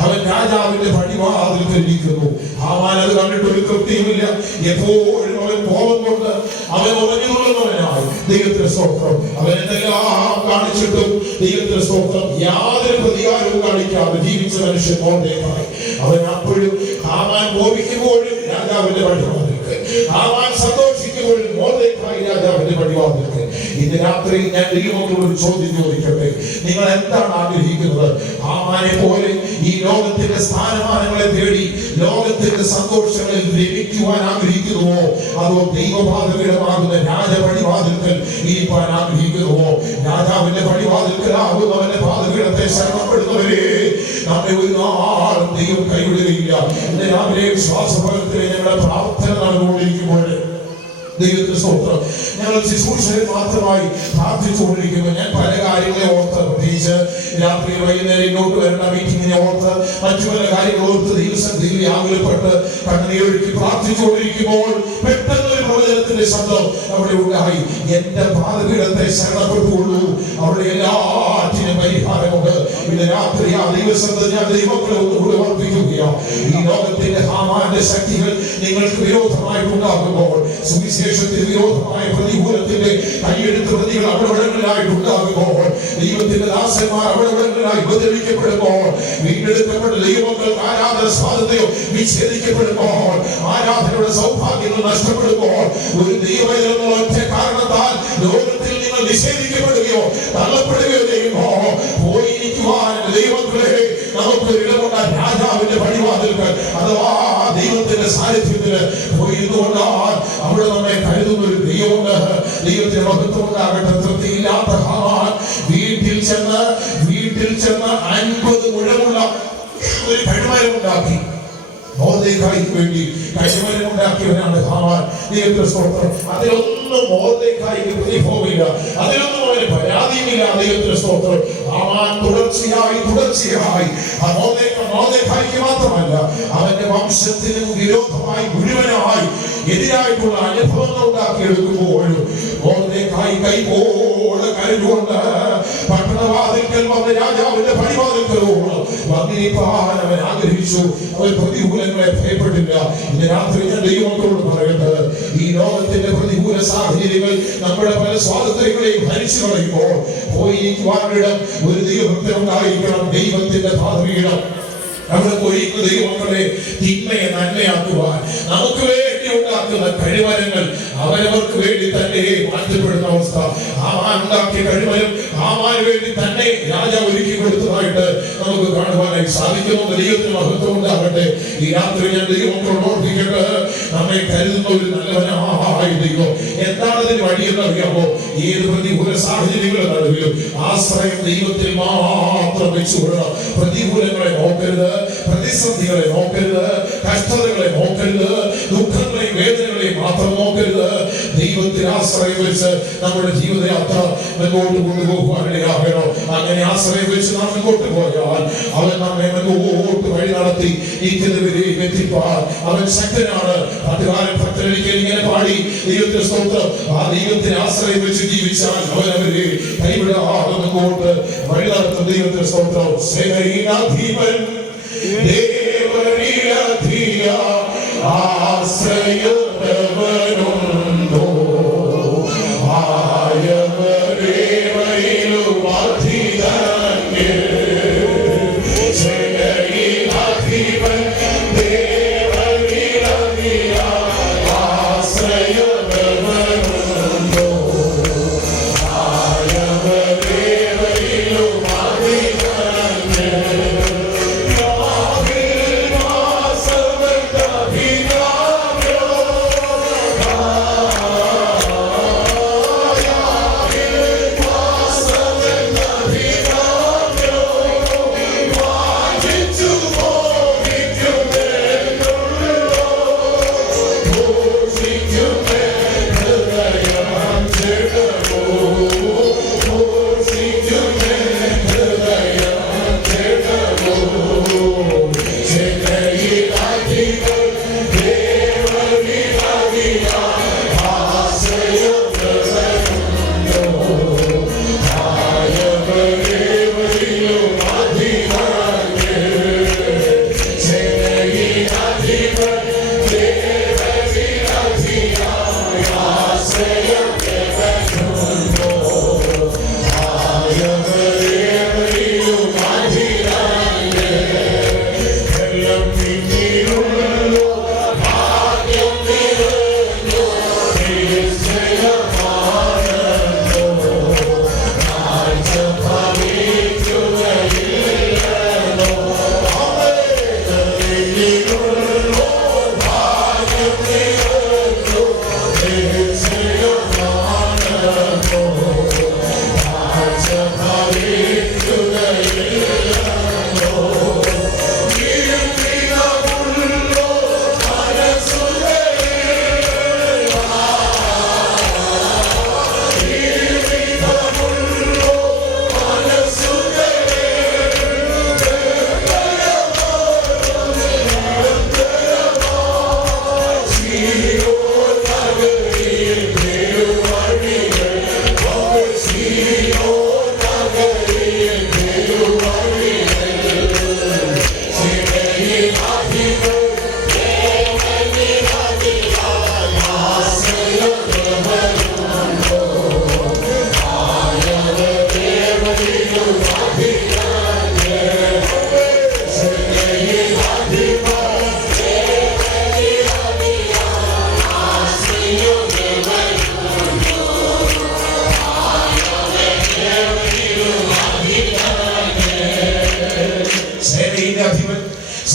അവൻ രാജാവിന്റെ പടിവാതിൽക്കൽ ഇരിക്കുന്നു. ഹാമാൻ അത് കണ്ടിട്ട് ഒരു തൃപ്തിയുമില്ല. എപ്പോഴും അവൻ കോപം കൊണ്ട് അവൻ ഉറഞ്ഞുകൊള്ളുന്നവനായി. ദൈവത്തിന്റെ സ്തോത്രം. അവൻ എന്തെല്ലാം കാണിച്ചിട്ടും ദൈവത്തിന്റെ സ്തോത്രം യാതൊരു പ്രതികാരവും കാണിക്കാതെ ജീവിച്ച മനുഷ്യൻ മൊർദെഖായി. അവൻ അപ്പോഴും ഹാമാൻ കോപിക്കുമ്പോഴും രാജാവിന്റെ പടിവാതിൽക്കൽ, ഹാമാൻ സന്തോഷിക്കുമ്പോഴും മൊർദെഖായി രാജാവിന്റെ പടിവാതിൽക്കൽ. ഇന്ന് രാത്രി ഞാൻ ദൈവമക്കളോട് ഒരു ചോദ്യം ചോദിക്കട്ടെ. നിങ്ങൾ എന്താണ് ആഗ്രഹിക്കുന്നത്? ഹാമാനെ പോലെ ഈ ലോകത്തിന്റെ സ്ഥാനമാനങ്ങളെ തേടി ലോകത്തിന്റെ സന്തോഷങ്ങളിൽ ലഭിക്കുവാൻ ആഗ്രഹിക്കുന്നുവോ? അതോ ദൈവപാദപീഠമാകുന്ന രാജപടിവാതിൽക്കൽ ഇരിപ്പാൻ ആഗ്രഹിക്കുന്നുവോ? രാജാവിന്റെ പടിവാതിൽക്കലാകുന്നവന്റെ പാദപീഠത്തെ ശരണപ്പെടുന്നവരെ നമ്മെ ഒരു നാളും ദൈവം കൈവിടുകയില്ല. ഇന്ന് രാവിലെ വിശ്വാസഫലത്തിലെ ഞങ്ങളുടെ പ്രാർത്ഥന നടന്നുകൊണ്ടിരിക്കുമ്പോൾ ദൈവത്തിന്റെ സ്തോത്രം, ഞങ്ങൾ ശുശ്രൂഷകർ മാത്രമായി പ്രാർത്ഥിച്ചുകൊണ്ടിരിക്കുമ്പോൾ ഞാൻ പല കാര്യങ്ങളെ ഓർത്ത്, പ്രത്യേകിച്ച് രാത്രി വൈകുന്നേരം ഇങ്ങോട്ട് വരേണ്ട മീറ്റിങ്ങിനെ ഓർത്ത്, മറ്റു പല കാര്യങ്ങൾ ഓർത്ത് ദൈവസന്നിധിയിൽ വ്യാകുലപ്പെട്ട് കണ്ണുനീരൊഴുക്കി പ്രാർത്ഥിച്ചുകൊണ്ടിരിക്കുമ്പോൾ പെട്ടെന്ന് ഒരു പ്രവചനത്തിന്റെ ശബ്ദം അവിടെ ഉണ്ടായി. എന്റെ പാദപീഠത്തെ ശരണപ്പെട്ടുകൊള്ളൂ, അവിടെ എല്ലാറ്റിനും പരിഹാരമുണ്ട്. ഇന്ന് രാത്രി ആ ദൈവസന്നിധി ഞാൻ ദൈവങ്ങളെ ഒന്നുകൂടെ ഓർപ്പിക്കുകയാണ്. ഈ ലോകത്തിന്റെ ഹാമാന്റെ ശക്തികൾ നിങ്ങൾക്ക് വിരോധമായിട്ടുണ്ടാകുമ്പോൾ, സുവിശേഷത്തിന് വിരോധമായ പ്രതികൂലത്തിന്റെ കൈയെടുത്ത പ്രതികൾ അവിടെവിടങ്ങളിലായിട്ടുണ്ടാകുമ്പോൾ, ദൈവത്തിന്റെ ദാസന്മാർ അവിടെവിടങ്ങളിലായി ഉപദ്രവിക്കപ്പെടുമ്പോൾ, വീണ്ടെടുക്കപ്പെട്ട ദൈവമക്കൾക്ക് ആരാധന സ്വാതന്ത്ര്യം വിച്ഛേദിക്കപ്പെടുമ്പോൾ, ആരാധനയുടെ സൗഭാഗ്യങ്ങൾ നഷ്ടപ്പെടുമ്പോൾ, ഒരു ദൈവം എന്നുള്ള ഒറ്റ കാരണത്താൽ ലോകത്തിൽ നിങ്ങൾ നിഷേധിക്കപ്പെടുകയോ തള്ളപ്പെടുകയോ ചെയ്യുമ്പോൾ, പോയിരിക്കുവാൻ ദൈവങ്ങളെ നമുക്കൊരു ഇടമുണ്ട രാജാവിന്റെ പടിവാതിൽക്ക് അഥവാ ദൈവത്തിന്റെ സാന്നിധ്യത്തിന് പോയിരുന്നുകൊണ്ടാൽ അവിടെ നമ്മെ കരുതുന്ന ഒരു ദൈവമുണ്ട്. ദൈവത്തിന്റെ മഹത്വം ഉണ്ടാകട്ടെ. തൃപ്തിയില്ലാത്ത ഹാമാൻ വീട്ടിൽ ചെന്ന് 50 മുഴമുള്ള ഒരു കഴുമരം ഉണ്ടാക്കി. മൊർദെഖായിക്ക് വേണ്ടി കഴുമരം ഉണ്ടാക്കിയവനാണ് ഹാമാൻ. ദൈവത്തിന്റെ സ്തോത്രം. അതിലൊന്നും മൊർദെഖായിക്ക് പ്രതിഭവമില്ല, അതിലൊന്നും അവന് പരാതിയുമില്ല. ദൈവത്തിന്റെ സ്തോത്രം. ഹാമാൻ തുടർച്ചയായി മൊർദെഖായിക്ക് മാത്രമല്ല അവന്റെ വംശത്തിനും വിരോധമായി മുഴുവനായി എതിരായിട്ടുള്ള അനുഭവങ്ങൾ ഉണ്ടാക്കിയെടുക്കുമ്പോഴും മൊർദെഖായി കൈപോലെ കരുതുകൊണ്ട് പട്ടണവാതിൽക്കൽ വന്ന രാജാവിന്റെ പടിവാതിൽക്കലോട് വന്നിരിപ്പാൻ അവൻ ആഗ്രഹിച്ചു. അവൻ പ്രതികൂലങ്ങളെ ഭയപ്പെട്ടില്ല. ഇന്ന് രാത്രി ഞാൻ ദൈവമക്കളോട് പറയട്ടെ, ഈ ലോകത്തിന്റെ പ്രതികൂല സാഹചര്യങ്ങൾ നമ്മുടെ പല സ്വാതന്ത്ര്യങ്ങളെയും ഭരിച്ചു കളയുമ്പോൾ പോയിരിക്കുവാനിടം ഒരു ദൈവഭക്തൻ ഉണ്ടായിരിക്കണം. ദൈവത്തിന്റെ പാദപീഠം അവിടെ പോയിരിക്കുന്ന ദൈവമക്കളെ തിന്മയെ നന്മയാക്കുവാൻ നമുക്ക് വേണ്ടി ഉണ്ടാക്കുന്ന കഴിവരങ്ങൾ അവരവർക്ക് വേണ്ടി തന്നെ മാറ്റപ്പെടുന്ന അവസ്ഥ. ഹാമാൻ ഉണ്ടാക്കിയ കഴിവരം ഹാമാന് വേണ്ടി തന്നെ രാജാവ് ഒരുക്കി കൊടുത്തതായിട്ട് നമുക്ക് കാണുവാനായി സാധിക്കുന്നു. ദൈവത്തിന് മഹത്വം ഉണ്ടാകട്ടെ. ഈ രാത്രി ഞാൻ ദൈവമക്കളോട് ഓർപ്പിക്കട്ടെ, നമ്മെ കരുതുന്ന ഒരു നല്ലവനായ ദൈവം. എന്താണ് അതിന് വഴിയെന്ന് അറിയാമോ? ഏത് പ്രതികൂല സാഹചര്യങ്ങളുടെ നടുവിലും ആശ്രയം ദൈവത്തിൽ മാത്രം വെച്ചുകൊള്ളണം. പ്രതികൂലങ്ങളെ നോക്കരുത്, പ്രതിസന്ധികളെ നോക്കരുത്, കഷ്ടതകളെ നോക്കരുത്, ദുഃഖങ്ങളെയും വേദനകളെയും മാത്രം നോക്കരുത്. ദൈവത്തിൽ ആശ്രയം വെച്ച് നമ്മുടെ ജീവിതയാത്ര മുന്നോട്ട് കൊണ്ടുപോകാനിടയാകണം. അങ്ങനെ ആശ്രയം വെച്ച് നാം മുന്നോട്ട് പോയാൽ അവൻ നമ്മെ മുന്നോട്ട് വഴി നടത്തി ഇരിക്കുന്നവരെയും എത്തിപ്പാൻ അവൻ ശക്തനാണ്. പണ്ടുകാലം ഭക്തരൊരിക്കൽ ഇങ്ങനെ പാടി, ദൈവത്തിന്റെ സ്തോത്രം. ആ ദൈവത്തിന് ആശ്രയം വെച്ച് ജീവിച്ചാൽ അവനവരെ കൈവിടാതെ മുന്നോട്ട് വഴി നടത്തും. ദൈവത്തിന്റെ സ്തോത്രം. സേനാധീപൻ ദേവനിലധിയ ആശ്രയവനുണ്ടോ? ആയവരേവയിലുമധിതന്യേ സേനാധീപൻ ദേവനിലധിയ ആശ്രയവനുണ്ടോ? ആയവരേവയിലുമധിതന്യേ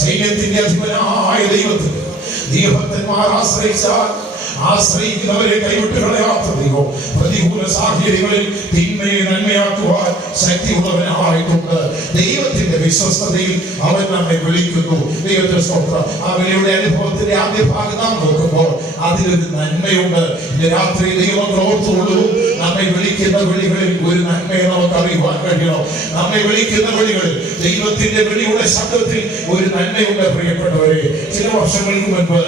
സൈന്യത്തിന്റെ അധിപനായ ദൈവത്തിന് ദൈവഭക്തന്മാർ ആശ്രയിക്കുന്നവരെ കൈവിട്ട് കളയാത്ത ദൈവം പ്രതികൂല സാഹചര്യങ്ങളിൽ തിന്മയെ നന്മയാക്കുവാൻ ശക്തിയുള്ളവനായിട്ടുണ്ട്. ദൈവത്തിന്റെ വിശ്വസ്തതയിൽ അവൻ നമ്മെ വിളിക്കുന്നു. ദൈവത്തിന്റെ സ്തോത്രം. ആ വിളിയുടെ അനുഭവത്തിന്റെ ആദ്യ ഭാഗം നാം നോക്കുമ്പോൾ അതിലൊരു നന്മയുണ്ട്. ഇന്ന് രാത്രി ദൈവം ഓർത്തുകൊള്ളൂ, നമ്മെ വിളിക്കുന്ന വിളികളിൽ ഒരു നന്മയെ നമുക്ക് അറിയുവാൻ കഴിയണം. നമ്മെ വിളിക്കുന്ന വിളികളിൽ ദൈവത്തിന്റെ വിളിയുടെ ശബ്ദത്തിൽ ഒരു നന്മയുണ്ട്. പ്രിയപ്പെട്ടവരെ, ചില വർഷങ്ങൾക്ക് മുൻപ്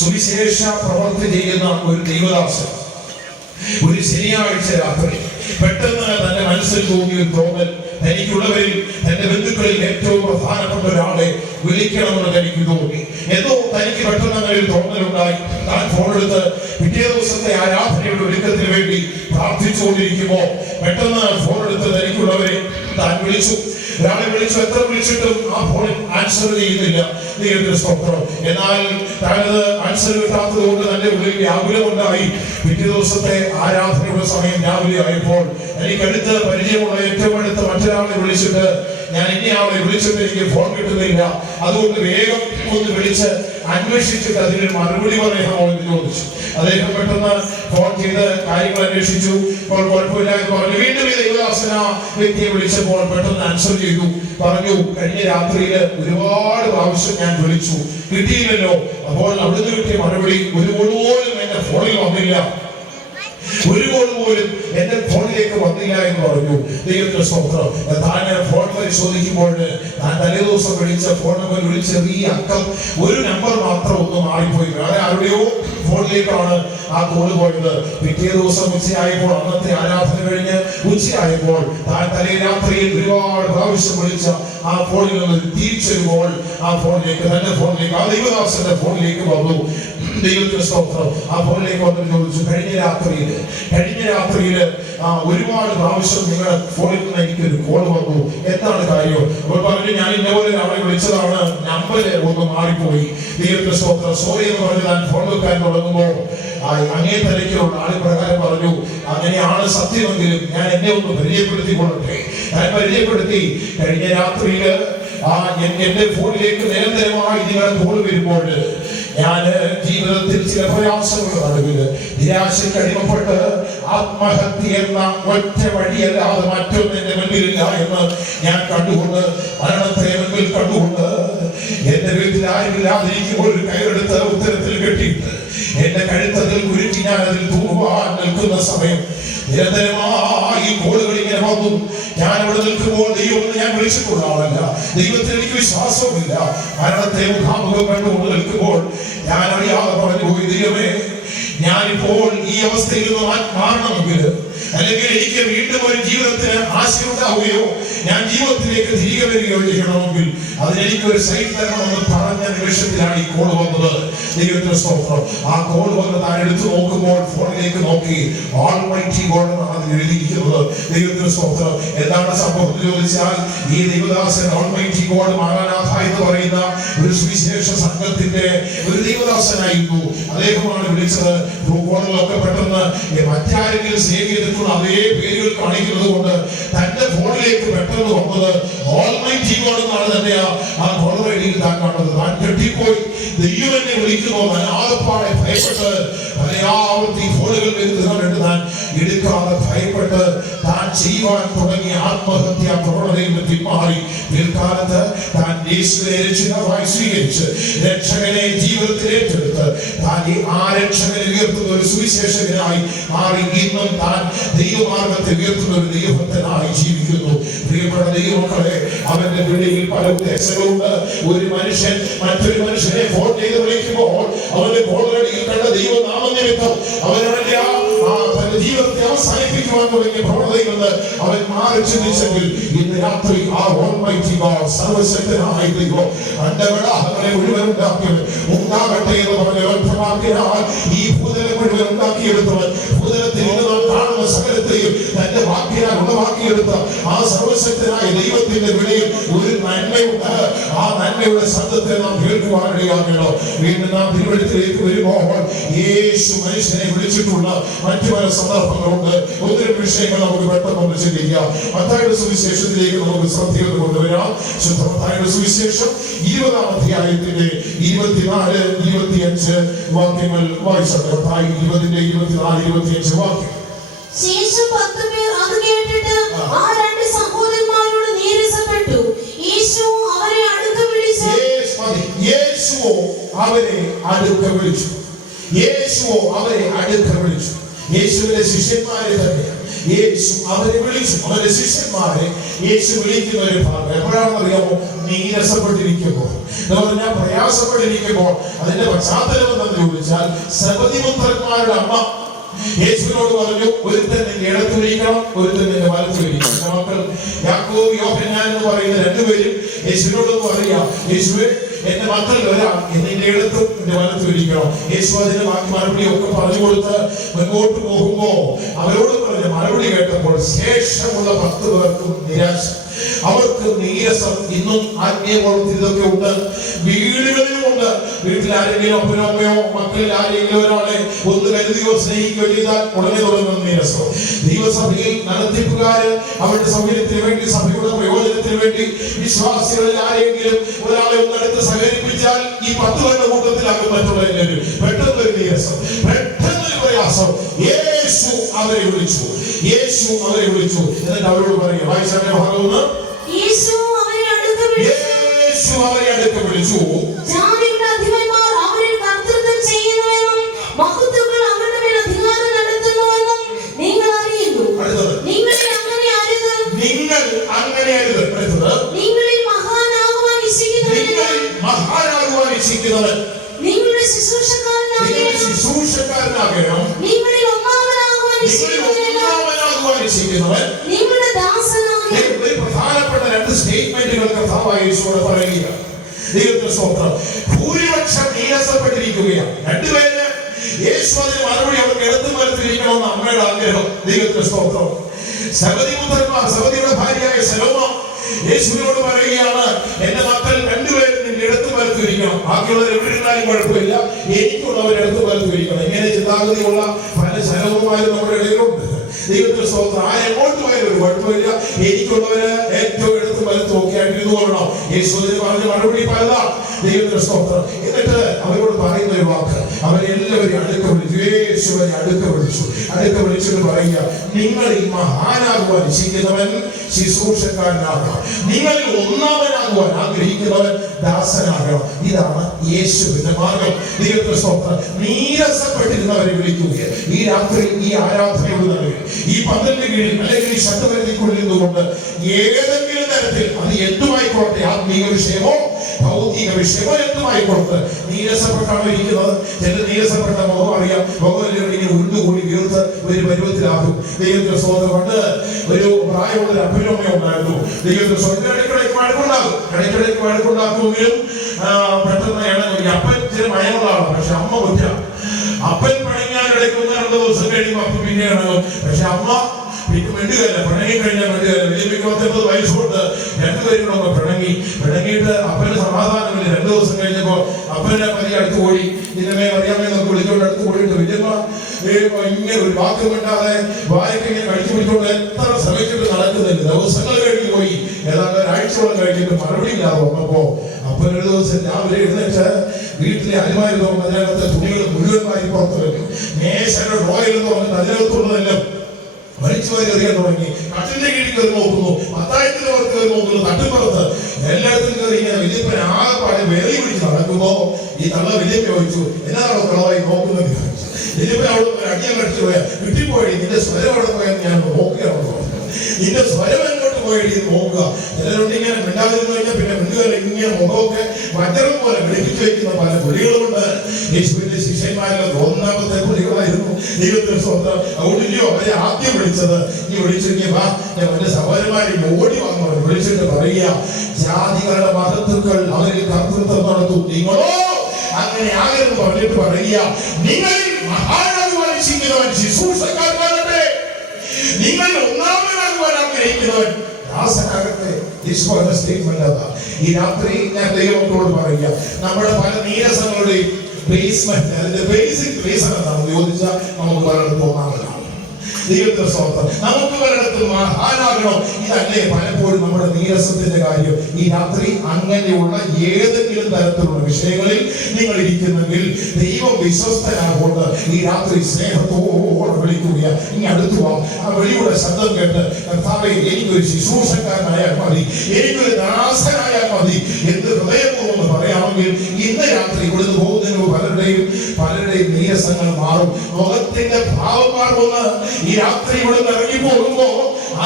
സുവിശേഷ പ്രവർത്തി ചെയ്യുന്ന ഒരു ദൈവദാസൻ ഒരു ശനിയാഴ്ച രാത്രി പെട്ടെന്ന് തന്റെ മനസ്സിൽ തോന്നിയ ഒരു തോന്നൽ, തനിക്കുള്ളവരിൽ തന്റെ ബന്ധുക്കളിൽ ഏറ്റവും പ്രധാനപ്പെട്ട ഒരാളെ വിളിക്കണമെന്ന് തനിക്ക് തോന്നി. എന്തോ തനിക്ക് പെട്ടെന്ന് അങ്ങനെ ഒരു തോന്നലുണ്ടായി. താൻ ഫോണെടുത്ത് പിറ്റേ ദിവസത്തെ ആരാധനയുടെ ഒരുക്കത്തിന് വേണ്ടി പ്രാർത്ഥിച്ചുകൊണ്ടിരിക്കുമ്പോൾ പെട്ടെന്ന് ഫോണെടുത്ത് തനിക്കുള്ളവരെ താൻ വിളിച്ചു. ഒരാളെ വിളിച്ചു. എത്ര വിളിച്ചിട്ടും ആ ഫോണിൽ ആൻസർ ചെയ്യുന്നില്ല. ദൈവത്തിന്റെ സ്തോത്രം. എന്നാൽ താനത് ആൻസർ കിട്ടാത്തത് കൊണ്ട് തന്റെ ഉള്ളിൽ വ്യാകുലമുണ്ടായി. പിറ്റേ ദിവസത്തെ ആരാധനയുടെ സമയം രാവിലെ ആയപ്പോൾ എനിക്കടുത്ത് പരിചയമുള്ള ഏറ്റവും അടുത്ത മറ്റൊരാളെ വിളിച്ചിട്ട്, ഞാൻ ഇനിയാളെ വിളിച്ചിട്ട് എനിക്ക് ഫോൺ കിട്ടുന്നില്ല, അതുകൊണ്ട് വേഗം ഒന്ന് വിളിച്ച് അന്വേഷിച്ചിട്ട് അതിന് മറുപടി പറയാമോ എന്ന് ചോദിച്ചു. അദ്ദേഹം പെട്ടെന്ന് ഫോൺ ചെയ്ത് കാര്യങ്ങൾ അന്വേഷിച്ചു. ഇപ്പോൾ കുഴപ്പമില്ല എന്ന് പറഞ്ഞു. വീണ്ടും ഈ ദൈവദാസന വ്യക്തിയെ വിളിച്ചപ്പോൾ പെട്ടെന്ന് ആൻസർ ചെയ്തു. പറഞ്ഞു, കഴിഞ്ഞ രാത്രിയില് ഒരുപാട് പ്രാവശ്യം ഞാൻ വിളിച്ചു, കിട്ടിയില്ലല്ലോ. അപ്പോൾ അവിടുന്ന് കിട്ടിയ മറുപടി, ഒരു പോലും എന്റെ ഫോണിൽ വന്നില്ല, ഒരു പോലും എന്റെ ഫോണിലേക്ക് വന്നില്ല എന്ന് പറഞ്ഞു. ദൈവത്തിന്റെ സ്തോത്രം. താൻ ഫോൺ പരിശോധിക്കുമ്പോൾ താൻ തലേ ദിവസം വിളിച്ച ഫോൺ നമ്പർ ഒരു ചെറിയ അക്കം, ഒരു നമ്പർ മാത്രം ഒന്ന് മാറിപ്പോയി. വേറെ ആരുടെയോ ഫോണിലേക്കാണ് ആ കോള് പോയത്. പിറ്റേ ദിവസം ഉച്ചയായപ്പോൾ, അന്നത്തെ ആരാധന കഴിഞ്ഞ് ഉച്ചയായപ്പോൾ താൻ തലേ രാത്രിയിൽ ഒരുപാട് പ്രാവശ്യം വിളിച്ച ആ ഫോണിൽ നിന്ന് തിരിച്ചൊരുമ്പോൾ ആ ഫോണിലേക്ക്, തന്റെ ഫോണിലേക്ക്, ആ ദൈവദാസന്റെ ഫോണിലേക്ക് വന്നു. ദൈവത്തിന്റെ സ്തോത്രം. ആ ഫോണിലേക്ക് വന്നിട്ട് ചോദിച്ചു, കഴിഞ്ഞ രാത്രിയില് ഒരുപാട് പ്രാവശ്യം നിങ്ങളുടെ ഫോണിൽ നിന്ന് എനിക്കൊരു കോൾ വന്നു, എന്താണ് കാര്യം? അപ്പോൾ പറഞ്ഞു, ഞാൻ ഇന്നപോലെ ഒരാളെ വിളിച്ചതാണ്, നമ്പർ ഒന്ന് മാറിപ്പോയി. ദൈവത്തിന്റെ സ്തോത്രം. സോറി എന്ന് പറഞ്ഞ് ഞാൻ ഫോൺ വെക്കാൻ തുടങ്ങുമ്പോൾ അങ്ങേ തലയ്ക്കുള്ള ആള് പ്രകാരം പറഞ്ഞു, അങ്ങനെയാണ് സത്യമെങ്കിലും ഞാൻ എന്നെ ഒന്ന് പരിചയപ്പെടുത്തിക്കൊള്ളട്ടെ. ഞാൻ പരിചയപ്പെടുത്തി. കഴിഞ്ഞ രാത്രിയില് എന്റെ ഫോണിലേക്ക് നിരന്തരമായി നിങ്ങളുടെ കോൾ വരുമ്പോൾ ഞാൻ ജീവിതത്തിൽ ചില പ്രയാസങ്ങളുടെ നടുവിൽ നിരാശയ്ക്ക് അടിമപ്പെട്ട് ആത്മഹത്യ എന്ന ഒറ്റ വഴിയല്ലാതെ മറ്റൊന്നും എന്റെ മുൻപിലില്ല എന്ന് ഞാൻ കണ്ടുകൊണ്ട്, മരണത്തെ മുൻപിൽ കണ്ടുകൊണ്ട്, എന്റെ വീട്ടിൽ ആരുമില്ലാതിരിക്കുമ്പോൾ ഒരു കയറെടുത്ത് ഉത്തരത്തിൽ കെട്ടിയിട്ട് എന്റെ കഴുത്തതിൽ കുരുക്കി ഞാൻ അതിൽ തൂങ്ങുവാൻ നിൽക്കുന്ന സമയം നിരന്തരമായി കോളുകൾ ഇങ്ങനെ വന്നു. ഞാൻ അവിടെ നിൽക്കുമ്പോൾ ദൈവം ഞാൻ വിളിച്ചിട്ടുള്ള ആളല്ല, ദൈവത്തിൽ എനിക്ക് വിശ്വാസമില്ല. മരണത്തെ മുഖാമുഖം കണ്ടുകൊണ്ട് നിൽക്കുമ്പോൾ ഞാൻ അറിയാതെ പറഞ്ഞു പോയി, ദൈവമേ, ഞാനിപ്പോൾ ഈ അവസ്ഥയിൽ നിന്ന് മാറണമെങ്കിൽ, അല്ലെങ്കിൽ എനിക്ക് വീണ്ടും ഒരു ജീവിതത്തിന് ആശയുണ്ടാവുകയോ ഞാൻ ജീവിതത്തിലേക്ക് തിരികെ വരികയോ ചെയ്യണമെങ്കിൽ അതിനെനിക്ക് ഒരു സൈറ്റ് തരണമെന്ന് പറഞ്ഞ നിമിഷത്തിലാണ് ഈ കോൾ വന്നത്. ദൈവത്തിന്റെ സ്തോത്രം. ആ കോൾ വന്ന് താൻ എടുത്തു നോക്കുമ്പോൾ ഫോണിലേക്ക് നോക്കി ഓൾമൈറ്റി ഗോഡ് എന്നാണ് അതിൽ എഴുതിയിരിക്കുന്നത്. ദൈവത്തിന്റെ സ്തോത്രം. എന്താണ് സംഭവം എന്ന് ചോദിച്ചാൽ, ഈ ദൈവദാസൻ ഓൾമൈറ്റി ഗോഡ് മാറാനാഥ എന്ന് പറയുന്ന ഒരു സുവിശേഷ സംഘത്തിന്റെ ഒരു ദൈവദാസനായിരുന്നു. അദ്ദേഹമാണ് വിളിച്ചത്. ഫോണിലൊക്കെ പെട്ടെന്ന് മറ്റാരെങ്കിലും സേവ് ചെയ്തിട്ടുള്ള അതേ പേരുകൾ കാണിക്കുന്നത് കൊണ്ട് തന്റെ ഫോണിലേക്ക് പെട്ടെന്ന് വന്നത് ഓൾമൈറ്റി ഗോഡ് എന്നാണ് തന്നെയാ ആ കോളർ ഐഡിയിൽ താൻ കാണുന്നത്. താൻ കെട്ടിപ്പോയി. ദൈവം എന്നെ വിളിക്കുന്നു. താൻ ആകപ്പാടെ ഭയപ്പെട്ട് പലയാവർത്തി ഫോണുകൾ വരുന്നതുകൊണ്ട് താൻ എടുക്കാതെ ഭയപ്പെട്ട് താൻ ചെയ്യുവാൻ തുടങ്ങിയ ആത്മഹത്യാ പ്രവണതയിൽ നിന്ന് പിന്മാറി പിൽക്കാലത്ത് താൻ യേശുവിനെ രക്ഷിതാവായി സ്വീകരിച്ച് രക്ഷകനെ ജീവിതത്തിൽ ഏറ്റെടുത്ത് താൻ ആ രക്ഷകനെ ഉയർത്തുന്ന ഒരു സുവിശേഷകനായി മാറി ഇന്നും താൻ ദൈവമാർഗത്തെ ഉയർത്തുന്ന ഒരു ദൈവഭക്തനായി ജീവിക്കുന്നു. പ്രിയപ്പെട്ട ദൈവമക്കളെ, അവന്റെ വിളിയിൽ പല ഉദ്ദേശങ്ങളുണ്ട്. ഒരു മനുഷ്യൻ മറ്റൊരു മനുഷ്യനെ ഫോൺ ചെയ്ത് വിളിക്കുമ്പോൾ അവന്റെ കോളറടിയിൽ കണ്ട ദൈവനാമ നിമിത്തം അവനവന്റെ തന്റെ ജീവിതത്തെ അവസാനിപ്പിക്കുവാൻ തുടങ്ങിയ പ്രവണതയിൽ നിന്ന് അവൻ മാറി ചിന്തിച്ചെങ്കിൽ ഇന്ന് രാത്രി ആ ഓൾമൈറ്റി ഗോഡ്, സർവശക്തനായ ദൈവം അണ്ടകടാഹങ്ങളെ മുഴുവൻ ഉണ്ടാക്കിയവൻ ഉണ്ടാകട്ടെ എന്ന് പറഞ്ഞ ഒറ്റവാക്കിനാൽ ഈ ഭൂതലം മുഴുവൻ ഉണ്ടാക്കിയെടുത്തവൻ, ഭൂതലത്തിൽ ഇന്ന് നാം കാണുന്ന സകലത്തെയും തന്റെ വാക്കിനാൽ ഉളവാക്കിയെടുത്ത ആ സർവശക്തനായ ദൈവത്തിന്റെ വിളിയിൽ ഒരു നന്മയുണ്ട്. ആ നന്മയുടെ ശബ്ദത്തെ നാം കേൾക്കുവാനിടയാകണം. വീണ്ടും നാം തിരുവഴുത്തിലേക്ക് വരുമ്പോൾ യേശു മനുഷ്യനെ വിളിച്ചിട്ടുള്ള മറ്റു പല സന്ദർഭങ്ങളുണ്ട്. ഒത്തിരി വിഷയങ്ങൾ നമുക്ക് പെട്ടെന്ന് ചിന്തിക്കാം. മത്തായിയുടെ സുവിശേഷത്തിലേക്ക് നമുക്ക് ശ്രദ്ധയിൽ കൊണ്ടുവരാം. ശുദ്ധ മത്തായിയുടെ സുവിശേഷം 20-ാം അധ്യായത്തിന്റെ 24-25 വാക്യങ്ങൾ വായിച്ചത്. മത്തായി 20-24-25 വാക്യം. ശേഷം 10 പേർ അത് കേട്ടിട്ട് ആ രണ്ട് സഹോദരന്മാരോട് നീരസപ്പെട്ടു. യേശു അവരെ അടുത്ത് വിളിച്ചു. യേശുവോ അവരെ അടുക്ക വിളിച്ചു. യേശുവോ അവരെ അടുക്ക വിളിച്ചു. യേശുവിന്റെ ശിഷ്യന്മാരെ തന്നെ യേശു അവരെ വിളിച്ചു. അവരുടെ ശിഷ്യന്മാരെ യേശു വിളിക്കുന്ന ഒരു ഭാഗം എപ്പോഴാണെന്നറിയാമോ? നീരസപ്പെട്ടിരിക്കുമ്പോൾ, എന്ന് പറഞ്ഞാൽ പ്രയാസപ്പെട്ടിരിക്കുമ്പോൾ. അതിന്റെ പശ്ചാത്തലം എന്താണെന്ന് ചോദിച്ചാൽ, സബദിപുത്രന്മാരുടെ അമ്മ യേശുവിനോട് പറഞ്ഞു, ഒരുത്തൻ നിന്റെ ഇടത്ത് വിരിക്കണം, ഒരുത്തൻ നിന്റെ വലത്ത് വിരിക്കണം. മക്കൾ യാക്കോബ് യോഹന്നാൻ എന്ന് പറയുന്ന രണ്ടുപേരും യേശുവിനോട് പറയാ, യേശുവേ എന്റെ മക്കൾ വരാം, നിന്റെ ഇടത്തും എന്റെ വലത്ത് വിരിക്കണം. യേശു അതിന് മറുപടി ഒക്കെ പറഞ്ഞു കൊടുത്ത് മുന്നോട്ട് പോകുമ്പോ അവരോട് പറഞ്ഞ മറുപടി കേട്ടപ്പോൾ ശേഷമുള്ള 10 പേർക്കും നിരാശ. അവർക്ക് നീരസം. ഇന്നും ആത്മീയവളത്തിൽ ഇതൊക്കെ ഉണ്ട്, വീടുകളിലും ഉണ്ട്. വീട്ടിൽ ആരെങ്കിലും അപ്പനോ അമ്മയോ മക്കളിൽ ആരെങ്കിലും ഒരാളെ ഒന്ന് കരുതിയോ സ്നേഹിക്കുകയോ ചെയ്താൽ ഉടനെ തുടങ്ങുന്ന നീരസം. ദൈവസഭയിൽ നടത്തിപ്പുകാര് അവരുടെ സൗകര്യത്തിന് വേണ്ടി, സഭയുടെ പ്രയോജനത്തിന് വേണ്ടി വിശ്വാസികളിൽ ആരെങ്കിലും ഒരാളെ ഒന്നെടുത്ത് സഹകരിപ്പിച്ചാൽ ഈ 10 പേരുടെ കൂട്ടത്തിലാകും മറ്റുള്ള എല്ലാവരും. പെട്ടെന്നൊരു നീരസം, പെട്ടെന്നൊരു പ്രയാസം. യേശു അവരെ വിളിച്ചു. യേശു അവരെ വിളിച്ചു. എന്നിട്ട് അവരോട് പറയുക, വായിച്ചാൽ ഭാഗം. യേശു അവരെ അടുത്ത് വിളിച്ചു. യേശു അവരെ അടുത്ത് വിളിച്ചു. ജാതികളുടെ അധിപന്മാർ അവരിൽ കർത്തൃത്വം ചെയ്യുന്നുവെന്നും മഹത്തുക്കൾ അവരുടെ മേൽ അധികാരം നടത്തുന്നുവെന്നും നിങ്ങൾ അറിയുന്നു. നിങ്ങളിൽ അങ്ങനെ അരുത്. നിങ്ങൾ അങ്ങനെ അരുത്. നിങ്ങളിൽ മഹാനാകുവാൻ ഇച്ഛിക്കുന്നവൻ നിങ്ങളുടെ ശുശ്രൂഷക്കാരനാകണം. നിങ്ങളിൽ ഒന്നാമനാകുവാൻ ഇച്ഛിക്കുന്നവൻ നിങ്ങളുടെ ദാസനാകണം. പ്രധാനപ്പെട്ട 2 സ്റ്റേറ്റ്മെന്റുകൾ കർത്താവായ യേശുവോട് പറയുക. ദൈവത്തിന്റെ സ്തോത്രം. ഭൂരിപക്ഷം നീരസപ്പെട്ടിരിക്കുകയാണ്. 2 പേര് യേശു അതിന് മറുപടി അവർക്ക് ഇടത്തും വലത്തും ഇരിക്കണമെന്ന് അമ്മയുടെ ആഗ്രഹം. ദൈവത്തിന്റെ സ്തോത്രം. സബദിപുത്രന്മാർ, സബദിയുടെ ഭാര്യയായ ശലോമ യേശുവിനോട് പറയുകയാണ്, എന്റെ മക്കൾ 2 പേരും നിന്റെ ഇടത്തും വലത്തും ഇരിക്കണം. ബാക്കിയുള്ളവർ എവിടെ ഇരുന്നാലും കുഴപ്പമില്ല, എനിക്കുള്ളവർ ഇടത്തും വലത്തും ഇരിക്കണം. ഇങ്ങനെ ചിന്താഗതിയുള്ള പല ശലോമന്മാരും നമ്മുടെ ഇടയിലുണ്ട്. ദൈവത്തിന്റെ സ്തോത്രം. എങ്ങോട്ട് പോയാലും ഒരു കുഴപ്പമില്ല, എനിക്കുള്ളവര് ഏറ്റവും എടുത്തും വലത്തും ഒക്കെ ആയിട്ട് ഇരുന്നുകൊള്ളണം. യേശുവിന് പറഞ്ഞ മറുപടി പലതാണ്. ദൈവത്തിന്റെ സ്തോത്രം. എന്നിട്ട് അവരോട് പറയുന്ന ഒരു വാക്ക്, അവരെല്ലാവരും അടുക്ക വിളിച്ചു. യേശുവിനെ അടുക്ക വിളിച്ചു. അടുക്ക വിളിച്ചിട്ട് പറയുക, നിങ്ങളിൽ മഹാനാകുവാൻ ഇച്ഛിക്കുന്നവൻ ശുശ്രൂഷക്കാരനാകണം. നിങ്ങളിൽ ഒന്നാമനാകുവാൻ ആഗ്രഹിക്കുന്നവൻ ദാസനാകണം. ഇതാണ് യേശുവിന്റെ മാർഗം. ദൈവത്തിന്റെ സ്തോത്രം. നീരസപ്പെട്ടിരുന്നവരെ വിളിക്കുക. ഈ രാത്രി ഈ ആരാധനയോട് നൽകുക. ഈ പന്തലിന് കീഴിൽ അല്ലെങ്കിൽ ഈ ശബ്ദപരിധിക്കുള്ളിൽ നിന്നുകൊണ്ട് ഏതെങ്കിലും തരത്തിൽ അത് എന്തുമായിക്കോട്ടെ, ആത്മീയ വിഷയമോ ഭൗതിക വിഷയമോ എന്തുമായിക്കൊണ്ട് നീരസപ്പെട്ടാണോ ഇരിക്കുന്നത്? ചില നീരസപ്പെട്ട മുഖം അറിയാം, മുഖം ഇങ്ങനെ ഉരുണ്ടുകൂടി വീർത്ത് ഒരു പരുവത്തിലാകും. ദൈവത്തിന്റെ സ്വന്തം കൊണ്ട് ഒരു പ്രായമുള്ള ഒരു അഭിനോമയം ഉണ്ടായിരുന്നു. ദൈവത്തിന്റെ സ്വന്തം ഇടയ്ക്കിടയ്ക്ക് വഴക്കുണ്ടാക്കുമെങ്കിലും പെട്ടെന്ന് ഇണങ്ങി. അപ്പൻ ചില മയമുള്ളതാണ്, പക്ഷെ അമ്മ ഒറ്റ. അപ്പൻ പണിങ്ങാനിടയ്ക്ക് 1-2 ദിവസം കഴിയുമ്പോൾ അപ്പൻ പിന്നെ ഇണങ്ങും. പക്ഷെ അമ്മ പിന്നെ മിണ്ടുകയല്ല, പിണങ്ങി കഴിഞ്ഞാൽ മിണ്ടുകയല്ല. വലിയ 89 വയസ്സുകൊണ്ട് രണ്ടുപേരും കൂടെ പിണങ്ങിയിട്ട് അപ്പന് സമാധാനമില്ല. 2 ദിവസം കഴിഞ്ഞപ്പോൾ അപ്പനെ പതി അടുത്ത് ഓടി. ഇതിനെ അറിയാമെന്നൊക്കെ വിളിച്ചോണ്ട് അടുത്ത് ഓടിയിട്ട് വല്യമ്മ ഇങ്ങനെ ഒരു വാക്ക് മിണ്ടാതെ വായൊക്കെ ഇങ്ങനെ കഴിച്ചു പിടിച്ചോണ്ട് എത്ര ശ്രമിച്ചിട്ട് നടക്കുന്നില്ല. ദിവസങ്ങൾ കഴിഞ്ഞു പോയി. ഏതാണ്ട് ഒരാഴ്ചയോളം കഴിഞ്ഞിട്ട് മറുപടി ഇല്ലാതെ വന്നപ്പോ അപ്പനൊരു ദിവസം രാവിലെ എഴുന്നേറ്റ് വീട്ടിലെ അലമാരി തുറന്ന് അതിനകത്തെ തുണികൾ മുഴുവൻ വാരി പുറത്ത് വെക്കും. മേശയുടെ ഡ്രോയിൽ തുറന്നിട്ട് അതിനകത്തുള്ളതെല്ലാം വലിച്ചു വാരി എറിയാൻ തുടങ്ങി. കട്ടിന്റെ കീഴിൽ കയറി നോക്കുന്നു, 10,000 പുറത്ത് കയറി നോക്കുന്നു, തട്ടിപ്പുറത്ത് എല്ലായിടത്തും കയറി. ഇങ്ങനെ വല്യപ്പൻ ആകെപ്പാടെ വേറി പിടിച്ച് നടക്കുമ്പോ ഈ തള്ള വല്യപ്പ ചോദിച്ചു, എന്നാണോ കളവായി നോക്കുന്നത്? വല്യപ്പൻ അവിടെ അടിയാൻ കടിച്ചു പോയാ വിട്ടിപ്പോയി. നിന്റെ സ്വരം അവിടെ പോയാൽ ഞാൻ നോക്കുകയാണോ? നിന്റെ സ്വരം എങ്ങോട്ട് പോയി നോക്കുക. ചിലരുണ്ട് ഇങ്ങനെ മിണ്ടാതിരുന്നു കഴിഞ്ഞാൽ പിന്നെ മിണ്ടുകയല്ല, ഇങ്ങനെ മുഖമൊക്കെ വജ്രം പോലെ വെളിപ്പിച്ചു വയ്ക്കുന്ന പല കുഴികളുമുണ്ട്. യേശുവിന്റെ ശിഷ്യന്മാരിലെ 1-ാമത്തെ കുഴികളായിരുന്നു ദൈവത്തിന്റെ സ്വന്തം. അതുകൊണ്ടില്ലയോ അവരെ ആദ്യം വിളിച്ചത്. ഈ വിളിച്ചെങ്കിൽ വാ, ഞാൻ എന്റെ സഹോദരന്മാരെ ഓടി വന്നവർ വിളിച്ചിട്ട് പറയുക, ജാതികളുടെ മഹത്തുക്കൾ അവരിൽ കർത്തൃത്വം നടത്തും, നിങ്ങളോ അങ്ങനെ ആകരുത് പറഞ്ഞിട്ട് പറയുക, നിങ്ങളിൽ മഹാനാകുവാൻ ഇച്ഛിക്കുന്നവൻ ശുശ്രൂഷക്കാരനാകട്ടെ, നിങ്ങൾ ഒന്നാമനാകുവാൻ ആഗ്രഹിക്കുന്നവൻ ദാസനാകട്ടെ. സ്റ്റേറ്റ്മെന്റ് അതാ. ഈ രാത്രി ഞാൻ ദൈവത്തോട് പറയുക, നമ്മുടെ പല നീരസങ്ങളുടെയും ബേസ്മെന്റ്, അതിന്റെ ബേസിക് റീസൺ എന്താണെന്ന് ചോദിച്ചാൽ നമുക്ക് പലയിടത്തും ഒന്നാമനാണ്. ദൈവത്തിന്റെ സ്വന്തം നമുക്ക് പലയിടത്തും മഹാനാകണം. ഇതല്ലേ പലപ്പോഴും നമ്മുടെ നീരസത്തിന്റെ കാര്യം. ഈ രാത്രി അങ്ങനെയുള്ള ഏതെങ്കിലും തരത്തിലുള്ള വിഷയങ്ങളിൽ നിങ്ങൾ ഇരിക്കുന്നെങ്കിൽ ദൈവം വിശ്വസ്തനാകൊണ്ട് ഈ രാത്രി സ്നേഹത്തോടെ വിളിക്കുക. ഇനി അടുത്തു പോവാം. ആ വെളിയുടെ ശബ്ദം കേട്ട്, കർത്താവേ എനിക്കൊരു ശുശ്രൂഷക്കാരനായാൽ മതി, എനിക്കൊരു ദാസനായാൽ മതി എന്ന് ഹൃദയപൂർവ്വം പറയാമെങ്കിൽ ഇന്ന് രാത്രി ഇവിടുന്ന് പോകുന്നതിന് പലരുടെയും നീരസങ്ങൾ മാറും, മുഖത്തിന്റെ ഭാവം മാറുമെന്ന് ഈ രാത്രി ഇവിടുന്ന് ഇറങ്ങി പോകുമ്പോ,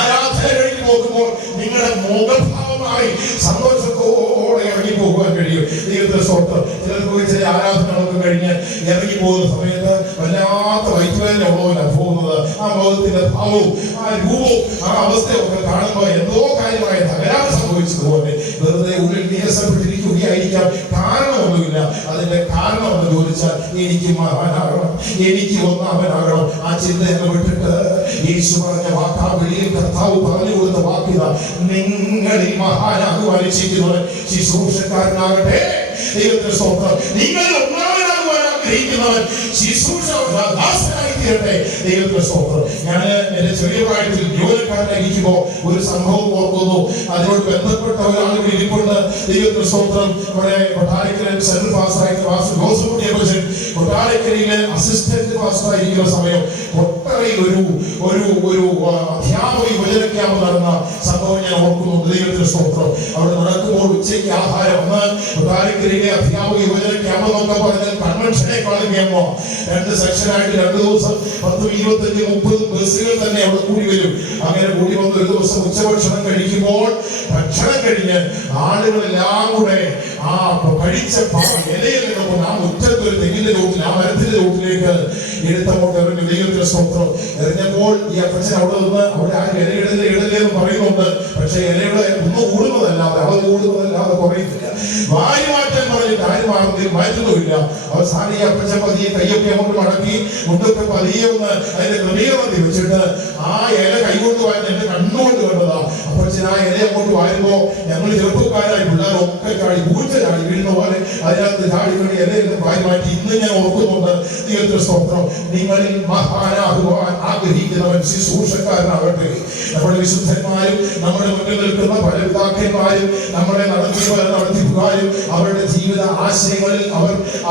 ആരാധന കഴിഞ്ഞു പോകുമ്പോൾ നിങ്ങളുടെ മുഖഭാവമായി സന്തോഷത്തോടെ ഇറങ്ങി പോകുവാൻ കഴിയും. ദൈവത്തിന്റെ സ്വന്തം ചിലർക്ക് ചില ആരാധനകളൊക്കെ കഴിഞ്ഞ് ഇറങ്ങി പോകുന്ന സമയത്ത് വല്ലാത്ത വൈദ്യുതന്നെ ഉള്ളവരാണ് പോകുന്നത്. ആ മുഖത്തിന്റെ ഭാവവും ആ രൂപവും ആ അവസ്ഥയൊക്കെ കാണുമ്പോൾ എന്തോ കാര്യമായ തകരാറ് സംഭവിച്ചതുപോലെ വെറുതെ ഉള്ളിൽ നീരസപ്പെട്ടിരിക്കുകയായിരിക്കാം. കാരണമൊന്നുമില്ല. അതിന്റെ കാരണം എന്ന് ചോദിച്ചാൽ എനിക്ക് മഹാനാകണം, എനിക്ക് ഒന്നാമനാകണം. ആ ചിന്ത എന്നെ വിട്ടിട്ട് യേശു പറഞ്ഞ വാക്കാ, വെളിയിൽ കർത്താവ് പറഞ്ഞു കൊടുത്ത വാക്കിത, നിങ്ങളിൽ മഹാനാകുവാൻ ഇച്ഛിക്കുന്നവൻ ശുശ്രൂഷക്കാരനാകട്ടെ. ദൈവത്തിന്റെ സ്വന്തം നിങ്ങൾ ഒന്നാമനാകുവാൻ ആഗ്രഹിക്കുന്നവൻ ശുശ്രൂഷായി തീരട്ടെ. ദൈവത്തിന്റെ സ്വന്തം. ഞാൻ എന്റെ ചെറിയ പ്രായത്തിൽ ജോലിക്കാരനായിരിക്കുമ്പോ ഒരു സംഭവം ഓർക്കുന്നു. അതിനോട് ബന്ധപ്പെട്ട ഒരാളുകൾ ഇരിപ്പുണ്ട്. ദൈവത്തിന്റെ സ്വന്തം. ഇവിടെ കൊട്ടാരക്കരയിൽ സെൻട്രൽ പാസ്റ്ററായിട്ട് പാസ്റ്റർ ജോസഫ് അപ്പച്ചൻ കൊട്ടാരക്കരയിലെ അസിസ്റ്റന്റ് പാസ്റ്ററായിരിക്കുന്ന സമയം കൊട്ടറയിൽ ഒരു അധ്യാപക യുവജന ക്യാമ്പ് നടന്ന സംഭവം ഞാൻ ഓർക്കുന്നു. ദൈവത്തിന്റെ സ്തോത്രം. അവിടെ നടക്കുമ്പോൾ ഉച്ചയ്ക്ക് ആഹാരം ഒന്ന് കൊട്ടാരക്കരയിലെ അധ്യാപക യുവജന ക്യാമ്പ് എന്നൊക്കെ പറഞ്ഞാൽ കൺവെൻഷനേക്കാളും ക്യാമ്പോ 2 സെക്ഷനായിട്ട് 2 ദിവസം 10, 25, 30 ബസ്സുകൾ തന്നെ അവിടെ കൂടി വരും. അങ്ങനെ കൂടി വന്ന് ഒരു ദിവസം ഉച്ചഭക്ഷണം കഴിക്കുമ്പോൾ ഭക്ഷണം കഴിഞ്ഞ് ആളുകളെല്ലാം കൂടെ ആ കഴിച്ച ഇലയിൽ നിന്നുകൊണ്ട് ആ മുറ്റത്തൊരു തെങ്ങിന്റെ ചോട്ടിൽ, ആ മരത്തിന്റെ ചോട്ടിലേക്ക് എടുത്തങ്ങോട്ട് എറിഞ്ഞു. ദൈവത്തിന്റെ സ്തോത്രം. എറിഞ്ഞപ്പോൾ ഈ അപ്പച്ചൻ അവിടെ നിന്ന് അവിടെ ആ ഇടലെന്ന് പറയുന്നുണ്ട്. പക്ഷെ ഇലയുടെ ഒന്ന് കൂടുന്നതല്ലാതെ അളവ് കൂടുന്നതല്ലാതെ കുറയുന്നില്ല. വാരി മാറ്റാൻ പറഞ്ഞിട്ട് ആരും മാറ്റുന്നുമില്ല. അവസാനം ഈ അപ്പച്ചൻ പതിയെ കൈയൊക്കെ അങ്ങോട്ട് മടക്കി മുണ്ടൊക്കെ പതിയെ ഒന്ന് അതിന്റെ ക്രമീകരണത്തിൽ വെച്ചിട്ട് ആ ഇല കൈകൊണ്ട് വാരി എന്റെ കണ്ണുകൊണ്ട് കണ്ടതാ. അപ്പച്ചൻ ആ ഇല അങ്ങോട്ട് വാരുമ്പോ ഞങ്ങൾ ചെറുപ്പക്കാരായി പിള്ളേരൊക്കെ ചാടി പൂച്ച ചാടി വീഴുന്ന പോലെ അതിനകത്ത് ചാടി വേണ്ടി ഇലയെല്ലാം വാരി മാറ്റി. ഇന്ന് ഞാൻ ഓർക്കുന്നുണ്ട്. ദൈവത്തിന്റെ സ്തോത്രം. നിങ്ങളിൽ മഹാനാകുവാൻ ആഗ്രഹിക്കുന്നവൻ ശുശ്രൂഷക്കാരനാകട്ടെ. നമ്മുടെ വിശുദ്ധന്മാരും നമ്മുടെ മുന്നിൽ നിൽക്കുന്ന പല പിതാക്കന്മാരും നമ്മുടെ നടത്തിപ്പുകാരും അവരുടെ ജീവിത ആശയങ്ങളിൽ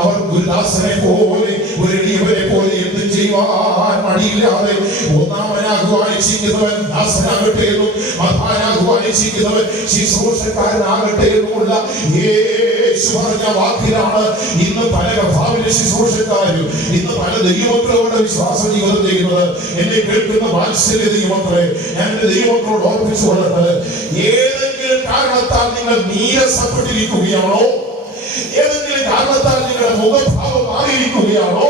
അവർ ഗുരുദാസനെ പോലെ ഒരു എളിയവരെ പോലെ എന്തും ചെയ്യുവാൻ മടിയില്ലാതെ ഒന്നാമനാകുവാൻ ഇച്ഛിക്കുന്നവൻ ദാസനാകട്ടെ എന്നും മഹാനാകുവാൻ ഇച്ഛിക്കുന്നവൻ ശുശ്രൂഷക്കാരനാകട്ടെ എന്നുമുള്ള യേശു പറഞ്ഞ വാക്കിലാണ് ഇന്ന് പല കർത്താവിന്റെ ശുശ്രൂഷക്കാരും ഇന്ന് പല ദൈവമക്കളുടെ വിശ്വാസ ജീവിതം ചെയ്യുന്നത്. എന്നെ കേൾക്കുന്ന വാത്സല്യ ദൈവമക്കളെ, ഞാൻ എന്റെ ദൈവമക്കളോട് ഓർപ്പിച്ചു കൊള്ളട്ടെ, ഏതെങ്കിലും കാരണത്താൽ നിങ്ങൾ നീരസപ്പെട്ടിരിക്കുകയാണോ? ഏതെങ്കിലും കാരണത്താൽ നിങ്ങളുടെ മുഖഭാവം മാറിയിരിക്കുകയാണോ?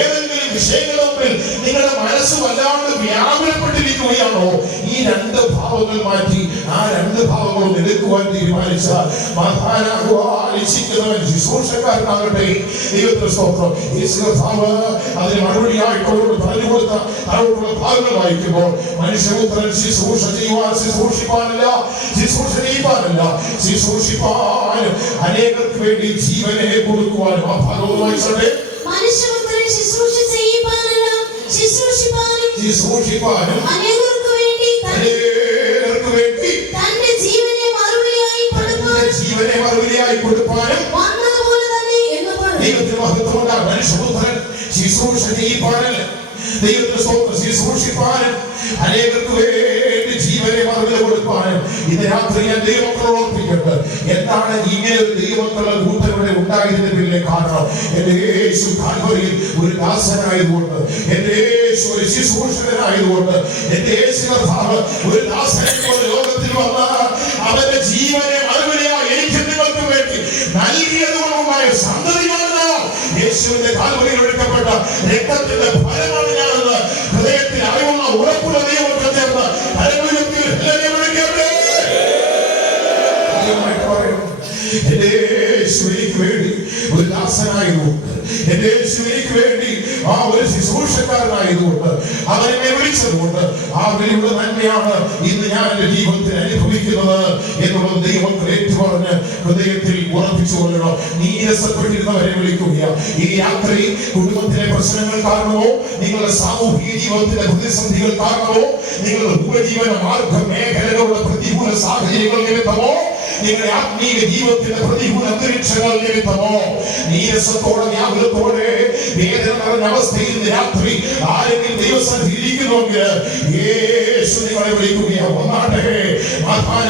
ഏതെങ്കിലും വിഷയങ്ങളുടെ മുമ്പിൽ നിങ്ങളുടെ മനസ്സ് വല്ലാണ്ട് വ്യാകുലപ്പെട്ടിരിക്കുകയാണോ? ഈ രണ്ട് ഭാവങ്ങൾ മാറ്റി ആ രണ്ട് ഭാവങ്ങളും എടുക്കുവാൻ തീരുമാനിച്ചാൽ മഹാനാകുവാനിച്ചിരിക്കുന്നവൻ ശുശ്രൂഷക്കാരനാകട്ടെ. ദൈവത്തിന്റെ സ്തോത്രം. യേശുഭാവ് അതിന് മറുപടിയായിട്ട് അവരോട് പറഞ്ഞു കൊടുത്ത അവരോടുള്ള ഭാഗങ്ങൾ വായിക്കുമ്പോൾ മനുഷ്യപുത്രൻ ശുശ്രൂഷ ചെയ്യുവാൻ ശുശ്രൂഷിപ്പാനല്ല, ശുശ്രൂഷ ചെയ്യുവാനല്ല, ശുശ്രൂഷിപ്പാനും അനേകർക്ക് വേണ്ടി ജീവനെ കൊടുക്കുവാനും. ആ ഭാഗം വായിച്ചോട്ടെ. മനുഷ്യപുത്രൻ ശുശ്രൂഷ ചെയ്യുവാനല്ല, ശുശ്രൂഷിപ്പാനും അനേകർക്ക് വേണ്ടി തന്റെ ജീവനെ മറുപടിയായി കൊടുപ്പാനും വന്നതുപോലെ തന്നെ എന്ന് പറഞ്ഞു. ദൈവത്തിന് മഹത്വമുണ്ടാകും. മനുഷ്യപുത്രൻ ശുശ്രൂഷ ചെയ്യുവാനല്ല, ദൈവത്തിന്റെ സ്വന്തം ശുശ്രൂഷിപ്പാനും അനേകർക്ക് വേണ്ടി ജീവനെ മറുപടി കൊടുപ്പാനും. ഇന്ന് രാത്രി ഞാൻ ദൈവമക്കളോട് ഓർപ്പിക്കട്ടെ, എന്താണ് ഇങ്ങനെ ഒരു ദൈവമക്കളുടെ കൂട്ടം ഇവിടെ ഉണ്ടായതിന്റെ പിന്നിലെ കാരണം? എന്റെ യേശു കാൽവരിയിൽ ഒരു ദാസനായതുകൊണ്ട്, എന്റെ യേശു ഒരു ശുശ്രൂഷകനായതുകൊണ്ട്, എന്റെ യേശു കർത്താവ് ഒരു ദാസനെ പോലെ ലോകത്തിൽ വന്ന അവന്റെ ജീവനെ മറുപടിയായി എനിക്ക് നിങ്ങൾക്ക് വേണ്ടി നൽകിയതുകൊണ്ടുണ്ടായ സന്തതിയാണ് യേശുവിന്റെ കാൽവരിയിൽ ഒഴുക്കപ്പെട്ട രക്തത്തിന്റെ ഫലമാണ് ഞാനെന്ന് ഹൃദയത്തിൽ അറിവുള്ള ഉറപ്പുള്ള ദൈവമൊക്കെ ചേർന്ന് എന്റെ യേശുവിന് വേണ്ടി ഒരു ദാസനായതുകൊണ്ട്, എന്റെ യേശുവിന് വേണ്ടി ആ ഒരു ശുശ്രൂഷക്കാരനായതുകൊണ്ട്, അവനെ വിളിച്ചതുകൊണ്ട് ആ വിളിയുടെ നന്മയാണ് ഇന്ന് ഞാൻ എന്റെ ജീവിതത്തിൽ അനുഭവിക്കുന്നത് എന്നുള്ളത് ദൈവത്തിൽ ഏറ്റുപറഞ്ഞ് ഹൃദയത്തിൽ ഉറപ്പിച്ചു കൊള്ളണം. നീരസപ്പെട്ടിരുന്നവരെ വിളിക്കുക. ഈ രാത്രി കുടുംബത്തിലെ പ്രശ്നങ്ങൾ കാരണമോ, നിങ്ങളുടെ സാമൂഹിക ജീവിതത്തിലെ പ്രതിസന്ധികൾ കാരണമോ, നിങ്ങളുടെ ഉപജീവന മാർഗ മേഖലകളുടെ പ്രതികൂല സാഹചര്യങ്ങൾ നിമിത്തമോ, നിങ്ങളുടെ ആത്മീയ ജീവിതത്തിന്റെ പ്രതികൂല അന്തരീക്ഷങ്ങൾ നിമിത്തമോ, നീരസത്തോടെ വ്യാകുലത്തോടെ വേദന നിറഞ്ഞ അവസ്ഥയിൽ രാത്രി ആരെങ്കിലും ദൈവസന്നിധിയിൽ ഇരിക്കുന്നുവെങ്കിൽ യേശു നിങ്ങളെ വിളിക്കുകയാണ്. ഒന്നാട്ടെ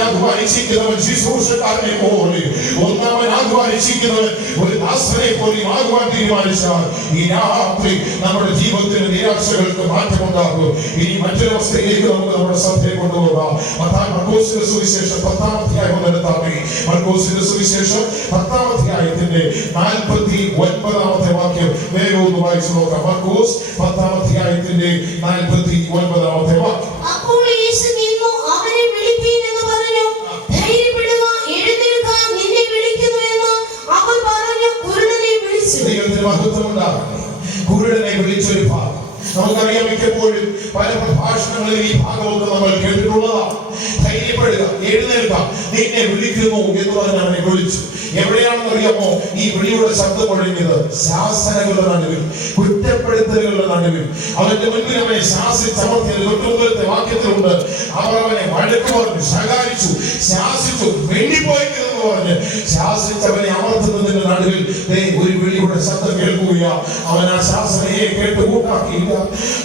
അധ്വാനിച്ചിരിക്കുന്നവൻ ശുശ്രൂഷക്കാരനെ പോലെ, ഒന്നാമൻ അധ്വാനിച്ചിരിക്കുന്നവൻ ഒരു ദാസനെ പോലും ആകുവാൻ തീരുമാനിച്ചാൽ ഈ രാത്രി നമ്മുടെ ജീവിതത്തിന് നിരാശകൾക്ക് മാറ്റമുണ്ടാകും. ഇനി മറ്റൊരു അവസ്ഥയിലേക്ക് നമുക്ക് നമ്മുടെ ശ്രദ്ധയെ കൊണ്ടുപോകാം. മർക്കോസിന്റെ സുവിശേഷം 10-ാം അധ്യായം എടുത്താൽ മർക്കോസിന്റെ സുവിശേഷം 10-ാം അധ്യായത്തിന്റെ 49-ാമത്തെ വാക്യം വേഗം ഒന്ന് വായിച്ചു നോക്കാം. മർക്കോസ് 10-ാം അധ്യായത്തിന്റെ 49-ാമത്തെ വാക്യം. അപ്പോൾ യേശു നിന്നു അവനെ വിളിപ്പീൻ എന്ന് പറഞ്ഞു. ധൈര്യപ്പെടുക, എഴുന്നേൽക്ക, നിന്നെ വിളിക്കുന്നു എന്ന് അവൻ പറഞ്ഞു. കുരുടനെ വിളിച്ചു. ദൈവത്തിന് മഹത്വമുണ്ടാകട്ടെ. കുരുടനെ വിളിച്ചൊരു ഭാഗം നമുക്കറിയാം. മിക്കപ്പോഴും പല പ്രഭാഷണങ്ങളിൽ ഈ ഭാഗമൊക്കെ നമ്മൾ കേട്ടിട്ടുള്ളതാണ്. ധൈര്യപ്പെടുക, എഴുന്നേൽക്കാം, നിന്നെ വിളിക്കുന്നു എന്ന് പറഞ്ഞ് അവനെ വിളിച്ചു. എവിടെയാണെന്ന് അറിയാമോ ഈ വിളിയുടെ ശബ്ദം ഒഴുകിയത്? ശാസനകളുടെ നടുവിൽ, കുറ്റപ്പെടുത്തലുകളുടെ നടുവിൽ. അവന്റെ മുൻപിൽ അവനെ ശാസിച്ചമർത്തിയത് തൊട്ടുമുമ്പത്തെ വാക്യത്തിലുണ്ട്. അവർ അവനെ വഴക്ക് പറഞ്ഞു, ശകാരിച്ചു, ശാസിച്ചു, വെള്ളിപ്പോയെന്ന് പറഞ്ഞ് ശാസിച്ചവനെ അമർത്തുന്നതിന്റെ നടുവിൽ ഒരു വിളിയുടെ ശബ്ദം കേൾക്കുക. അവൻ ആ ശാസനയെ കേട്ട് കൂട്ടാക്കിയില്ല.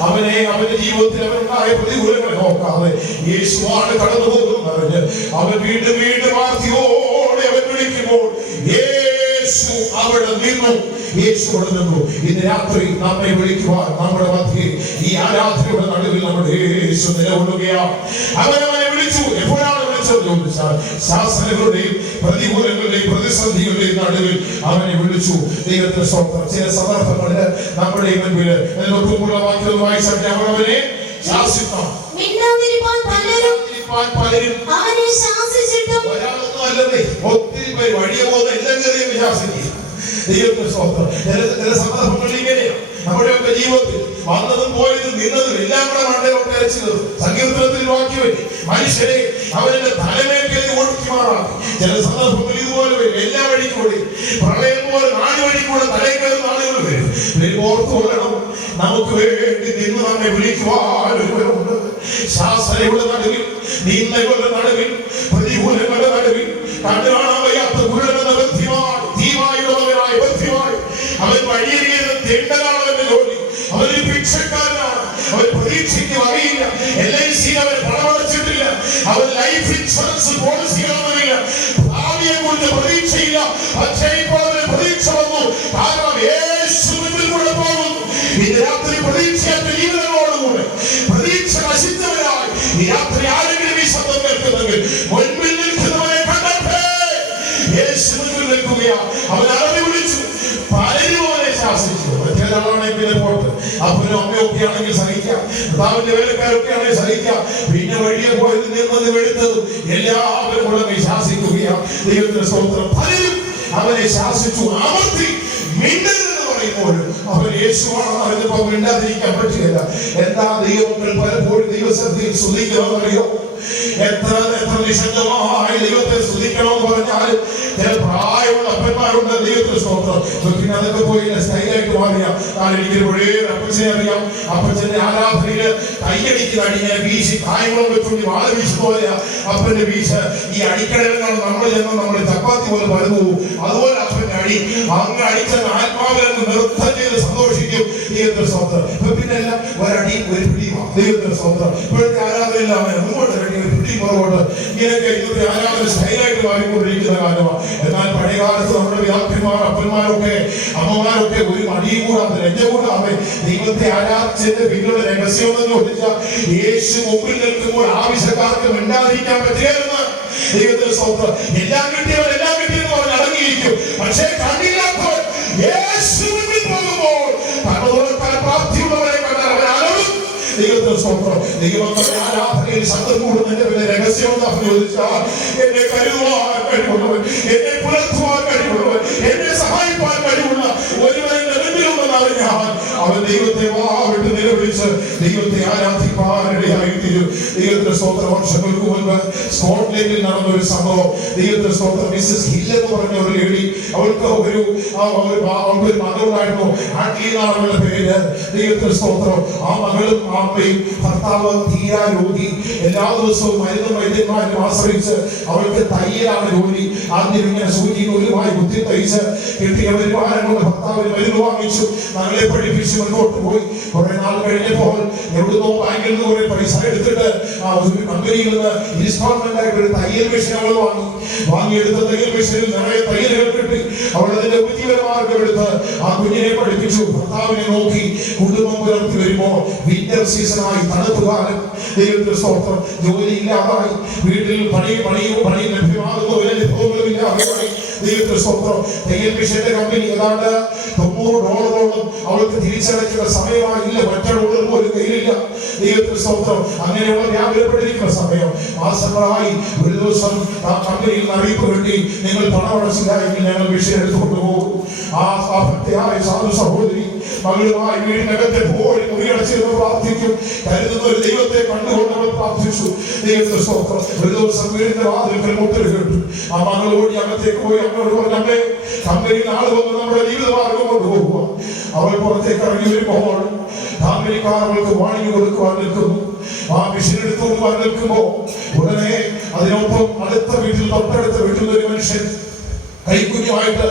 അവനെ അവന്റെ ജീവിതത്തിൽ അവനുണ്ടായ പ്രതികൂലങ്ങൾ നോക്കാതെ യേശുവാണ് കടന്നു പോകുന്നറിഞ്ഞ് അവൻ വീണ്ടും വീണ്ടും ആർത്തിയോടെ അവൻ വിളിക്കുമ്പോൾ യേശു അവിടെ നിന്നു. യേശു അവിടെ നിന്നു. ഇന്ന് രാത്രി നമ്മെ വിളിക്കുവാൻ നമ്മുടെ മധ്യേ ഈ ആരാധനയുടെ നടുവിൽ നമ്മുടെ യേശു നിലകൊള്ളുകയാണ്. അവനവനെ വിളിച്ചു. എപ്പോഴാണ് വിളിച്ചത് ചോദിച്ചാൽ ശാസനകളുടെയും പ്രതികൂലങ്ങളുടെയും പ്രതിസന്ധികളുടെയും നടുവിൽ അവനെ വിളിച്ചു. ദൈവത്തിന്റെ സ്തോത്രം. ചില സന്ദർഭങ്ങളിൽ നമ്മുടെ മുൻപിൽ വാക്യം വായിച്ചാൽ അവനവനെ ശാസിക്കണം. പലരും അവനെ ശാസിച്ചിട്ടും ഒരാളൊന്നും അല്ലതേ, ഒത്തിരി പേര് വഴിയെ പോകുന്ന എല്ലാം കയറിയും ശാസിക്കുക. ദൈവത്തിന്റെ സ്തോത്രം. ചില സന്ദർഭങ്ങളിൽ ഇങ്ങനെയാണ് നമ്മുടെയൊക്കെ ജീവിതത്തിൽ വന്നതും പോയതും നിന്നതും എല്ലാം കൂടെ മണ്ടയിലോട്ട് അരച്ചത്. സങ്കീർത്തനത്തിൽ വാക്യം പറ്റി മനുഷ്യരെ അവന്റെ തലമേൽ കയറി ഓടിക്കുമാറാക്കി. ചില സന്ദർഭങ്ങളിൽ ഇതുപോലെ വരും. എല്ലാ വഴിക്കും ഓടി പ്രളയം പോലെ 4 വഴിക്കൂടെ തലയിൽ കയറുന്ന ആളുകൾ വരും. ഓർത്തു കൊള്ളണം, നമുക്ക് വേണ്ടി നിന്ന് നമ്മെ വിളിക്കുവാനുണ്ട്. ശാസനയുടെ നടുവിൽ, നിന്ദകളുടെ നടുവിൽ, പ്രതികൂലങ്ങളുടെ നടുവിൽ, കണ്ടു കാണാൻ വയ്യാത്ത കുരുടെന്ന ബന്ധിമായി തീവായുള്ളവനായ ബന്ധിമായി അവൻ വഴിയേറിയത് തെണ്ടലാണ്. അവന്റെ ജോലി, അവനൊരു ഭിക്ഷക്കാരനാണ്. അവൻ പ്രതീക്ഷയ്ക്ക് വകയില്ല. LIC അവൻ പണമടച്ചിട്ടില്ല. അവൻ ലൈഫ് ഇൻഷുറൻസ് പോളിസികളൊന്നുമില്ല. ഭാവിയെ കുറിച്ച് പ്രതീക്ഷയില്ല. പക്ഷേ ഇപ്പോൾ അവന് പ്രതീക്ഷ വന്നു. കാരണം യേശുവിൽ കൂടെ പോകുന്നു. ഇന്ന് രാത്രി പ്രതീക്ഷയറ്റ ജീവിതങ്ങളോടുകൂടെ പ്രതീക്ഷ നശിച്ചവരായി ഈ രാത്രി ആരെങ്കിലും ഈ ശബ്ദം കേൾക്കുന്നെങ്കിൽ മുൻപിൽ നിൽക്കുന്നവർ കർത്താവിന്റെ വേലക്കാരൊക്കെയാണ് സഹിക്കുക. പിന്നെ വഴിയെ പോയത് നിന്നത് എടുത്തതും എല്ലാവരും കൂടെ ശാസിക്കുകയാണ്. ദൈവത്തിന്റെ സ്തോത്രം. പലരും അവനെ ശാസിച്ചു, ആവർത്തി മിണ്ടരുതെന്ന് പറയുമ്പോഴും അവൻ യേശുവാണെന്ന് അറിഞ്ഞപ്പോ മിണ്ടാതിരിക്കാൻ പറ്റുകയില്ല. എന്താ ദൈവങ്ങൾ പലപ്പോഴും ദൈവസന്നിധിയിൽ സ്തുതിക്കണമെന്നറിയോ? എത്ര നിശബ്ദമായി ദൈവത്തെ സ്തുതിക്കണമെന്ന് പറഞ്ഞാൽ ചില പ്രായമുള്ള അപ്പന്മാരുണ്ട്. ദൈവത്തിന് സ്തോത്രം. പിന്നെ അതൊക്കെ പോയി സ്റ്റൈലായിട്ട് മാറിയ എനിക്കൊരു പഴയ അപ്പച്ചനെ അറിയാം. അപ്പച്ചന്റെ ആരാധനയില് കൈയടിക്കുന്ന അടിങ്ങനെ വീശി കായങ്ങളും വെച്ചുകൊണ്ട് വാഴ വീശു പോലെയാ അപ്പന്റെ വീശ്. ഈ അടിക്കടലാണ് നമ്മൾ ചെന്ന് നമ്മൾ ചപ്പാത്തി പോലെ പരന്നു പോകും. അതുപോലെ അപ്പന്റെ അടി അങ്ങ് അടിച്ച ആത്മാവിലെന്ന് നൃത്തം ചെയ്ത് സന്തോഷിക്കും. ദൈവത്തിന് സ്തോത്രം. പിന്നെ എല്ലാം ഒരടി ഒരു പിടിയുമാണ്. ദൈവത്തിന് സ്തോത്രം. ഇപ്പോഴത്തെ ആരാധനയിലാണ് മുമ്പോട്ട് അടി ഒരു പിടി പുറകോട്ട് ഇങ്ങനെയൊക്കെ ഇന്നത്തെ ആരാധന സ്റ്റൈലായിട്ട് മാറിക്കൊണ്ടിരിക്കുന്ന കാലമാണ്. എന്നാൽ പഴയകാലത്ത് നമ്മുടെ പിതാക്കന്മാർ അപ്പന്മാരൊക്കെ അമ്മമാരൊക്കെ ഒരു മടിയും കൂടാതെ ലജ്ജ കൂടാതെ ദൈവത്തെ ആരാധിച്ചതിന്റെ പിന്നിലുള്ള രഹസ്യം എന്ന് ചോദിച്ചാൽ യേശു മുമ്പിൽ നിൽക്കുമ്പോൾ ആവശ്യക്കാർക്ക് മിണ്ടാതിരിക്കാൻ പറ്റുകയെന്ന്. ദൈവത്തിന്റെ സ്തോത്രം. എല്ലാം കിട്ടിയവൻ എല്ലാം കിട്ടിയെന്ന് പറഞ്ഞ് അടങ്ങിയിരിക്കും. പക്ഷേ കണ്ണില്ലാത്തവൻ യേശു മുമ്പിൽ പോകുമ്പോൾ കണ്ണുതുറക്കാൻ പ്രാപ്തിയുള്ളവരെ കണ്ടാൽ അവൻ ആരോടും. ദൈവത്തിന്റെ സ്തോത്രം. ദൈവത്തിന്റെ ആരാധനയിൽ ശബ്ദം കൂടുന്നതിന്റെ പിന്നെ രഹസ്യം എന്താണെന്ന് ചോദിച്ചാൽ എന്നെ കരുതുവാൻ കഴിവുള്ളവൻ, എന്നെ പുലർത്തുവാൻ കഴിവുള്ളവൻ, എന്നെ സഹായിക്കാൻ കഴിവുള്ള ഒരുവൻ നിലവിലുണ്ടെന്ന് അറിഞ്ഞാൽ അവൻ ദൈവത്തെ വാവിട്ട് നിലവിളിച്ച് ദൈവത്തെ ആരാധിക്കാനിടയായി തീരും. ദൈവത്തിന്റെ സ്തോത്ര. വർഷങ്ങൾക്ക് മുൻപ് സ്കോട്ട്ലൻഡിൽ നടന്ന ഒരു സംഭവം. ദൈവത്തിന്റെ സ്തോത്രം. മിസ്സസ് ഹിൽ എന്ന് പറഞ്ഞ ഒരു ലേഡി, അവൾക്ക് ഒരു മകളുണ്ടായിരുന്നു. ആൻഡി എന്നാണ് അവളുടെ പേര്. ദൈവത്തിന്റെ സ്തോത്രം. ആ മകളും അമ്മയും ഭർത്താവ് തീരാ രോഗി. എല്ലാ ദിവസവും മരുന്നും വൈദ്യന്മാരും ആശ്രയിച്ച് അവൾക്ക് തയ്യലാണ് ജോലി. ആദ്യം ഇങ്ങനെ സൂചി നൂലുമായി കുത്തി തയ്ച്ച് കിട്ടിയ വരുമാനം കൊണ്ട് ഭർത്താവിന് മരുന്ന് വാങ്ങിച്ചു, മകളെ പഠിപ്പിച്ചു, മുന്നോട്ട് പോയി. കുറെ നാൾ കഴിഞ്ഞപ്പോൾ എവിടുന്നോ ബാങ്കിൽ നിന്ന് കുറെ പൈസ എടുത്തിട്ട് ഒരു കമ്പനിയിൽ നിന്ന് ഇൻസ്റ്റാൾമെന്റ് ആയിട്ട് ഒരു തയ്യൽ മെഷീൻ അവൾ വാങ്ങിയെടുത്ത തയ്യൽ മെഷീനിൽ നിറയെ തയ്യലുകൾ കിട്ടി. അവൾ അതിന്റെ ഉപജീവനമാർഗം എടുത്ത് ആ കുഞ്ഞിനെ പഠിപ്പിച്ചു. ഭർത്താവിനെ നോക്കി കുടുംബം പുലർത്തി വരുമ്പോൾ വിന്റർ സീസണായി, തണുപ്പ് കാലം. ദൈവത്തിന്റെ സ്തോത്രം. ജോലി ഇല്ലാതായി, വീട്ടിൽ പണി ലഭ്യമാകുന്ന ഒരു അനുഭവങ്ങളും ഇല്ലാതായി. ദൈവത്തിന്റെ സ്തോത്രം. തയ്യൽ മെഷീന്റെ കമ്പനി ഏതാണ്ട് $90 അവൾക്ക് തിരിച്ചടയ്ക്കുന്ന സമയമായില്ല. മറ്റ ഡോളർ പോലും കയ്യിലില്ല. ദൈവത്തിന്റെ സ്തോത്രം. അങ്ങനെയുള്ള വ്യാപനപ്പെട്ടിരിക്കുന്ന സമയം. മാസങ്ങളായി ഒരു ദിവസം ആ കമ്പനിയിൽ അറിയിപ്പ് കിട്ടി, നിങ്ങൾ പണം അടച്ചില്ല എങ്കിൽ ഞങ്ങൾ മെഷീൻ എടുത്തുകൊണ്ട് പോകും. ആ ഭക്തിയായ സാധു സഹോദരി മകളുമായി വീടിനകത്തെ പോയി മുറിയടച്ചിരുന്ന് പ്രാർത്ഥിക്കും. കരുതുന്ന ഒരു ദൈവത്തെ കണ്ടുകൊണ്ട് അവൾ പ്രാർത്ഥിച്ചു. ദൈവത്തിന്റെ സ്തോത്രം. ഒരു ദിവസം വീടിന്റെ വാതിൽക്കൽ മുട്ടൽ കേട്ടു. ആ മകൾ ഓടി അകത്തേക്ക് പോയി അമ്മയോട് പറഞ്ഞു, അമ്മേ കമ്പനിയിൽ ആള് വന്ന് നമ്മുടെ ജീവിതമാർഗം കൊണ്ടുപോകുക. അവൾ പുറത്തേക്ക് ഇറങ്ങി വരുമ്പോൾ കമ്പനിക്കാർ അവൾക്ക് വാണിംഗ് കൊടുക്കുവാൻ നിൽക്കുന്നു. ആ മെഷീൻ എടുത്തുകൊണ്ട് വന്ന് നിൽക്കുമ്പോ ഉടനെ അതിനൊപ്പം അടുത്ത വീട്ടിൽ തൊട്ടടുത്ത വീട്ടിൽ ഒരു മനുഷ്യൻ കുഞ്ഞുമായിട്ട്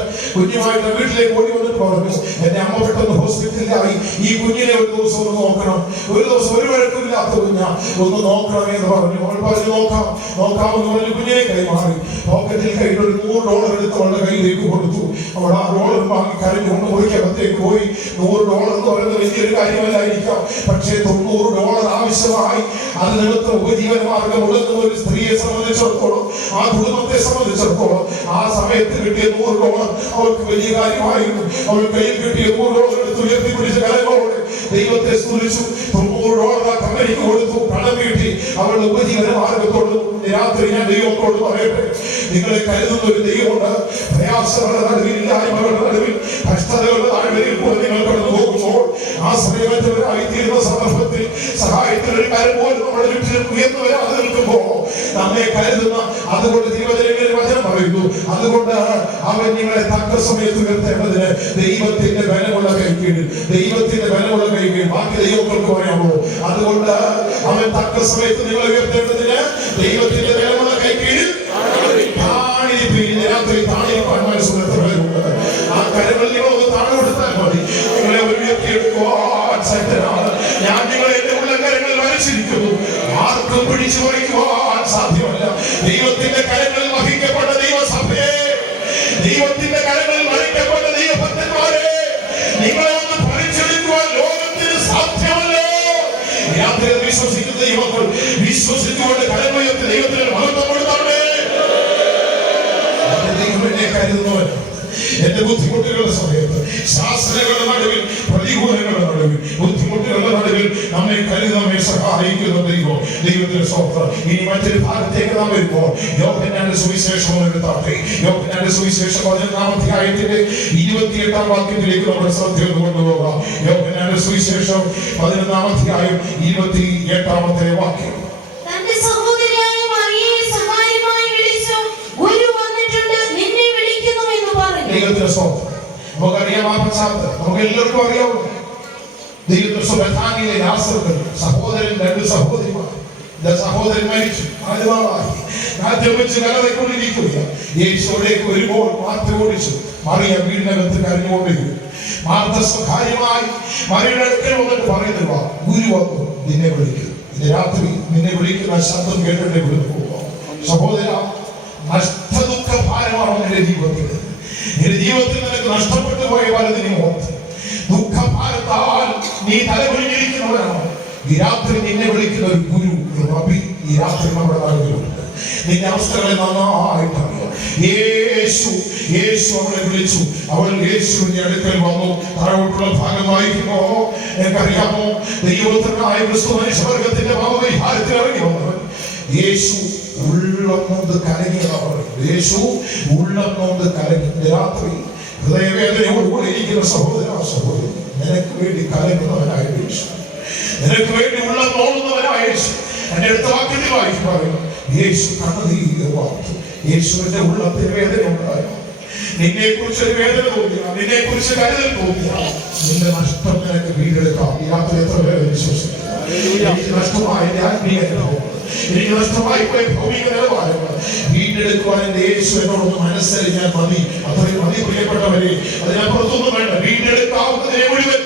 വീട്ടിലേക്ക് ഓടി വന്നിട്ട് പറഞ്ഞു, എന്റെ അമ്മ പെട്ടെന്ന് ഹോസ്പിറ്റലിലായി, ഈ കുഞ്ഞിനെ ഒരു ദിവസം ഒന്ന് നോക്കണം, ഒരു ദിവസം ഒരു വഴക്കില്ലാത്ത കുഞ്ഞ ഒന്ന് നോക്കണമേ എന്ന് പറഞ്ഞു. അവൾ പറഞ്ഞു നോക്കാമെന്ന് പറഞ്ഞു. കുഞ്ഞിനെ കൈമാറി പോക്കറ്റിൽ കയ്യിൽ ഒരു $100 എടുത്ത് അവളുടെ കയ്യിലേക്ക് കൊടുത്തു. അവൾ ആ ഡോളർ വാങ്ങി കരഞ്ഞുകൊണ്ട് മുറിക്കകത്തേക്ക് പോയി. $100 എന്ന് പറയുന്നത് വലിയൊരു കാര്യമല്ലായിരിക്കാം, പക്ഷേ $90 ആവശ്യമായി. അത് നിമിത്തം ഉപജീവനമാർഗം ഉടക്കുന്ന ഒരു സ്ത്രീയെ സംബന്ധിച്ചിടത്തോളം, ആ കുടുംബത്തെ സംബന്ധിച്ചിടത്തോളം ആ സമയത്ത് കിട്ടിയ $100 അവൾക്ക് വലിയ കാര്യമായിരുന്നു. അവൾ കയ്യിൽ കിട്ടിയ $100 എടുത്ത് ഉയർത്തിപ്പിടിച്ച കരങ്ങളോടെ ദൈവത്തെ സ്തുതിച്ചു. $90 കമ്പനിക്ക് കൊടുത്തു, കടം വീട്ടി അവളുടെ ഉപജീവന മാർഗത്തോട്. രാത്രി ഞാൻ ദൈവത്തോട് പറയട്ടെ, നിങ്ങളെ കരുതുന്ന ഒരു ദൈവമുണ്ട്. പ്രയാസങ്ങളുടെ നടുവിൽ, ഇല്ലായ്മകളുടെ നടുവിൽ, കഷ്ടതകളുടെ താഴ്വരയിൽ കൂടെ നിങ്ങൾ കടന്നു പോകുമ്പോൾ ആ സമയത്തവരായിത്തീരുന്ന സന്ദർഭത്തിൽ സഹായത്തിൽ ഒരു കരം പോലും നമ്മുടെ ചുറ്റിലും ഉയർന്നു വരാതെ നിൽക്കുമ്പോൾ നമ്മെ കരുതുന്ന, അതുകൊണ്ട് ദൈവജനങ്ങളിൽ വചനം പറയുന്നു, അതുകൊണ്ട് അവൻ നിങ്ങളെ തക്ക സമയത്ത് ഉയർത്തേണ്ടതിന് ദൈവത്തിന്റെ ബലമുള്ള കൈകീഴിൽ, ദൈവത്തിന്റെ ബലമുള്ള കൈകീഴിൽ. ബാക്കി ദൈവങ്ങൾക്ക് പറയാമോ? അതുകൊണ്ട് അവൻ തക്ക സമയത്ത് നിങ്ങളെ ഉയർത്തേണ്ടതിന് ദൈവത്തിന്റെ ബലമുള്ള കൈകീഴിൽ രാത്രി താണിരിക്കാൻ മനസ്സുണ്ട്. ആ കരങ്ങൾ നിങ്ങളൊന്ന് താഴെ കൊടുത്താൽ മതി. നിങ്ങളെ ഉയർത്തിയെടുക്കുവാൻ ശക്തനാണ് ഞാൻ. നിങ്ങളെ എന്റെ ഉള്ള കരങ്ങളിൽ വരച്ചിരിക്കുന്നു, ആർക്കും പിടിച്ചു പറിക്കുവാൻ സാധ്യമല്ല. ദൈവത്തിന്റെ കരങ്ങളിൽ വഹിക്കപ്പെട്ട ദൈവസഭയെ, ദൈവത്തിന്റെ കരങ്ങളിൽ വഹിക്കപ്പെട്ട ദൈവഭക്തന്മാരെ, നിങ്ങളെ ഒന്ന് പറിച്ചെടുക്കുവാൻ ലോകത്തിന് സാധ്യമല്ലോ. യാത്ര വിശ്വസിക്കുന്ന ദൈവങ്ങൾ വിശ്വസിച്ചുകൊണ്ട് കരങ്ങളുയർത്തി ദൈവത്തിന് മഹത്വം കൊടുത്താണേ. ദൈവം എന്നെ കരുതുന്നവൻ എന്റെ ബുദ്ധിമുട്ടുകളുടെ സമയത്ത്, ശാസ്ത്രങ്ങളുടെ നടുവിൽ, പ്രതികൂലങ്ങളുടെ നടുവിൽ, ബുദ്ധിമുട്ടുകളുടെ നടുവിൽ നമ്മെ കരുതാൻ സഹായിക്കുന്ന ദൈവം. ദൈവത്തിന്റെ സ്തോത്രം. ഇനി മറ്റൊരു ഭാഗത്തേക്ക് നാം വരുമ്പോൾ യോഹന്നാന്റെ സുവിശേഷം എടുത്താട്ടെ. യോഹന്നാന്റെ സുവിശേഷം 11-ാം അധ്യായത്തിന്റെ 28-ാം വാക്യത്തിലേക്ക് നമ്മുടെ ശ്രദ്ധ കൊണ്ടുപോകാം. യോഹന്നാന്റെ സുവിശേഷം 11-ാം അധ്യായം 28-ാമത്തെ വാക്യം. തന്റെ സഹോദരിയായ മറിയയെ സഹായമായി വിളിച്ചു, ഗുരു വന്നിട്ടുണ്ട്, നിന്നെ വിളിക്കുന്നു എന്ന് പറഞ്ഞു. ദൈവത്തിന്റെ സ്തോത്രം. നമുക്കറിയാം ആ പശ്ചാത്തലം, നമുക്ക് എല്ലാവർക്കും അറിയാം. ദൈവത്തിന്റെ ബഥാനിയിലെ ലാസർ സഹോദരൻ, 2 സഹോദരിമാർ. സഹോദരൻ മരിച്ചു, രാജ്യം വെച്ച് കലറക്കൊണ്ടിരിക്കുക. യേശുവിലേക്ക് വരുമ്പോൾ മാർത്ത ഓടിച്ചു. മറിയ വീടിനകത്ത് കരഞ്ഞുകൊണ്ടിരിക്കും. മാർത്ത സ്വകാര്യമായി മറിയുടെ അടുക്കൽ വന്നിട്ട് പറയുന്നില്ല, ഗുരു വന്നു, നിന്നെ വിളിക്കുന്നു. ഇത് രാത്രി നിന്നെ വിളിക്കുന്ന ശബ്ദം കേട്ടിട്ട് വിളിച്ചു പോവാം. സഹോദര, നഷ്ടദുഃഖ ഭാരമാണോ നിന്റെ ജീവിതത്തിൽ? നിന്റെ ജീവിതത്തിൽ നിനക്ക് നഷ്ടപ്പെട്ടു പോയ പലതിനും ഓർത്ത് ദുഃഖഭാരത്താൽ നീ തലകുനിഞ്ഞിരിക്കുന്നവരാണോ? ഈ രാത്രി നിന്നെ വിളിക്കുന്ന ഒരു ഗുരു, ഒരു റബി ഈ രാത്രി നമ്മുടെ നാട്ടിലുണ്ട്. നിന്റെ അവസ്ഥകളെ നന്നായിട്ട് അറിയാം. യേശു അവളെ വിളിച്ചു. അവൾ യേശുവിന്റെ അടുക്കൽ വന്നു. താഴോട്ടുള്ള ഭാഗം വായിക്കുമ്പോ എനിക്കറിയാമോ, ദൈവത്തിനായ ക്രിസ്തു മനുഷ്യവർഗത്തിന്റെ പാപപരിഹാരത്തിൽ ഇറങ്ങി വന്നവൻ. യേശു ഉള്ളം കൊണ്ട് കലങ്ങിയവർ. യേശു ഉള്ളം കൊണ്ട് കലങ്ങി. രാത്രി ഹൃദയവേദനയോടുകൂടി ഇരിക്കുന്ന സഹോദരി, നിനക്ക് വേണ്ടി കലങ്ങുന്നവനായ യേശു, നിനക്ക് വേണ്ടി ഉള്ളം നോളുന്നവനായ യേശു. എന്റെ അടുത്ത വാക്യത്തിൽ വായിച്ചു പറയുന്നു, യേശു കണ്ണുനീര് വാർത്തു. യേശുവിന്റെ ഉള്ളത്തിൽ വേദന ഉണ്ടായോ? നിന്നെ കുറിച്ച് ഒരു വേദന തോന്നിയ, നിന്നെ കുറിച്ച് കരുതൽ തോന്നിയ, നിന്റെ നഷ്ടം നിനക്ക് വീണ്ടെടുക്കാം. ഈ രാത്രി എത്ര പേരെ വിശ്വസിക്കുന്നു? എനിക്ക് നഷ്ടമായ ആത്മീയ അനുഭവം, എനിക്ക് നഷ്ടമായി പോയ ഭൗമിക നിലവാരങ്ങൾ വീണ്ടെടുക്കുവാൻ എന്റെ യേശു എന്നോടൊന്ന് മനസ്സറിഞ്ഞാൽ മതി. അത്രയും മതി പ്രിയപ്പെട്ടവരെ. അതിനപ്പുറത്തൊന്നും വേണ്ട. വീണ്ടെടുക്കാവുന്നതിനെ മുഴുവൻ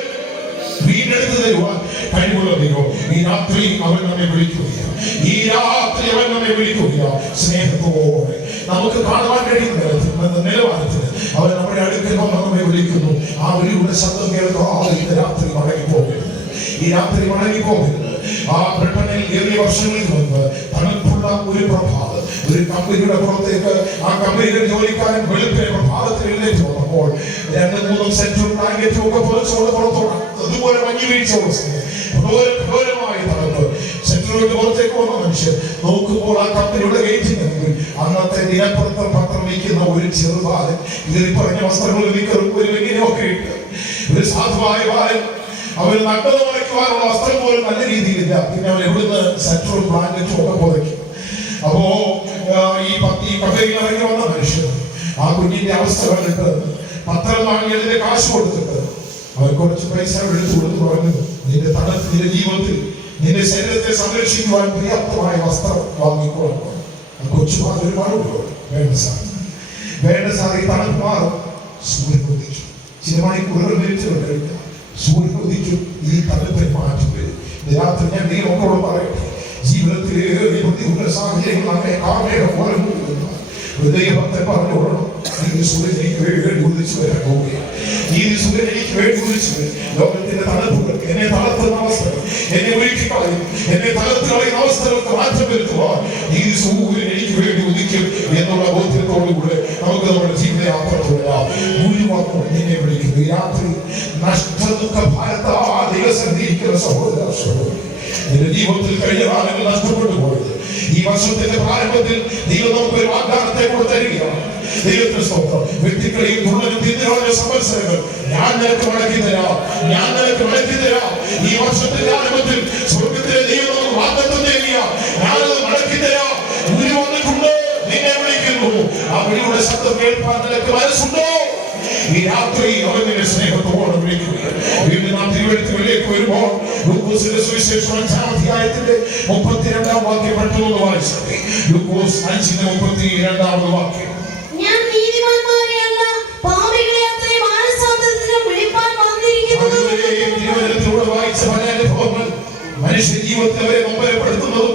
വീണ്ടെടുത്ത് തരുവാൻ കഴിവുള്ള ദൈവം ഈ രാത്രി അവൻ നമ്മെ വിളിക്കുകയാണ്. ഈ രാത്രി അവൻ നമ്മെ വിളിക്കുകയാണ് സ്നേഹത്തോടെ. നമുക്ക് കാണുവാൻ കഴിയുന്ന നിലവാരത്തിന് അവൻ നമ്മുടെ അടുക്കൽ വന്ന് നമ്മെ വിളിക്കുന്നു. ആ വിളിയുടെ ശബ്ദം കേൾക്കാതെ ഇന്ന് രാത്രി മടങ്ങിപ്പോകരുത്. ഈ രാത്രി മടങ്ങിപ്പോകരുത്. ആ ബ്രിട്ടനിൽ 7 വർഷങ്ങൾക്ക് മുൻപ് തണുപ്പുള്ള ഒരു പ്രഭാതം, ഒരു കമ്പനിയുടെ പുറത്തേക്ക് ആ കമ്പനിയുടെ ജോലിക്കാരൻ വെളുപ്പിനെ പ്രഭാതത്തിൽ എഴുന്നേറ്റ് വന്നപ്പോൾ 2-3 സെന്റർ ബ്ലാങ്കറ്റും ഒക്കെ പുറത്തോട് പുറത്തോടാണ്. അതുപോലെ മഞ്ഞു വീഴ്ചയുള്ള ഘോരമായ തണുപ്പ്. സെന്ററിലേക്ക് പുറത്തേക്ക് വന്ന മനുഷ്യൻ നോക്കുമ്പോൾ ആ കമ്പനിയുടെ ഗേറ്റിന് മുമ്പിൽ അന്നത്തെ ദിനപത്രം പത്രം വയ്ക്കുന്ന ഒരു ചെറുബാലൻ, ഇതിൽ പറഞ്ഞ വസ്ത്രങ്ങൾ വിക്കറും ഒരു വെങ്ങിനെയൊക്കെ ഇട്ട് ഒരു സാധുവായ ബാലൻ. അവന് നഗ്നത മറയ്ക്കുവാനുള്ള വസ്ത്രം പോലും നല്ല രീതിയിലില്ല. പിന്നെ അവൻ എവിടുന്ന് സെന്ററും ബ്ലാങ്കറ്റും ഒക്കെ പുതയ്ക്കും. അപ്പോ ഈ കമ്പനിയിൽ ഇറങ്ങി വന്ന മനുഷ്യൻ ആ കുഞ്ഞിന്റെ അവസ്ഥ കണ്ടിട്ട് പത്രം വാങ്ങിയതിന്റെ കാശ് കൊടുത്തിട്ട് അവർ കുറച്ച് പൈസ എടുത്തു കൊടുത്ത് പറഞ്ഞു, നിന്റെ നിന്റെ ജീവിതത്തിൽ നിന്റെ ശരീരത്തെ സംരക്ഷിക്കുവാൻ പര്യാപ്തമായ വസ്ത്രം വാങ്ങിക്കോളാം. കൊച്ചു ഒരു മറുപടി വേണ്ട സാർ, ഈ തണുപ്പ് മാറും. സൂര്യൻ ഉദിച്ചു. ചില മണിക്കൂറുകൾ മിനിറ്റുകൾ കഴിഞ്ഞാൽ സൂര്യൻ ഉദിച്ചു. ഈ തണുപ്പിൽ മാറ്റം വരും. രാത്രി ഞാൻ ദൈവങ്ങളോട് പറയട്ടെ, ജീവിതത്തിലേറെ ബുദ്ധിമുട്ടുള്ള സാഹചര്യങ്ങൾ നമ്മെ കാമേടെ പോലെ ഹൃദയഭക്തൻ പറഞ്ഞോളണം, ഈ സൂര്യൻ എനിക്ക് വേണ്ടി ഉദിച്ചു വരാൻ പോവുകയാണ്. ഈ സൂര്യൻ എനിക്ക് വേണ്ടി ഉദിച്ചു വരും. ലോകത്തിന്റെ തണുപ്പുകൾ എന്നെ തളർത്തുന്ന അവസ്ഥകൾ, എന്നെ ഒരുക്കി കളയും, എന്നെ തളർത്തി കളയുന്ന അവസ്ഥകൾക്ക് മാറ്റം വരുത്തുവാൻ ഈ സൂര്യൻ എനിക്ക് വേണ്ടി ഉദിക്കും എന്നുള്ള ബോധ്യത്തോടുകൂടെ നമുക്ക് നമ്മുടെ ജീവിതയാത്ര തുടരാം. ഭൂരിഭാഗം നിന്നെ വിളിക്കുന്നു. ഈ രാത്രി നഷ്ടദുഃഖ ഭാരത്താ ദിവസത്തിരിക്കുന്ന സഹോദര, നിന്റെ ജീവിതത്തിൽ കഴിഞ്ഞ കാലങ്ങൾ നഷ്ടപ്പെട്ടു പോയത് ഈ വർഷത്തിന്റെ പ്രാരംഭത്തിൽ ദൈവം നമുക്ക് ഒരു വാഗ്ദാനത്തെ കൂടെ തരികയാണ്. ദൈവത്തിന്റെ സ്തോത്രം. വ്യക്തികളെയും തുള്ളലും തിരിഞ്ഞ സംവത്സരങ്ങൾ ഞാൻ നിനക്ക് മടക്കി തരാം. ഈ വർഷത്തിന്റെ ആരംഭത്തിൽ സ്വർഗത്തിലെ ദൈവം നമുക്ക് വാഗ്ദത്തം നൽകിയ ഞാനത് മടക്കി തരാം. ഗുരു വന്നിട്ടുണ്ട്, നിന്നെ വിളിക്കുന്നു. ആ വിളിയുടെ ശബ്ദം കേൾപ്പാൻ നിനക്ക് മനസ്സുണ്ടോ? ഈ രാത്രി അവൻ നിന്നെ സ്നേഹത്തോടെ വിളിക്കുകയാണ്. വീണ്ടും നാം തിരുവഴുത്തുകളിലേക്ക് വരുമ്പോൾ ലൂക്കോസിന്റെ സുവിശേഷം 5-ാം അധ്യായത്തിന്റെ 32-ാം വാക്യം പെട്ടെന്ന് വായിച്ചത്. ലൂക്കോസ് 5:32 വാക്യം. ഞാൻ നീതിമാന്മാരെയല്ല പാപികളെ അത്രേ മാനസാന്തരത്തിന് വിളിപ്പാൻ വന്നിരിക്കുന്നു. തിരുവഴുത്തിലൂടെ വായിച്ച പല അനുഭവങ്ങൾ മനുഷ്യ ജീവിതത്തെ അവരെ നൊമ്പരപ്പെടുത്തുന്നതും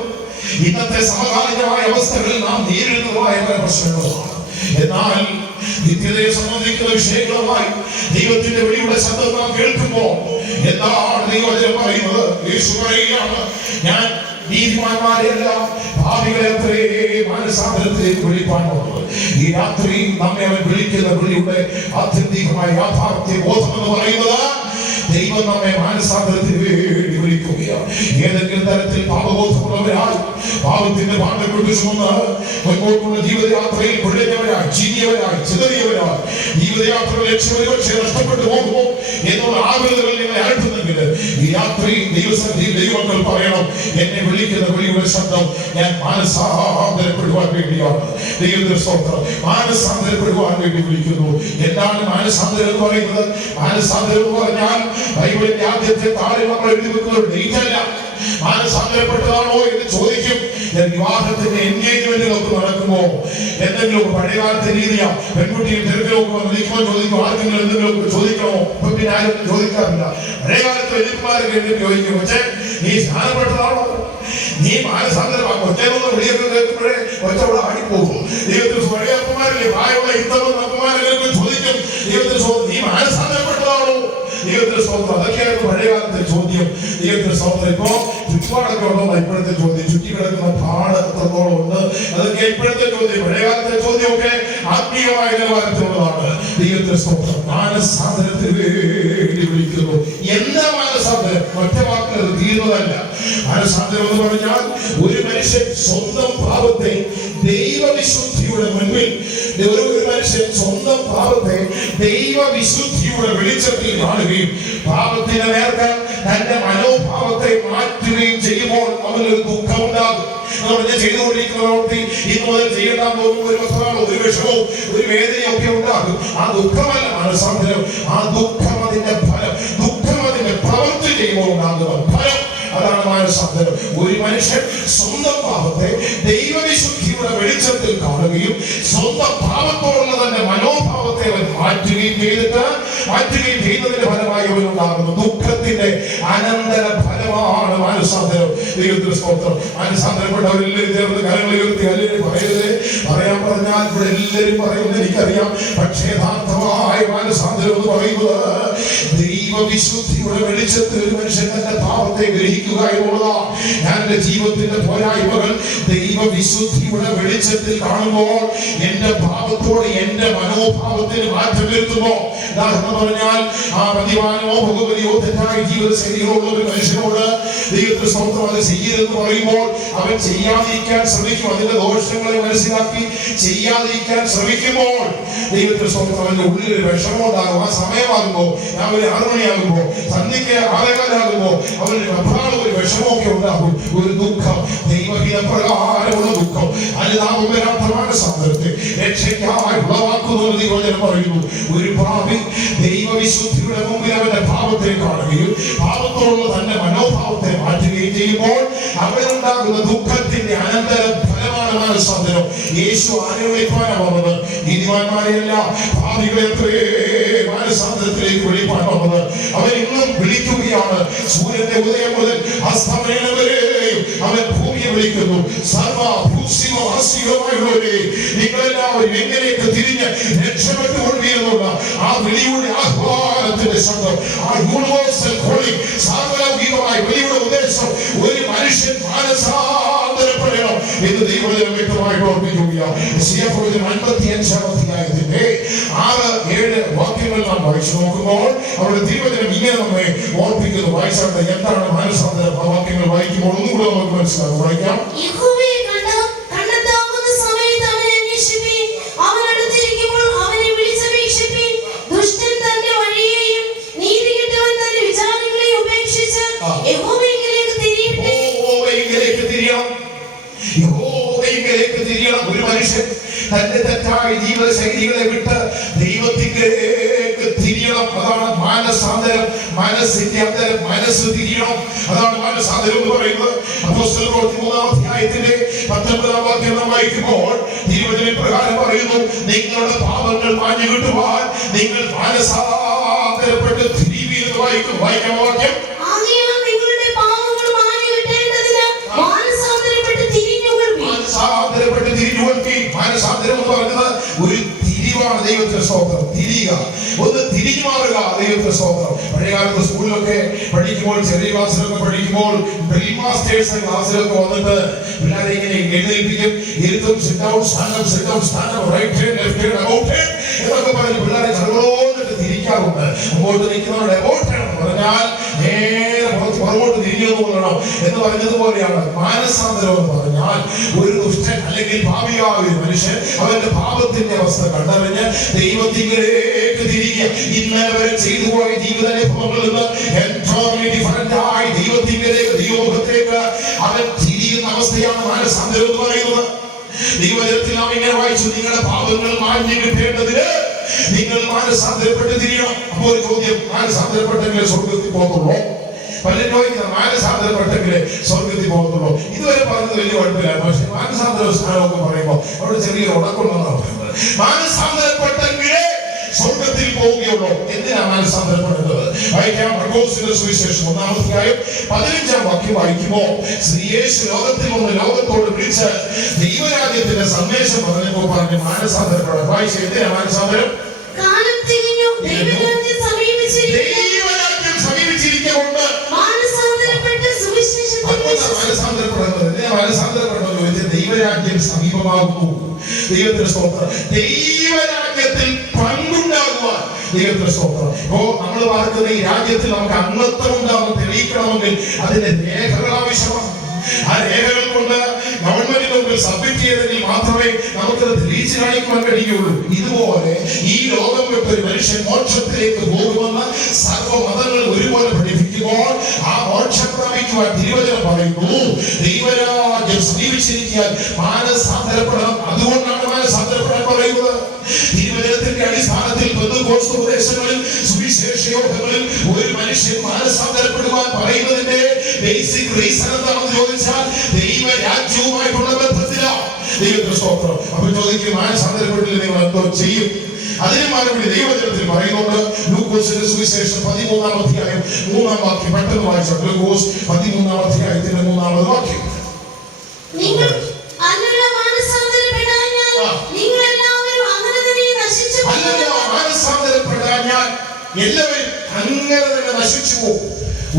ഇന്നത്തെ സമകാലികമായ അവസ്ഥകളിൽ നാം നേരിടുന്നതുമായ പല പ്രശ്നങ്ങളുമാണ്. എന്നാൽ നിത്യതയെ സംബന്ധിക്കുന്ന വിഷയങ്ങളുമായി ദൈവത്തിന്റെ വിളിയുടെ ശബ്ദം നാം കേൾക്കുമ്പോൾ എന്താണ് ദൈവവചനം പറയുന്നത്? യേശു പറയുകയാണ്, ഞാൻ നീതിമാന്മാരെയല്ല പാപികളെ അത്രേ മാനസാന്തരത്തിലേക്ക് വിളിപ്പാൻ വന്നത്. ഈ രാത്രി നമ്മെ അവൻ വിളിക്കുന്ന വിളിയുടെ ആത്യന്തികമായ യാഥാർത്ഥ്യ ബോധം എന്ന് പറയുന്നത് ദൈവം നമ്മെ മാനസാന്തരത്തിന് വേണ്ടി വിളിക്കുകയാണ്. ഏതെങ്കിലും തരത്തിൽ പാപബോധമുള്ളവരായി പാപത്തിന്റെ ഭാണ്ഡം ചുമന്ന് മുൻപോട്ടുള്ള ജീവിതയാത്രയിൽ കുഴഞ്ഞവരായി ചീഞ്ഞവരായി ചിതറിയവരായി ജീവിതയാത്ര ലക്ഷ്യം ഒരുപക്ഷെ നഷ്ടപ്പെട്ടു പോകുമോ എന്നുള്ള ആകുലതകൾ നിങ്ങളെ അലട്ടുന്നെങ്കിൽ ഈ രാത്രി ദൈവമക്കൾ പറയണം, എന്നെ വിളിക്കുന്ന വിളിയുടെ ശബ്ദം ഞാൻ മാനസാന്തരപ്പെടുവാൻ വേണ്ടിയാണ്. ദൈവത്തിന്റെ സ്തോത്രം. മാനസാന്തരപ്പെടുവാൻ വേണ്ടി വിളിക്കുന്നു. എന്താണ് മാനസാന്തരം എന്ന് പറയുന്നത്? മാനസാന്തരം എന്ന് പറഞ്ഞാൽ ബൈബിളിന്റെ ആദ്യത്തെ താഴെ നമ്മൾ എഴുതി വെക്കുന്ന ഡേറ്റ് അല്ല. മാനസാന്തരപ്പെട്ടതാണോ എന്ന് ചോദിക്കും. വിവാഹത്തിന്റെ എൻഗേജ്മെന്റുകളൊക്കെ നടക്കുമ്പോ എന്തെങ്കിലും പഴയകാലത്തെ രീതിയാ പെൺകുട്ടിയും ചെറുക്കലൊക്കെ വിളിക്കുമ്പോൾ ചോദിക്കും, ആർക്കെങ്കിലും എന്തെങ്കിലും ചോദിക്കണോ? ഇപ്പൊ പിന്നെ ആരും ചോദിക്കാറില്ല. പഴയകാലത്ത് വലിയമാരൊക്കെ എന്തെങ്കിലും ചോദിക്കും, പക്ഷേ നീ സ്നാനപ്പെട്ടതാണോ, നീ മാനസാന്തരമാക്കും. ഒറ്റയൊന്നും വിളിയൊക്കെ കേൾക്കുമ്പോഴേ ഒറ്റ അവിടെ ആടിപ്പോകും. ദൈവത്തിൽ പഴയ അപ്പന്മാരില്ലേ, പ്രായമുള്ള ഇത്തവണ അപ്പന്മാരെല്ലാം ചോദിക്കും, ദൈവത്തിൽ നീ മാനസാന്തരപ്പെട്ടതാണോ? ദൈവത്തിന്റെ സ്തോത്രം. അതൊക്കെയായിരുന്നു പഴയകാലത്തെ ചോദ്യം. ദൈവത്തിന്റെ സ്തോത്രം. ഇപ്പോ ചുറ്റുപാടൊക്കെ ഉണ്ടോ? ഇപ്പോഴത്തെ ചോദ്യം. ചുറ്റി കിടക്കുന്ന പാട് എത്രത്തോളം ഉണ്ട്? അതൊക്കെ ഇപ്പോഴത്തെ ചോദ്യം. പഴയകാലത്തെ ചോദ്യമൊക്കെ ആത്മീയമായ നിലവാരത്തിലുള്ളതാണ്. ദൈവത്തിന്റെ സ്തോത്രം. മാനസാന്തരത്തിന് വേണ്ടി വിളിക്കുന്നു. എന്താ മാനസാന്തരം? ഒറ്റ വാക്കിൽ അത് തീരുന്നതല്ല. മാനസാന്തരം എന്ന് പറഞ്ഞാൽ ഒരു മനുഷ്യൻ സ്വന്തം പാപത്തെ ദൈവവിശുദ്ധിയുടെ മുൻപിൽ, ഒരു മനുഷ്യൻ സ്വന്തം പാപത്തെ ദൈവവിശുദ്ധിയുടെ വെളിച്ചത്തിൽ കാണുകയും പാപത്തിന് നേർക്ക് തന്റെ മനോഭാവത്തെ മാറ്റുകയും ചെയ്യുമ്പോൾ അവനൊരു ദുഃഖമുണ്ടാകും. ഞാൻ ചെയ്തുകൊണ്ടിരിക്കുന്ന പ്രവൃത്തി ഇന്ന് മുതൽ ചെയ്യണ്ടാൻ പോകുന്ന ഒരു വസ്ത്രമോ ഒരു വിഷമവും ഒരു വേദനയും ഒക്കെ ഉണ്ടാകും. ആ ദുഃഖമല്ല മാനസാന്തരം. ആ ദുഃഖം അതിന്റെ ഫലം, ദുഃഖം അതിന്റെ പ്രവൃത്തി ചെയ്യുമ്പോൾ ഉണ്ടാകുന്ന ഫലം, അതാണ് മാനസാന്തരം. ഒരു മനുഷ്യൻ സ്വന്തം പാപത്തെ ദൈവവിശുദ്ധിയുടെ വെളിച്ചത്തിൽ കാണുകയും സ്വന്തം പാപത്തോടുള്ള തന്റെ മനോഭാവത്തെ അവൻ മാറ്റുകയും ചെയ്യുന്നതിന്റെ ഫലമായി അവനുണ്ടാകുന്നു ദുഃഖത്തിന്റെ അനന്തര ഫലമാണ് മാനസാന്തരം. ദൈവത്തിന്റെ സ്തോത്രം. മാനസാന്തരപ്പെട്ടവരെല്ലാവരും ചേർന്ന് കരങ്ങൾ ഉയർത്തി അല്ലെങ്കിൽ പറയരുത്. പറയാൻ പറഞ്ഞാൽ ഇവിടെ എല്ലാവരും പറയുന്നത് എനിക്കറിയാം. പക്ഷേ യഥാർത്ഥമായ മാനസാന്തരം എന്ന് പറയുന്നത് ദൈവവിശുദ്ധിയുടെ വെളിച്ചത്തിൽ ഒരു മനുഷ്യൻ തന്റെ പാപത്തെ ഗ്രഹിക്കുക എന്നുള്ളതാണ്. ഞാൻ എന്റെ ജീവിതത്തിന്റെ പോരായ്മകൾ ദൈവവിശുദ്ധിയുടെ വെളിച്ചത്തിൽ കാണുമ്പോൾ എന്റെ പാപത്തോട് എന്റെ മനോഭാവത്തിന് മാറ്റം വരുത്തുമ്പോ, ഉദാഹരണം പറഞ്ഞാൽ ആ പ്രതിവാനമോ ഭഗവതിയോ തെറ്റായ ജീവിത ശൈലികളുള്ള ഒരു മനുഷ്യനോട് ദൈവത്തിന്റെ സ്വന്തം അത് ചെയ്യരുതെന്ന് പറയുമ്പോൾ അവൻ ചെയ്യാതിരിക്കാൻ ശ്രമിക്കും. അതിന്റെ ദോഷങ്ങളെ മനസ്സിലാക്കി ചെയ്യാതിരിക്കാൻ ശ്രമിക്കുമ്പോൾ ദൈവത്തിന്റെ സ്വന്തം അവന്റെ ഉള്ളിൽ ഒരു വിഷമം ഉണ്ടാകും. ആ സമയമാകുമ്പോ, ഞാൻ ഒരു 6 മണിയാകുമ്പോ, സന്ധ്യയ്ക്ക് 6:15 അവന് ഒരു വിഷമമൊക്കെ ഉണ്ടാകും. ഒരു ദുഃഖം, ദൈവഹിത പ്രകാരമുള്ള ദുഃഖം, അനുതാപം വരാത്ത മാനസാന്തരത്തെ രക്ഷയ്ക്കായി ഉളവാക്കുന്നു ദൈവവചനം പറയുന്നു. ഒരു പാപി ദൈവവിശുദ്ധിയുടെ മുമ്പിൽ അവന്റെ പാപത്തെ കാണുകയും പാപത്തോടുള്ള തന്റെ മനോഭാവത്തെ മാറ്റുകയും ചെയ്യുമ്പോൾ അവനുണ്ടാകുന്ന ദുഃഖത്തിന്റെ അനന്തര ഫലമാണ് മാനസാന്തരം. യേശു ആരെ വിളിപ്പാനാണ് വന്നത്? നീതിമാന്മാരെയല്ല, പാപികളെ മാനസാന്തരത്തിലേക്ക് വിളിപ്പാൻ വന്നത്. അവൻ ഇന്നും വിളിക്കുകയാണ്. സൂര്യന്റെ ഉദയം മുതൽ അസ്തമയം വരെ അവൻ ഭൂമിയെ വിളിക്കുന്നു. സർവഭൂഷികമായുള്ളവരെ, നിങ്ങളെല്ലാവരും എങ്ങനെയൊക്കെ തിരിഞ്ഞ് രക്ഷപ്പെട്ടുകൊണ്ടിരുന്നുള്ള ആ വിളിയുടെ ആഹ്വാനത്തിന്റെ ശബ്ദം, ആ യൂണിവേഴ്സൽ കോളിംഗ്, സാർവലൗകികമായ വിളിയുടെ ഉദ്ദേശം ഒരു മനുഷ്യൻ മാനസാന്തരപ്പെടണം എന്ന് ദൈവവചനം വ്യക്തമായിട്ട് ഓർമ്മിക്കുകയാണ്. 55-ാം അധ്യായത്തിന്റെ 6-7 വാക്യങ്ങൾ നാം വായിച്ചു നോക്കുമ്പോൾ അവരുടെ ദൈവവചനം ഇങ്ങനെ നമ്മെ ഓർപ്പിക്കുന്നു. വായിച്ചാട്ടെ, എന്താണ് മാനസാന്തരം? ആ വാക്യങ്ങൾ വായിക്കുമ്പോൾ ഒന്നും കൂടെ നമുക്ക് മനസ്സിലാകും. വായിക്കാം. ഒരു മനുഷ്യൻ തന്റെ തെറ്റായ ജീവിത ശൈലികളെ വിട്ട് ദൈവത്തിലേക്ക് തിരിയണം. അതാണ് മാനസാന്തരം. മനസ്സിന്റെ അന്തരം, മനസ്സ് തിരിയണം. അതാണ് മാനസാന്തരം എന്ന് പറയുന്നത്. അപ്പോസ്തലർ 3-ാം അധ്യായത്തിന്റെ 19-ാം വാക്യം നാം വായിക്കുമ്പോൾ തിരുവചന പ്രകാരം പറയുന്നു, നിങ്ങളുടെ പാപങ്ങൾ മാഞ്ഞു കിട്ടുവാൻ നിങ്ങൾ മാനസാന്തരപ്പെട്ട് തിരിവീന്ന് വായിക്കും. വായിക്കാൻ വാക്യം. മാനസാന്തരം എന്ന് പറയുന്നത് ഒരു തിരിവാണ്. ദൈവത്തിന്റെ സ്തോത്രം. തിരിയുക, ഒന്ന് തിരിഞ്ഞു മാറുക. ദൈവത്തിന്റെ സ്തോത്രം. പഴയകാലത്ത് സ്കൂളിലൊക്കെ പഠിക്കുമ്പോൾ, ചെറിയ ക്ലാസ്സിലൊക്കെ പഠിക്കുമ്പോൾ മാസ്റ്റേഴ്സ് ക്ലാസ്സിലൊക്കെ വന്നിട്ട് പിള്ളേരെ ഇങ്ങനെ എഴുന്നേൽപ്പിക്കും. ഇരുത്തും, sit down, stand up, sit down, stand up, right hand, left hand, about hand എന്നൊക്കെ പറഞ്ഞ് പിള്ളേരെ ചടവോന്നിട്ട് തിരിക്കാറുണ്ട്. മുമ്പോട്ട് നിൽക്കുന്നവരുടെ അബൌട്ട് ഹാൻഡ് എന്ന് പറഞ്ഞാൽ നേരെ പുറകോട്ട് തിരിഞ്ഞു കൊള്ളണം എന്ന് പറഞ്ഞതുപോലെയാണ് മാനസാന്തരം എന്ന് പറഞ്ഞാൽ ഒരു ദുഷ്ടൻ അല്ലെങ്കിൽ ഭാവിയായ ഒരു മനുഷ്യൻ അവന്റെ പാപത്തിന്റെ അവസ്ഥ കണ്ടറിഞ്ഞ് ദൈവത്തിലേക്ക് തിരികെ ഇന്നലെ വരെ ചെയ്തു പോയ ജീവിതാനുഭവങ്ങളിൽ നിന്ന് എൻറ്റയർലി ഡിഫറന്റ് ആയി ദൈവത്തിലേക്ക് ദൈവമുഖത്തേക്ക് അവൻ തിരിയുന്ന അവസ്ഥയാണ് മാനസാന്തരം എന്ന് പറയുന്നത്. ദൈവജനത്തിൽ നാം ഇങ്ങനെ വായിച്ചു, നിങ്ങളുടെ പാപങ്ങൾ മാഞ്ഞു കിട്ടേണ്ടതിന് നിങ്ങൾ മാനസാന്തരപ്പെട്ട് തിരിയണം. അപ്പോൾ ഒരു ചോദ്യം, മാനസാന്തരപ്പെട്ടെങ്കിലേ സ്വർഗത്തിൽ പോകുന്നുള്ളൂ? പലരും ചോദിക്കുന്നത് മാനസാന്തരപ്പെട്ടെങ്കിലേ സ്വർഗത്തിൽ പോകുന്നുള്ളൂ. ഇതുവരെ പറഞ്ഞത് വലിയ കുഴപ്പമില്ലായിരുന്നു, പക്ഷെ മാനസാന്തര സ്നാനമൊക്കെ പറയുമ്പോൾ അവിടെ ചെറിയൊരു ഉടക്കുണ്ടെന്നാണ് പറയുന്നത്. മാനസാന്തരപ്പെട്ടെങ്കിലേ സ്വർഗത്തിൽ പോവുകയുള്ളൂ. എന്തിനാ മാനസാന്തരപ്പെടുന്നത്? വായിക്കാം മർക്കോസിന്റെ സുവിശേഷം 1-ാം അധ്യായം 15-ാം വാക്യം വായിക്കുമ്പോൾ, യേശു ലോകത്തിൽ വന്ന് ലോകത്തോട് വിളിച്ച് ദൈവരാജ്യത്തിന്റെ സന്ദേശം പറഞ്ഞപ്പോൾ പറഞ്ഞു മാനസാന്തരപ്പെടാൻ. വായിച്ചു, എന്തിനാ മാനസാന്തരം? കാലം തികഞ്ഞു, ദൈവരാജ്യം സമീപിച്ചിരിക്കുകൊണ്ട് മാനസാന്തരപ്പെട്ട് സുവിശേഷം മാനസാന്തരപ്പെടുന്നത്. എന്തിനാ മാനസാന്തരപ്പെടുന്നത് ചോദിച്ചാൽ ദൈവരാജ്യം സമീപമാകുന്നു. ദൈവത്തിന്റെ സ്തോത്രം. ദൈവരാജ്യത്തിൽ പങ്കുണ്ടാകുവാൻ ദൈവത്തിന്റെ സ്തോത്രം. ഇപ്പോ നമ്മൾ പാർക്കുന്ന ഈ രാജ്യത്തിൽ നമുക്ക് അംഗത്വം ഉണ്ടാകും തെളിയിക്കണമെങ്കിൽ അതിന്റെ രേഖകൾ ആവശ്യമാണ്. ആ രേഖകൾ കൊണ്ട് ഗവൺമെന്റിന് മുമ്പിൽ സബ്മിറ്റ് ചെയ്തെങ്കിൽ മാത്രമേ നമുക്കത് തെളിയിച്ച് കാണിക്കുവാൻ കഴിയുള്ളൂ. ഇതുപോലെ ഈ ലോകം വിട്ട് ഒരു മനുഷ്യൻ മോക്ഷത്തിലേക്ക് പോകുമെന്ന് സർവ്വമതങ്ങൾ ഒരുപോലെ പഠിപ്പിക്കുമ്പോൾ ആ മോക്ഷം പ്രാപിക്കുവാൻ തിരുവചനം പറയുന്നു ദൈവരാജ്യം സമീപിച്ചിരിക്കാൻ മാനസാന്തരപ്പെടണം. അതുകൊണ്ടാണ് മാനസാന്തരപ്പെടാൻ പറയുന്നത്. തിരുവചനത്തിന്റെ അടിസ്ഥാനത്തിൽ പെന്തക്കോസ്ത് പ്രദേശങ്ങളിൽ സുവിശേഷ യോഗങ്ങളിൽ ഒരു മനുഷ്യൻ മാനസാന്തരപ്പെടുവാൻ പറയുന്നതിന്റെ ബേസിക് റീസൺ എന്താണെന്ന് ചോദിച്ചാൽ ദൈവരാജ്യവുമായിട്ടുള്ള ബന്ധത്തിലാണ്. ദൈവത്തിന്റെ സ്തോത്രം. അപ്പോൾ ചോദിക്കും, മാനസാന്തരപ്പെട്ടില്ല നിങ്ങൾ എന്തോ ചെയ്യും? അതിന് മറുപടി ദൈവജനത്തിൽ പറയുന്നുണ്ട്. ലൂക്കോസിന്റെ സുവിശേഷം 13-ാം അധ്യായം 3-ാം വാക്യം പെട്ടെന്ന് വായിച്ചു. ലൂക്കോസ് 13-ാം അധ്യായത്തിന്റെ 3-ാമത് വാക്യം. നിങ്ങൾ മാനസാന്തരപ്പെടാഞ്ഞാൽ എല്ലാവരും അങ്ങനെ തന്നെ നശിച്ചു പോകും.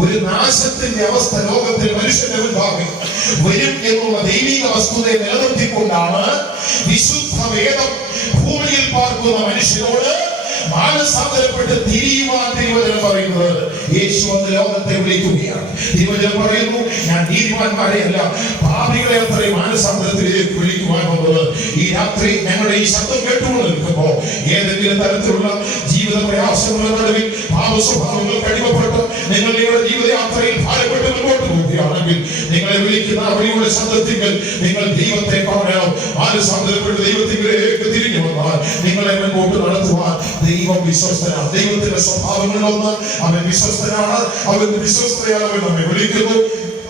ഒരു നാശത്തിന്റെ അവസ്ഥ ലോകത്തിൽ മനുഷ്യന്റെ മുൻപാകെ വരും എന്നുള്ള ദൈവിക വസ്തുതയെ നിലനിർത്തിക്കൊണ്ടാണ് വിശുദ്ധ വേദം ഭൂമിയിൽ പാർക്കുന്ന മനുഷ്യനോട് മാനസാന്തരപ്പെട്ട് തിരിയുവാൻ തിരുവചനം പറയുന്നത്. യേശു വന്ന് ലോകത്തെ വിളിക്കുകയാണ്. തിരുവചനം പറയുന്നു, ഞാൻ നീതിമാന്മാരെയല്ല പാപികളെ അത്രയും മാനസാന്തരത്തിലേക്ക് വിളിക്കുവാൻ വന്നത്. ഈ രാത്രി ഞങ്ങളുടെ ഈ ശബ്ദം കേട്ടുകൊണ്ട് നിൽക്കുമ്പോൾ ഏതെങ്കിലും തരത്തിലുള്ള ജീവിത പ്രയാസങ്ങളുടെ നടുവിൽ പാപ സ്വഭാവങ്ങൾ കടിമപ്പെട്ട് നിങ്ങൾ നിങ്ങളുടെ ജീവിതയാത്രയിൽ ഭാരപ്പെട്ട് മുന്നോട്ട് പോവുകയാണെങ്കിൽ നിങ്ങളെ വിളിക്കുന്ന വഴിയുടെ ശബ്ദത്തിങ്കിൽ നിങ്ങൾ ദൈവത്തെ കാണണം. മാനസാന്തരപ്പെട്ട് ദൈവത്തിലേക്ക് തിരിഞ്ഞു വന്നാൽ നിങ്ങളെ മുന്നോട്ട് നടത്തുവാൻ ദൈവം വിശ്വസ്തനാണ്. ദൈവത്തിന്റെ സ്വഭാവങ്ങളിലൊന്ന് അവൻ വിശ്വസ്തനാണ്. അവൻ വിശ്വസ്തയാൽ അവൻ നമ്മെ വിളിക്കുന്നു.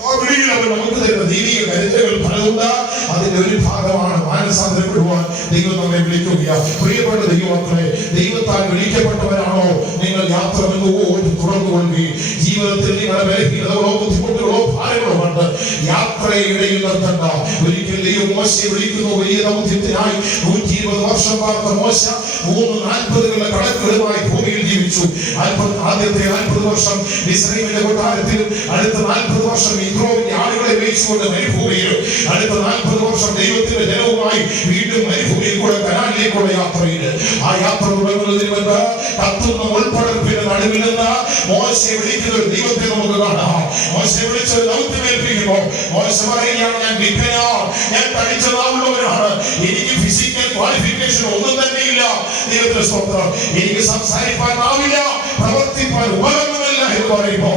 ആ വിളിയിൽ അവൻ നമുക്ക് തരുന്ന ദൈവിക കരുത്തുകൾ പലതുണ്ട്. അതിന്റെ ഒരു ഭാഗമാണ് മാനസാന്തരപ്പെടുവാൻ ദൈവം നമ്മെ വിളിക്കുകയാണ്. പ്രിയപ്പെട്ട ദൈവമക്കളെ, ദൈവത്താൽ വിളിക്കപ്പെട്ടവരാണോ നിങ്ങൾ യാത്ര മുന്നോട്ട് തുടർന്നുകൊള്ളുകയും ജീവിതത്തിൽ നിങ്ങളുടെ ബലഹീനതകളോ ബുദ്ധിമുട്ടുകളോ ഭാരങ്ങളോ ഉണ്ട് യാത്രയെ ഇടയിൽ നിർത്തണ്ട. ഒരിക്കൽ ദൈവം മോശയെ വിളിക്കുന്നു. വലിയ ദൗത്യത്തിനായി 120 വർഷം പാർത്ത മോശ 340 കണക്കുകളുമായി ഭൂമിയിൽ ജീവിച്ചു. ആദ്യത്തെ 40 വർഷം മിസ്രയീമിലെ കൊട്ടാരത്തിലും അടുത്ത 40 വർഷം ഇസ്രായേലിന്റെ ആളുകളെ മേയിച്ചുകൊണ്ട് മരുഭൂമിയിലും അടുത്ത 40 വർഷം ദൈവത്തിന്റെ ജനവുമായി വീണ്ടും മരുഭൂമിയിൽ കൂടെ കനാനിലേക്കുള്ള യാത്രയിൽ. ആ യാത്ര തുടങ്ങുന്നതിന് മുൻപ് കത്തുന്ന മുൾപടർപ്പിന്റെ നടുവിൽ നിന്ന് മോശയെ വിളിക്കുന്ന ഒരു ദൈവത്തെ നമുക്ക് കാണാം. മോശയെ വിളിച്ച് ദൗത്യമേൽപ്പിക്കുമ്പോൾ മോശ പറയുകയാണ്, ഞാൻ വിഘ്നനാണ്, ഞാൻ തടിച്ച നാവുള്ളവനാണ്, എനിക്ക് ഫിസിക്കൽ ക്വാളിഫിക്കേഷൻ ഒന്നും തന്നെയില്ല. ദൈവത്തിന്റെ സ്തോത്രം. എനിക്ക് സംസാരിക്കാൻ ആവില്ല, പ്രവർത്തിക്കാൻ ഉപകരണമില്ല എന്ന് പറയുമ്പോ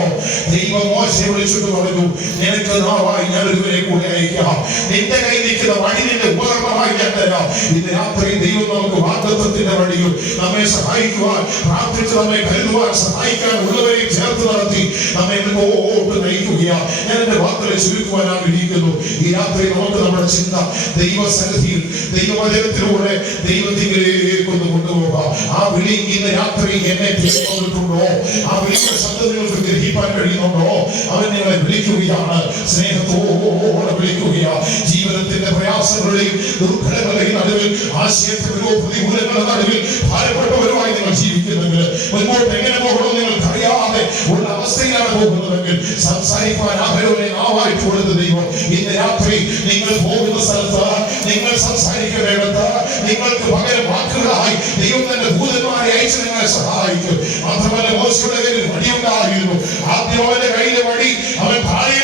ദൈവം മോശയെ വിളിച്ചിട്ട് പറഞ്ഞു, നിനക്ക് നാവായി ഞാൻ ഒരുവരെ കൂടെ അയക്കാം, നിന്റെ കയ്യിൽ നിൽക്കുന്ന വഴി നിന്റെ ഉപകരണമായി ഞാൻ തരാം. ഇന്ന് രാത്രി ദൈവം നമുക്ക് വാഗ്ദത്തത്തിന്റെ വഴിയും നമ്മെ സഹായിക്കുവാൻ പ്രാർത്ഥിച്ച് നമ്മെ കരുതുവാൻ സഹായിക്കാൻ ഉള്ളവരെയും ചേർത്ത് നടത്തി നമ്മെ മുന്നോട്ട് നയിക്കുകയാണ്. ഞാൻ എന്റെ വാക്കുകളെ ചുരുക്കുവാൻ ആഗ്രഹിക്കുന്നു. ഈ രാത്രി നമുക്ക് നമ്മുടെ ചിന്ത ദൈവസന്നിധിയിൽ ദൈവവചനത്തിലൂടെ ദൈവത്തിലേക്ക് ഒന്ന് കൊണ്ടുപോകാം. ആ വിളി ഇന്ന് രാത്രി എന്നെ തേടിക്കൊണ്ടിട്ടുണ്ടോ? ആ വിളിയുടെ ശബ്ദം നിങ്ങൾക്ക് ഗ്രഹിക്കാൻ കഴിയുന്നുണ്ടോ? അവൻ നിങ്ങളെ വിളിക്കുകയാണ്, സ്നേഹത്തോടെ വിളിക്കുകയാണ്. ജീവിതത്തിന്റെ പ്രയാസങ്ങളുടെയും ദുർഘടങ്ങളുടെയും നടുവിൽ, ആശയത്തിലോ പ്രതികൂലങ്ങളുടെ നടുവിൽ ഭാരപ്പെട്ടവരുമായി നിങ്ങൾ ജീവിക്കുന്നെങ്കിൽ, മുൻപോട്ട് എങ്ങനെ പോകണമെന്ന് നിങ്ങൾക്ക് അറിയാതെ ഉള്ള അവസ്ഥയിലാണ് പോകുന്നതെങ്കിൽ, സംസാരിക്കാൻ ആഗ്രഹങ്ങളെ നാവായിട്ട് കൊടുത്ത ദൈവം ഇന്ന് രാത്രി നിങ്ങൾ പോകുന്ന സ്ഥലത്ത്, നിങ്ങൾ സംസാരിക്കേണ്ടടുത്ത് നിങ്ങൾക്ക് പകരം വാക്കുകളായി ദൈവം തന്റെ ദൂതന്മാരെ അയച്ച് നിങ്ങളെ സഹായിക്കും. മാത്രമല്ല മോശയുടെ കയ്യിൽ വടിയുണ്ടായിരുന്നു. ആദ്യം അവന്റെ കയ്യിലെ വടി അവൻ താഴെ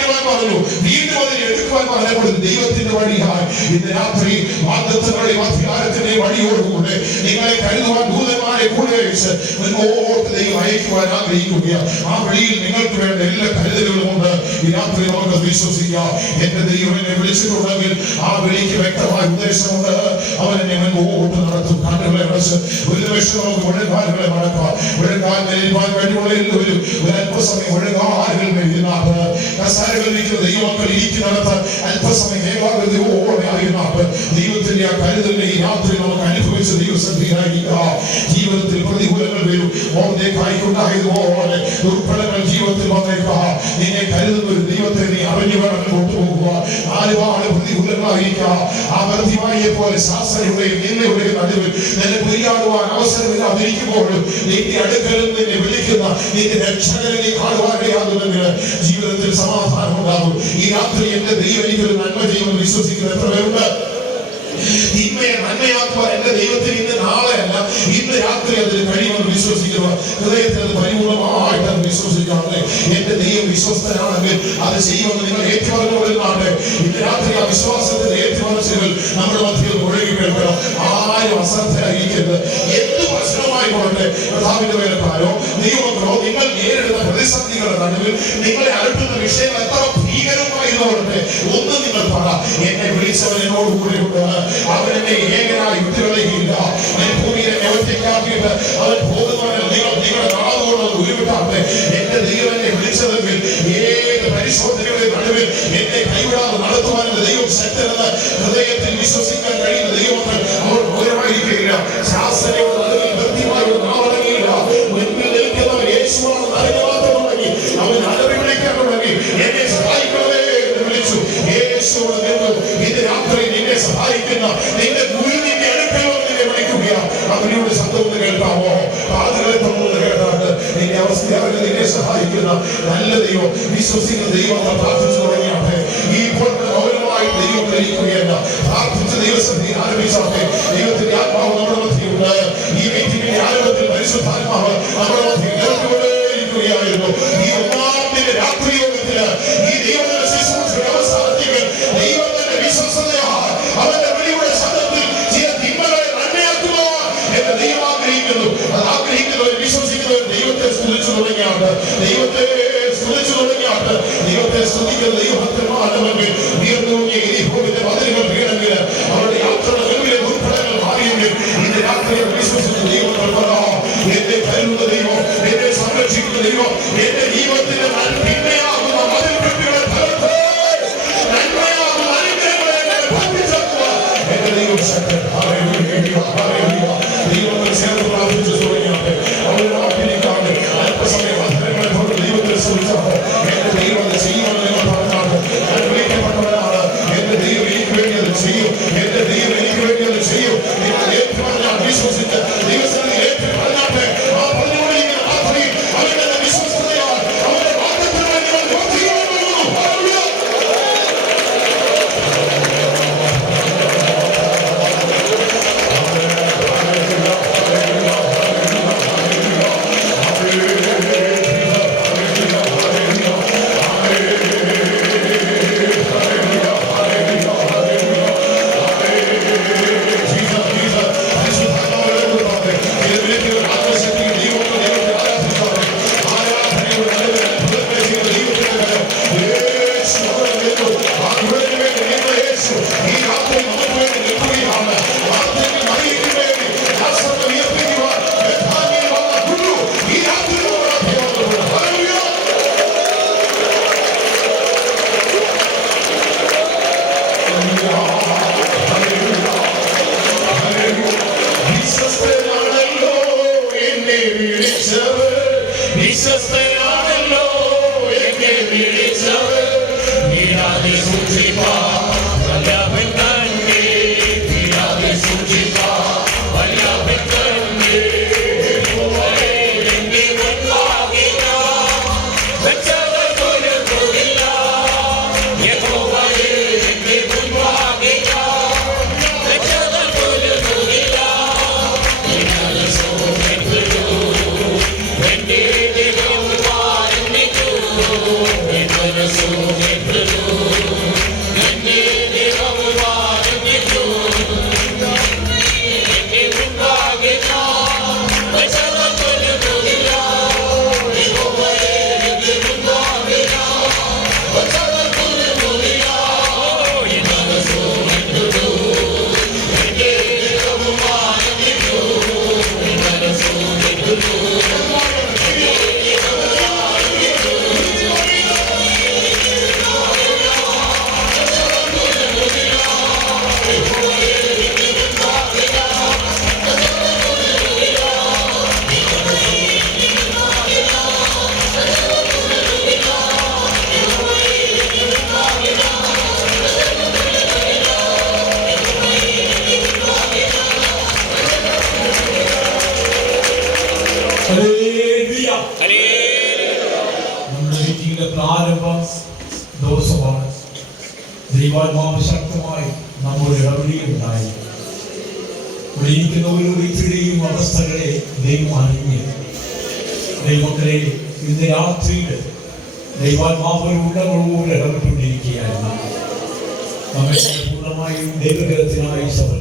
ചിലപ്പോൾ ദൈവത്തിന്റെ വഴിയായി ഇന്ന് രാത്രി വാഗ്ദത്തങ്ങളുടെയും അധികാരത്തിന്റെയും വഴിയോടുകൂടെ നിങ്ങളെ കരുതുവാൻ ദൂതന്മാരെ കൂടെ അയച്ച് മുൻപോട്ട് ദൈവം അയക്കുവാൻ ആഗ്രഹിക്കുകയാണ്. ആ വഴിയിൽ നിങ്ങൾക്ക് വേണ്ട എല്ലാ കരുതലുകളും ഉണ്ട്. ഈ രാത്രി നമുക്ക് വിശ്വസിക്കാം. എന്റെ ദൈവം എന്നെ വിളിച്ചിട്ടുണ്ടെങ്കിൽ ആ വിളിക്ക് വ്യക്തമായ ഉദ്ദേശമുണ്ട്. അവൻ എന്നെ മുൻപോട്ട് നടത്തും. കണ്ണുകളെ അടച്ച് ഒരു നിമിഷം നമുക്ക് മുഴങ്കാലുകളെ മടക്കാം. മുഴങ്കാൽ മേൽപ്പാൻ കഴിവുള്ള എല്ലാവരും ഒരു അല്പസമയം മുഴങ്കാലുകൾ മേലിരുന്നാട്ട് കസാരകളിൽ ഇരിക്കുന്ന ദൈവമക്കൾ ഇരിക്കുന്നിടത്ത് അല്പസമയം ഏകാഗ്രതയോടെ ആയിരുന്നാട്ട് ദൈവത്തിന്റെ ആ കരുതലിനെ ഈ രാത്രി നമുക്ക് അനുഭവിച്ച ദൈവസന്നിധിയിലായിരിക്കാം. ജീവിതത്തിൽ പ്രതികൂലങ്ങൾ വരും. മോർദേഖായിക്കുണ്ടായതുപോലെ ദുർഫലങ്ങൾ ജീവിതത്തിൽ വന്നേക്കാം. നിന്നെ കരുതുന്ന ഒരു ദൈവത്തെ നീ അറിഞ്ഞു വേണം കൊണ്ടുപോകുക. നാലുപാട് പ്രതികൂലങ്ങളായിരിക്കാം. ആ വർദ്ധിമായെ പോലെ ശാസ്ത്രയുടെയും നിന്നയുടെയും നടുവിൽ നിന്നെ പുരിയാടുവാൻ അവസരമില്ലാതിരിക്കുമ്പോഴും നിന്റെ അടുക്കൽ നിന്നെ വിളിക്കുന്ന നിന്റെ രക്ഷകനെ നീ കാണുവാനിടയാകുമെങ്കിൽ ജീവിതത്തിൽ സമാധാനം ഉണ്ടാകും. ഈ രാത്രി എന്റെ ദൈവം എനിക്കൊരു നന്മ ചെയ്യുമെന്ന് വിശ്വസിക്കുന്ന എത്ര പേരുണ്ട്? തിന്മയെ നന്മയാക്കുവാൻ എന്റെ ദൈവത്തിന് ഇന്ന് നാളെയല്ല ഇന്ന് രാത്രി അതിന് കഴിയുമെന്ന് വിശ്വസിക്കുക. ഹൃദയത്തിൽ അത് പരിപൂർണമായിട്ട് വിശ്വസിക്കാതെ എന്റെ ദൈവം വിശ്വസ്തനാണെങ്കിൽ അത് ചെയ്യുമെന്ന് നിങ്ങൾ ഏറ്റുപറഞ്ഞുകൊള്ളുന്നാണ്. ഇന്ന് രാത്രി ആ വിശ്വാസത്തിന്റെ ഏറ്റുപറച്ചിലുകൾ നമ്മുടെ മധ്യത്തിൽ മുഴങ്ങി കേൾക്കണം. ആരും അശ്രദ്ധരായിരിക്കരുത്. എന്ത് പ്രശ്നമായി കൊള്ളട്ടെ, കർത്താവിന്റെ വേലക്കാരോ ദൈവമക്കളോ, നിങ്ങൾ നേരിടുന്ന പ്രതിസന്ധികളുടെ നടുവിൽ നിങ്ങളെ അലട്ടുന്ന വിഷയങ്ങൾ എത്ര ഭീകരമായിരുന്നോട്ടെ ഒന്നും നിങ്ങൾ പറ, എന്നെ വിളിച്ചവൻ എന്നോട് കൂടെയുണ്ട്. അവൻ എന്നെ ഏകനായി വിട്ടുകളയുകയില്ല. ഭൂമിയെ ഒറ്റയ്ക്കാക്കിയിട്ട് അവൻ പോകുന്നവനെ നിങ്ങളുടെ നാളുകൊണ്ട് ഉരുവിട്ടാട്ടെ. എന്റെ ദൈവം എന്നെ വിളിച്ചതെങ്കിൽ ഏത് പരിശോധനയുടെ നടുവിൽ എന്നെ കൈവിടാതെ നടത്തുവാൻ ദൈവം ശക്തനെന്ന് ഹൃദയത്തിൽ വിശ്വസിക്കാൻ കഴിയുന്ന ദൈവമക്കൾ അവർ ദൂരമായിരിക്കുകയില്ല. ശാസ്ത്രയുടെ നടുവിൽ കൃത്യമായി നാളടങ്ങിയില്ല. മുൻപിൽ നിൽക്കുന്നവൻ യേശുവാണെന്ന് അറിഞ്ഞു മാത്രമുണ്ടെങ്കിൽ അവൻ അലറി വിളിക്കാൻ തുടങ്ങി. എന്നെ സഹായിക്കണമേ എന്ന് വിളിച്ചു. യേശുവോട് നിന്നു. ഇന്ന് രാത്രി നിന്നെ സഹായിക്കുന്ന നിന്റെ ഗുരു നിന്റെ അടുക്കലോ നിന്നെ വിളിക്കുകയാണ്. അവനോട് ശബ്ദം ഒന്ന് കേൾക്കാമോ? കാതുകളെ തുറന്ന് കേട്ടാട്ട് നിന്റെ അവസ്ഥയാകെ നിന്നെ സഹായിക്കുന്ന നല്ല ദൈവം, വിശ്വസിക്കുന്ന ദൈവം പ്രാർത്ഥിച്ചു തുടങ്ങിയാട്ടെ. ഈ ഇപ്പോൾ മൗനമായി ദൈവം ധരിക്കുകയല്ല. പ്രാർത്ഥിച്ച ദൈവസന്നിധി ആരംഭിച്ചാട്ടെ. ദൈവത്തിന്റെ ആത്മാവ് നമ്മുടെ മധ്യമുണ്ട്. ഈ മീറ്റിംഗിന്റെ ആരംഭത്തിൽ പരിശുദ്ധാത്മാവ് നമ്മുടെ മധ്യ കേൾക്കുകയായിരുന്നു. ഈ ഒന്നാമത്തെ രാത്രി യോഗത്തില് ഈ ദൈവത്തിന്റെ ശുശ്രൂഷയുടെ അവസാനത്തേക്ക് ദൈവം തന്നെ വിശ്വസതയാണ് അവന്റെ വിളിയുടെ ശബ്ദത്തിൽ ചില തിന്മകളെ നന്മയാക്കുവാൻ എന്റെ ദൈവം ആഗ്രഹിക്കുന്നു. അത് ആഗ്രഹിക്കുന്നവർ വിശ്വസിക്കുന്നവർ ദൈവത്തെ സ്തുതിച്ചു തുടങ്ങിയാട്ട് ദൈവത്തെ സ്തുതിച്ചു തുടങ്ങിയാട്ട് ദൈവത്തെ സ്തുതിക്കുന്ന ദൈവഭക്തന്മാരാണെങ്കിൽ ഉയർന്നുകൊണ്ടിയ ഈ ഭൂമിന്റെ മതിലുകൾ വീണെങ്കിൽ അവരുടെ യാത്രകളിലെ ദുർഘടങ്ങൾ മാറിയെങ്കിൽ ഇന്ന് രാത്രി വിശ്വസിച്ച ദൈവങ്ങൾ പറ, എന്നെ കരുതുന്ന ദൈവം, എന്നെ സംരക്ഷിക്കുന്ന ദൈവം, എന്റെ ജീവിതത്തിന്റെ നന്മയാകുന്ന മതിൽക്കെട്ടുകളെ തകർത്ത് നന്മയാകുന്ന അനുഗ്രഹങ്ങളെ പഠിപ്പിച്ചേക്കുക എന്റെ ദൈവം ശക്തൻ. ദൈവങ്ങൾ ചേർന്ന് പ്രാർത്ഥിച്ചു തുടങ്ങിയാട്ടെ. അവരുടെ നാട്ടിലേക്കാണ് അല്പസമയം അധരങ്ങളെ കൊണ്ട് ദൈവത്തെ ശ്രമിച്ചാണ്. എന്റെ ദൈവം അത് ചെയ്യുമെന്ന് നിങ്ങൾ പറഞ്ഞാണ്. ഞാൻ വിളിക്കപ്പെട്ടവരാണ്. എന്റെ ദൈവം എനിക്ക് വേണ്ടി അത് ചെയ്യും. എന്റെ ദൈവം എനിക്ക് വേണ്ടി അത് ചെയ്യും. നിങ്ങൾ ഏറ്റു പറഞ്ഞാൽ വിശ്വസിച്ച് ദൈവസ്ഥ ഏറ്റു പറഞ്ഞാട്ടെ. ആ പറഞ്ഞുകൊണ്ടിരിക്കുന്ന പ്രാർത്ഥനയിൽ അവരുടെ വിശ്വസ്തതയാണ്. അവരുടെ വാഗ്ദത്തത്തിന് വേണ്ടി അവർ പ്രവർത്തിക്കുവാൻ പോകുന്നു. ദൈവികമായി നമ്മുടെ ഇടപെടിയുണ്ടായി. ഇവിടെ ഇരിക്കുന്ന ഓരോ വ്യക്തിയുടെയും അവസ്ഥകളെ ദൈവം അറിഞ്ഞ് ദൈവങ്ങളെ ഇന്ന് രാത്രിയിൽ ദൈവാത്മാവിന്റെ ഉള്ളങ്ങളോട് ഇടപെട്ടുകൊണ്ടിരിക്കുകയായിരുന്നു. നമ്മെ പൂർണ്ണമായും ദൈവഗ്രഹത്തിനായി സമർപ്പിച്ചു.